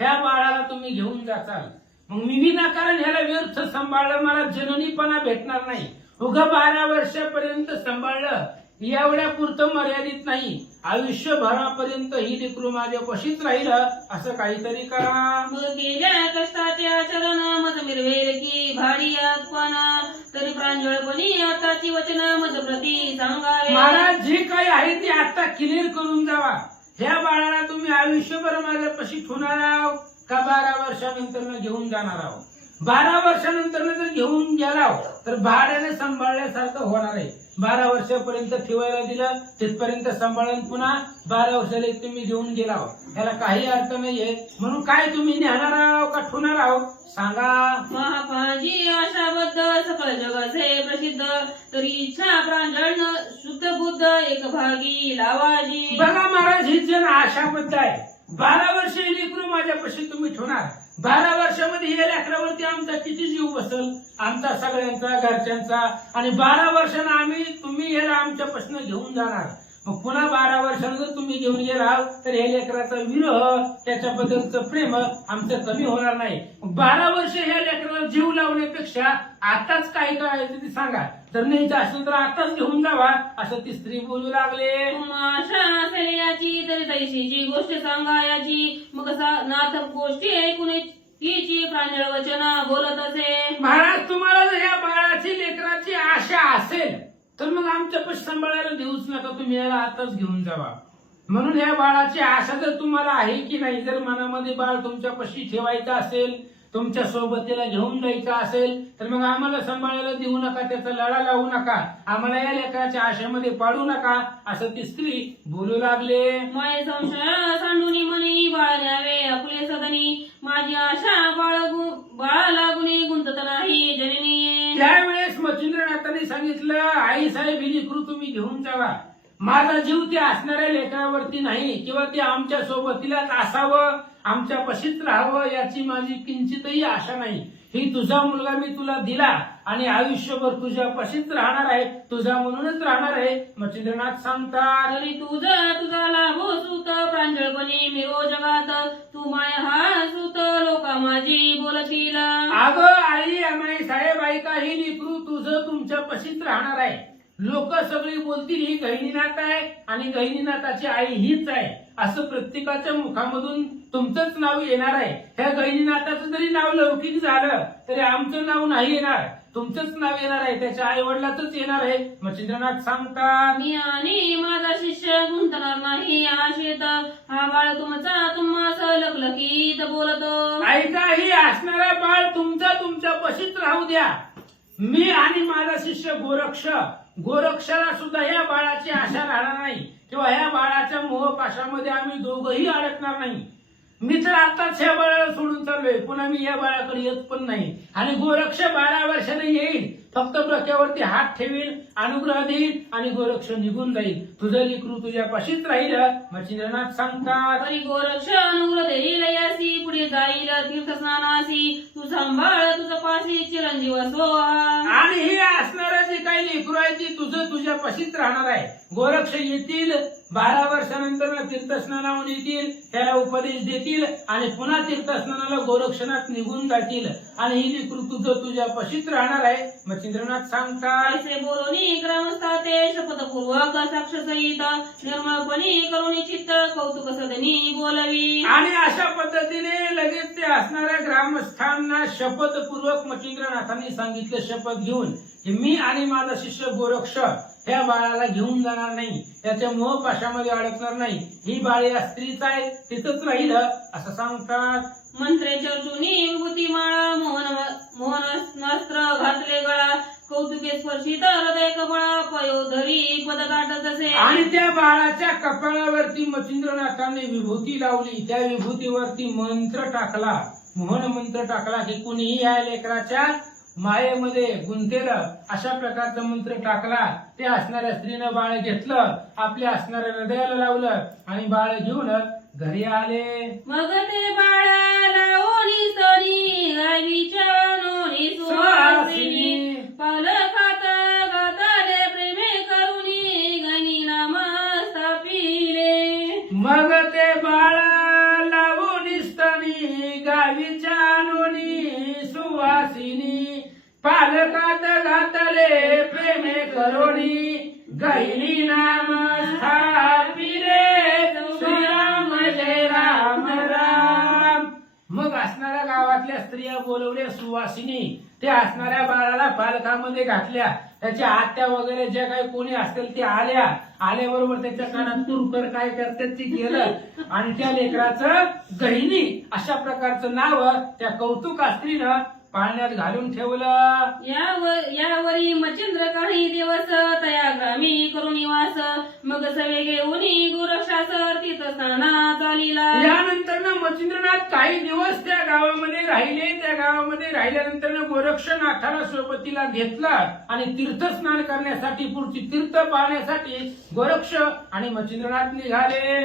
ह्या बाळाला तुम्ही घेऊन जाचाल. मग मी विनाकारण ह्याला व्यर्थ सांभाळलं, मला जननीपणा भेटणार नाही, उगा 12 वर्षापर्यंत सांभाळलं एवढ्या पुरतं मर्यादित नाही, आयुष्यभरापर्यंत ही लेकरू माझ्या पशीच राहिलं असं काहीतरी करा. मग गेल्या कष्टाच्या चरण मज मिरवेल की भाडी पण तरी प्रांजळपणी आताची वचन मज प्रती सांगावे. महाराज जे काही आहे ते आता क्लिअर करून जावा. ह्या बाळाला तुम्ही आयुष्यभर माझ्या पशी ठेवणार आहो का 12 वर्षानंतर घेऊन जाणार आहो? 12 वर्षानंतर जर घेऊन गेला तर भाड्याने सांभाळल्यासारखं होणार आहे. 12 वर्षापर्यंत ठेवायला दिलं तिथपर्यंत सांभाळून पुन्हा 12 वर्षाला तुम्ही घेऊन गेला याला काही अर्थ नाहीये. म्हणून काय तुम्ही नेणार आहो का ठेवणार आहो सांगा. महापाजी आशाबद्ध सकळ जगाचे प्रसिद्ध तरी इच्छा प्रांजळ शुद्ध बुद्ध एक भागी लावाजी. बघा महाराज ही जण आशाबद्ध आहे. 12 वर्ष लेकरू माझ्यापाशी तुम्ही ठेवणार. 12 वर्षामध्ये या लेकरावरती आमचा किती जीव बसल, आमचा सगळ्यांचा घरच्यांचा. आणि 12 वर्षांना आम्ही तुम्ही याला आमच्यापासून घेऊन जाणार. मग पुन्हा 12 वर्षांना जर तुम्ही घेऊन गेला तर या लेकराचा विरह त्याच्याबद्दलचं प्रेम आमचं कमी होणार नाही. 12 वर्ष या लेकराला जीव लावण्यापेक्षा आताच काय करायचं ते सांगा. तर नाही असेल तर आताच घेऊन जावा असं ती स्त्री बोलू लागले. आशा असेल याची तरी तैशीची गोष्ट सांगायाची. मग नाथ गोष्टी ऐकून तिची प्रांजळ वचन बोलत असे. महाराज तुम्हाला जर या बाळाची लेकराची आशा असेल तर मग आमच्यापाशी सांभाळायला देऊच नका, तुम्ही याला आताच घेऊन जावा. म्हणून या बाळाची आशा जर तुम्हाला आहे की नाही, जर मनामध्ये बाळ तुमच्यापाशी ठेवायचं असेल, तुमच्या सोबतीला घेऊन जायचं असेल तर मग आम्हाला सांभाळायला देऊ नका, त्याचा लढा लावू नका, आम्हाला या लेकराच्या आशेमध्ये पाडू नका असं ती स्त्री बोलू लागले. माय संशय सांडूनी म्हणी बाळ न्यावे आपले सदनी. माझी आशा बाळाला गुणी गुंतत नाही जननी. त्यावेळेस मच्छिंद्रनाथांनी सांगितलं आई साहेब ही लेकरू तुम्ही घेऊन जावा. माझा जीव ते असणाऱ्या लेकरावरती नाही किंवा ते आमच्या सोबतीलाच असावं, आमच्या पशीच राहावं याची माझी किंचितही आशा नाही. ही तुझा मुलगा मी तुला दिला आणि आयुष्यभर तुझ्या पशीच राहणार आहे, तुझा म्हणूनच राहणार आहे. मच्छिंद्रनाथ सांगतात तरी तुझा लाभो सुत प्रांजळपणी मिरो जगात. तू माय हा सुत लोका माझी बोलतील. अगं आई अमाई साहेब ऐका, ही लेकरू तुझं तुमच्या पशीच राहणार आहे. लोक सगळी बोलतील ही गहिनीनाथ आहे आणि गहिनीनाथाची आई हीच आहे असं प्रत्येकाच्या मुखामधून तुमचंच नाव येणार आहे. त्या गहिनीनाथाचं जरी नाव लौकिक झालं तरी आमचं नाव नाही येणार, तुमचंच नाव येणार आहे, त्याच्या आई वडिलाचंच येणार आहे. मच्छिंद्रनाथ सांगतात मी आणि माझा शिष्य गुंतणार नाही आशेत. हा बाळ तुमचा तुम्हास लखलखीत बोलतो. ऐका, ही असणारा बाळ तुमचा तुमच्या पशीच राहू द्या. मी आणि माझा शिष्य गोरक्षाला सुद्धा या बाळाची आशा राहणार नाही किंवा या बाळाच्या मोहपाशामध्ये आम्ही दोघंही अडकणार नाही. मी तर आताच ह्या बाळाला सोडून चाललोय, पुन्हा मी या बाळाकडे येत पण नाही. आणि गोरक्ष 12 वर्षाने येईल, फक्त डोक्यावरती हात ठेवील, अनुग्रह देईल आणि गोरक्ष निघून जाईल. तुझं लेकरू तुझ्या पाशीच राहील. मच्छिंद्रनाथ सांगतात परी गोरक्ष अनुग्रह देईल यासी. पुढे जाईल तीर्थस्नानासी. तू सांभाळ तुझं पाशी चिरंजीव असो. आणि हे असणारं जे काही लेकरू आहे ती तुझं तुझ्या पाशीच राहणार आहे. गोरक्ष येतील, 12 वर्षानंतर तीर्थस्नानाहून येतील, त्याला उपदेश देतील आणि पुन्हा तीर्थस्नानाला गोरक्षनाथ निघून जातील आणि ही लेकरू तुझं तुझ्या पाशीच राहणार आहे. मच्छिंद्रनाथ सांगतात ऐसे बोलोनी ग्रामस्था ते शपथपूर्वक साक्ष सहित निर्मळपणी करुणी चित्त कौतुक सदनी बोलवी. आणि अशा पद्धतीने लगेच ते असणाऱ्या ग्रामस्थांना शपथपूर्वक मच्छिंद्रनाथांनी सांगितलं शपथ घेऊन की मी आणि माझा शिष्य गोरक्ष ह्या बाळाला घेऊन जाणार नाही, त्याच्या मोहपाशामध्ये अडकणार नाही. ही बाळ या स्त्रीच आहे, तिथंच राहील असं सांगतात. मंत्रे चर्चुनी विभूती माळा मोहनास्त्र घातले गळा. कौतुके स्पर्शित हृदय कपाळा पयोधरी पद गाठत असे. आणि त्या बाळाच्या कपाळावरती मच्छिंद्रनाथांनी विभूती लावली, त्या विभूतीवरती मंत्र टाकला, मोहन मंत्र टाकला की कुणीही या लेकराच्या मायेमध्ये गुंतेल अशा प्रकारचा मंत्र टाकला. ते असणाऱ्या स्त्रीनं बाळ घेतलं, आपल्या असणाऱ्या हृदयाला लावलं आणि बाळ घेऊन घरी आले. मग ते बाळाला ओनी सरी गावीच्या नोनी सुवासिनी. पालखात गाताले प्रेमे करुणी गणी नाम स्थापिले. मग ते बाळा लावून स्तनी गावीच्या नोनी सुवासिनी. बालकात घातले प्रेमे करोनी गहिली नाम स्थापिले श्रीराम जय राम राम. मग असणाऱ्या गावातल्या स्त्रिया बोलवल्या सुवासिनी, त्या असणाऱ्या बाळाला पालकामध्ये घातल्या, त्याच्या आत्या वगैरे जे काही कोणी असतील ते आल्याबरोबर त्याच्या कानात तुरकर काय करतात ते केलं आणि त्या लेकराचं गहिनी अशा प्रकारचं नाव त्या कौतुक स्त्रीनं पाळण्यात घालून ठेवलं. यावरी मच्छिंद्र काही दिवस तया ग्रामी करून निवास, मग सवे घेऊन गोरक्षासर तीर्थस्थाना चालिला. यानंतर मच्छिंद्रनाथ काही दिवस त्या गावामध्ये राहिले. त्या गावामध्ये राहिल्यानंतर गोरक्षनाथाला सोबतीला घेतला आणि तीर्थस्नान करण्यासाठी, पुढची तीर्थ पाहण्यासाठी गोरक्ष आणि मच्छिंद्रनाथ निघाले.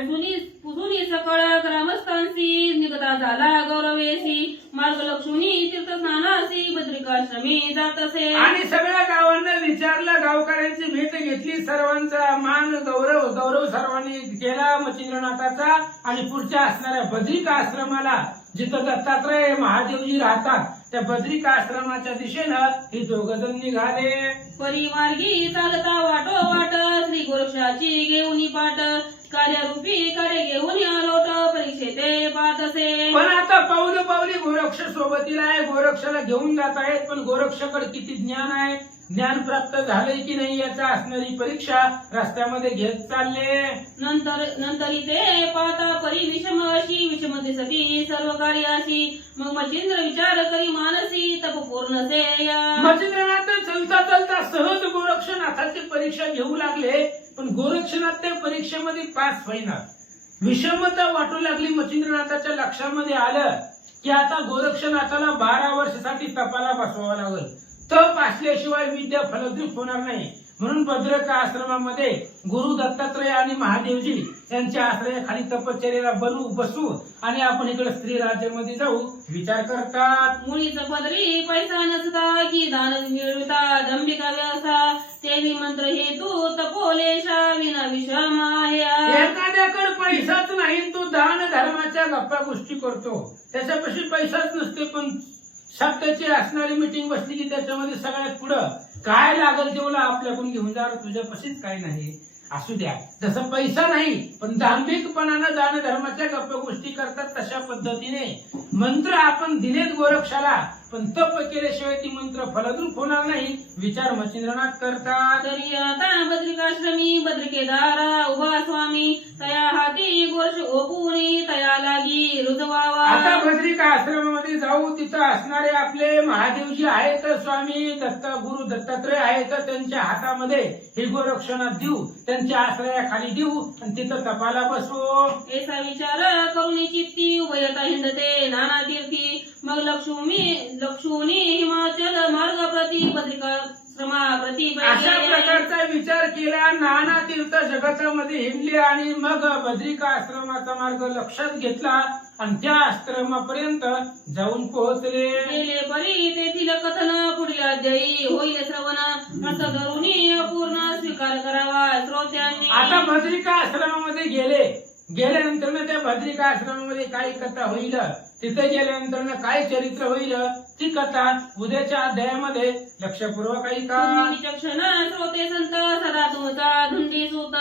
पुजुनी सकळ ग्रामस्थांशी निगता झाला गौरवेशी, मार्ग लक्ष्मी तीर्थस्नानासी बद्रिकाश्रमी जात असे. आणि सगळ्या गावांना विचारलं, गावकऱ्यांची भेट घेतली, सर्वांचा मान गौरव सर्वांनी केला मच्छिंद्रनाथाचा. आणि पुढच्या असणाऱ्या बद्रिका आश्रमाला, जिथं दत्तात्रय महादेवजी राहतात, त्या बद्रिका आश्रमाच्या दिशेनं हे दोघजण निघाले. परिमार्गी चालता वाटोवाट श्री गोरक्षाची घेऊन पाठ, कार्यरूपी कार्य घेऊन आलोट परीक्षेते पाहत असे. पण आता पावली गोरक्ष सोबतीला आहे, गोरक्षाला घेऊन जात आहेत. पण गोरक्षाकडे किती ज्ञान आहे, ज्ञान प्राप्त झालंय की नाही याचा असणारी परीक्षा रस्त्यामध्ये घेत चालले. नंतर ते पाहता परी विषम अशी विषमते सती सर्व कार्याशी, मग मच्छिंद्र विचार करी मानसी तप पूर्ण से. मच्छिंद्रनाथ चलता चलता सहज गोरक्षनाथाची परीक्षा घेऊ लागले. पण गोरक्षनाथ त्या परीक्षेमध्ये पास होईना. विषमता वाटू लागली. मच्छिंद्रनाथाच्या लक्षामध्ये आलं की आता गोरक्षनाथाला 12 वर्षासाठी तपाला बसवावं लागल. तप असल्याशिवाय विद्या फलद्रूप होणार नाही. म्हणून भद्रका आश्रमामध्ये गुरु दत्तात्रय आणि महादेवजी यांच्या आश्रयाखाली तपश्चर्याला बसू आणि आपण इकडे स्त्री राज्यामध्ये जाऊ विचार करतात. मुळीच पदरी पैसा नसता की दान मिळवता दंबिका व्यवसा, तेही मंत्र हेतू तपोलेशा विना विषम आहे. एखाद्याकडे पैसाच नाही, तो दान धर्माच्या गप्पा गोष्टी करतो, त्याच्यापाशी पैसाच नसते. पण शब्दाची असणारी मीटिंग बसली की त्याच्यामध्ये सगळ्यात पुढं काय लागल तेवढं आपल्याकडून घेऊन जा, तुझ्यापाशीच काय नाही असू द्या. जसं पैसा नाही पण दांभिकपणानं दान धर्माच्या गप्पा गोष्टी करतात, तशा पद्धतीने मंत्र आपण दिलेत गोरक्षाला, पण तप केल्याशिवाय ती मंत्र फलद्रूप होणार नाही विचार मच्छिंद्रनाथ करतात. तरी आता बद्रिकाश्रमी बद्रिकेदारा उभा स्वामी, तया हाती गोरक्ष ओपुनी तया लागी रुजवावा. आता बद्रिका आश्रमामध्ये जाऊ, तिथं असणारे आपले महादेवजी आहेत, स्वामी गुरु दत्तात्रय आहेत, त्यांच्या हातामध्ये हे गोरक्षनाथ देऊ, त्यांच्या आश्रयाखाली देऊ आणि तिथं तपाला बसवू. ऐसा विचार करून चित्ती उभयता हिंडते नाना तीर्थी, मग लक्ष्मी हिमाचल मार्ग प्रति बद्रिकाश्रमा प्रति. अशा प्रकारचा विचार केला, नाना तीर्थ जगतामध्ये हिंडले आणि मग बद्रिका आश्रमाचा मार्ग लक्षात घेतला आणि त्या आश्रमापर्यंत जाऊन पोहोचले. गेले परी तेथील कथन पुढील अध्यायी होईल श्रवण, अर्थ धरुनी अपूर्ण स्वीकार करावा श्रोत्यांनी. आता बद्रिका आश्रमामध्ये गेल्यानंतर त्या बद्रिका आश्रमामध्ये काय कथा होईल, तिथे गेल्यानंतर काय चरित्र होईल, ती कथा उद्याच्या अध्यायामध्ये लक्षपूर्वक ऐका. विचक्षण श्रोते संत सदा तुमचा धुंदी सूत,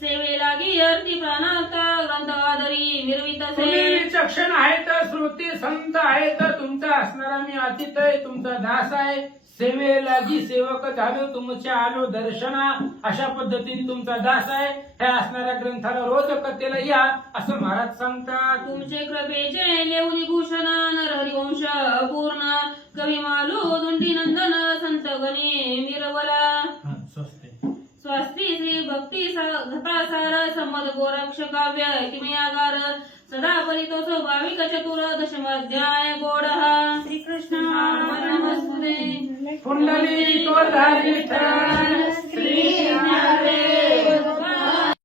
सेवे लागी अर्थी प्राणात ग्रंथ आदरी मिरवित तुम्ही विचक्षण आहेत, श्रोते संत आहेत, तुमचा असणारा मी अतिथ आहे, तुमचा दास आहे, सेवेलागी सेवक झालो, तुमच्या आलो दर्शना, अशा पद्धतीने तुमचा दास आहे. ह्या असणाऱ्या ग्रंथाला रोज कथेला या असं महाराज सांगतात. तुमचे कृपेचे लेवली भूषण नरहरिवंश अपूर्ण, कवी मालू दुंडी नंदन संत गणी मिरवला. स्वस्ती श्री भक्ती घटासार संमद गोरक्ष काव्य किमयागार, सदा परितो स्वाभाविक चतुर दशमाध्याय गोड. श्रीकृष्ण नमस्ते. कुंडली विठ्ठल.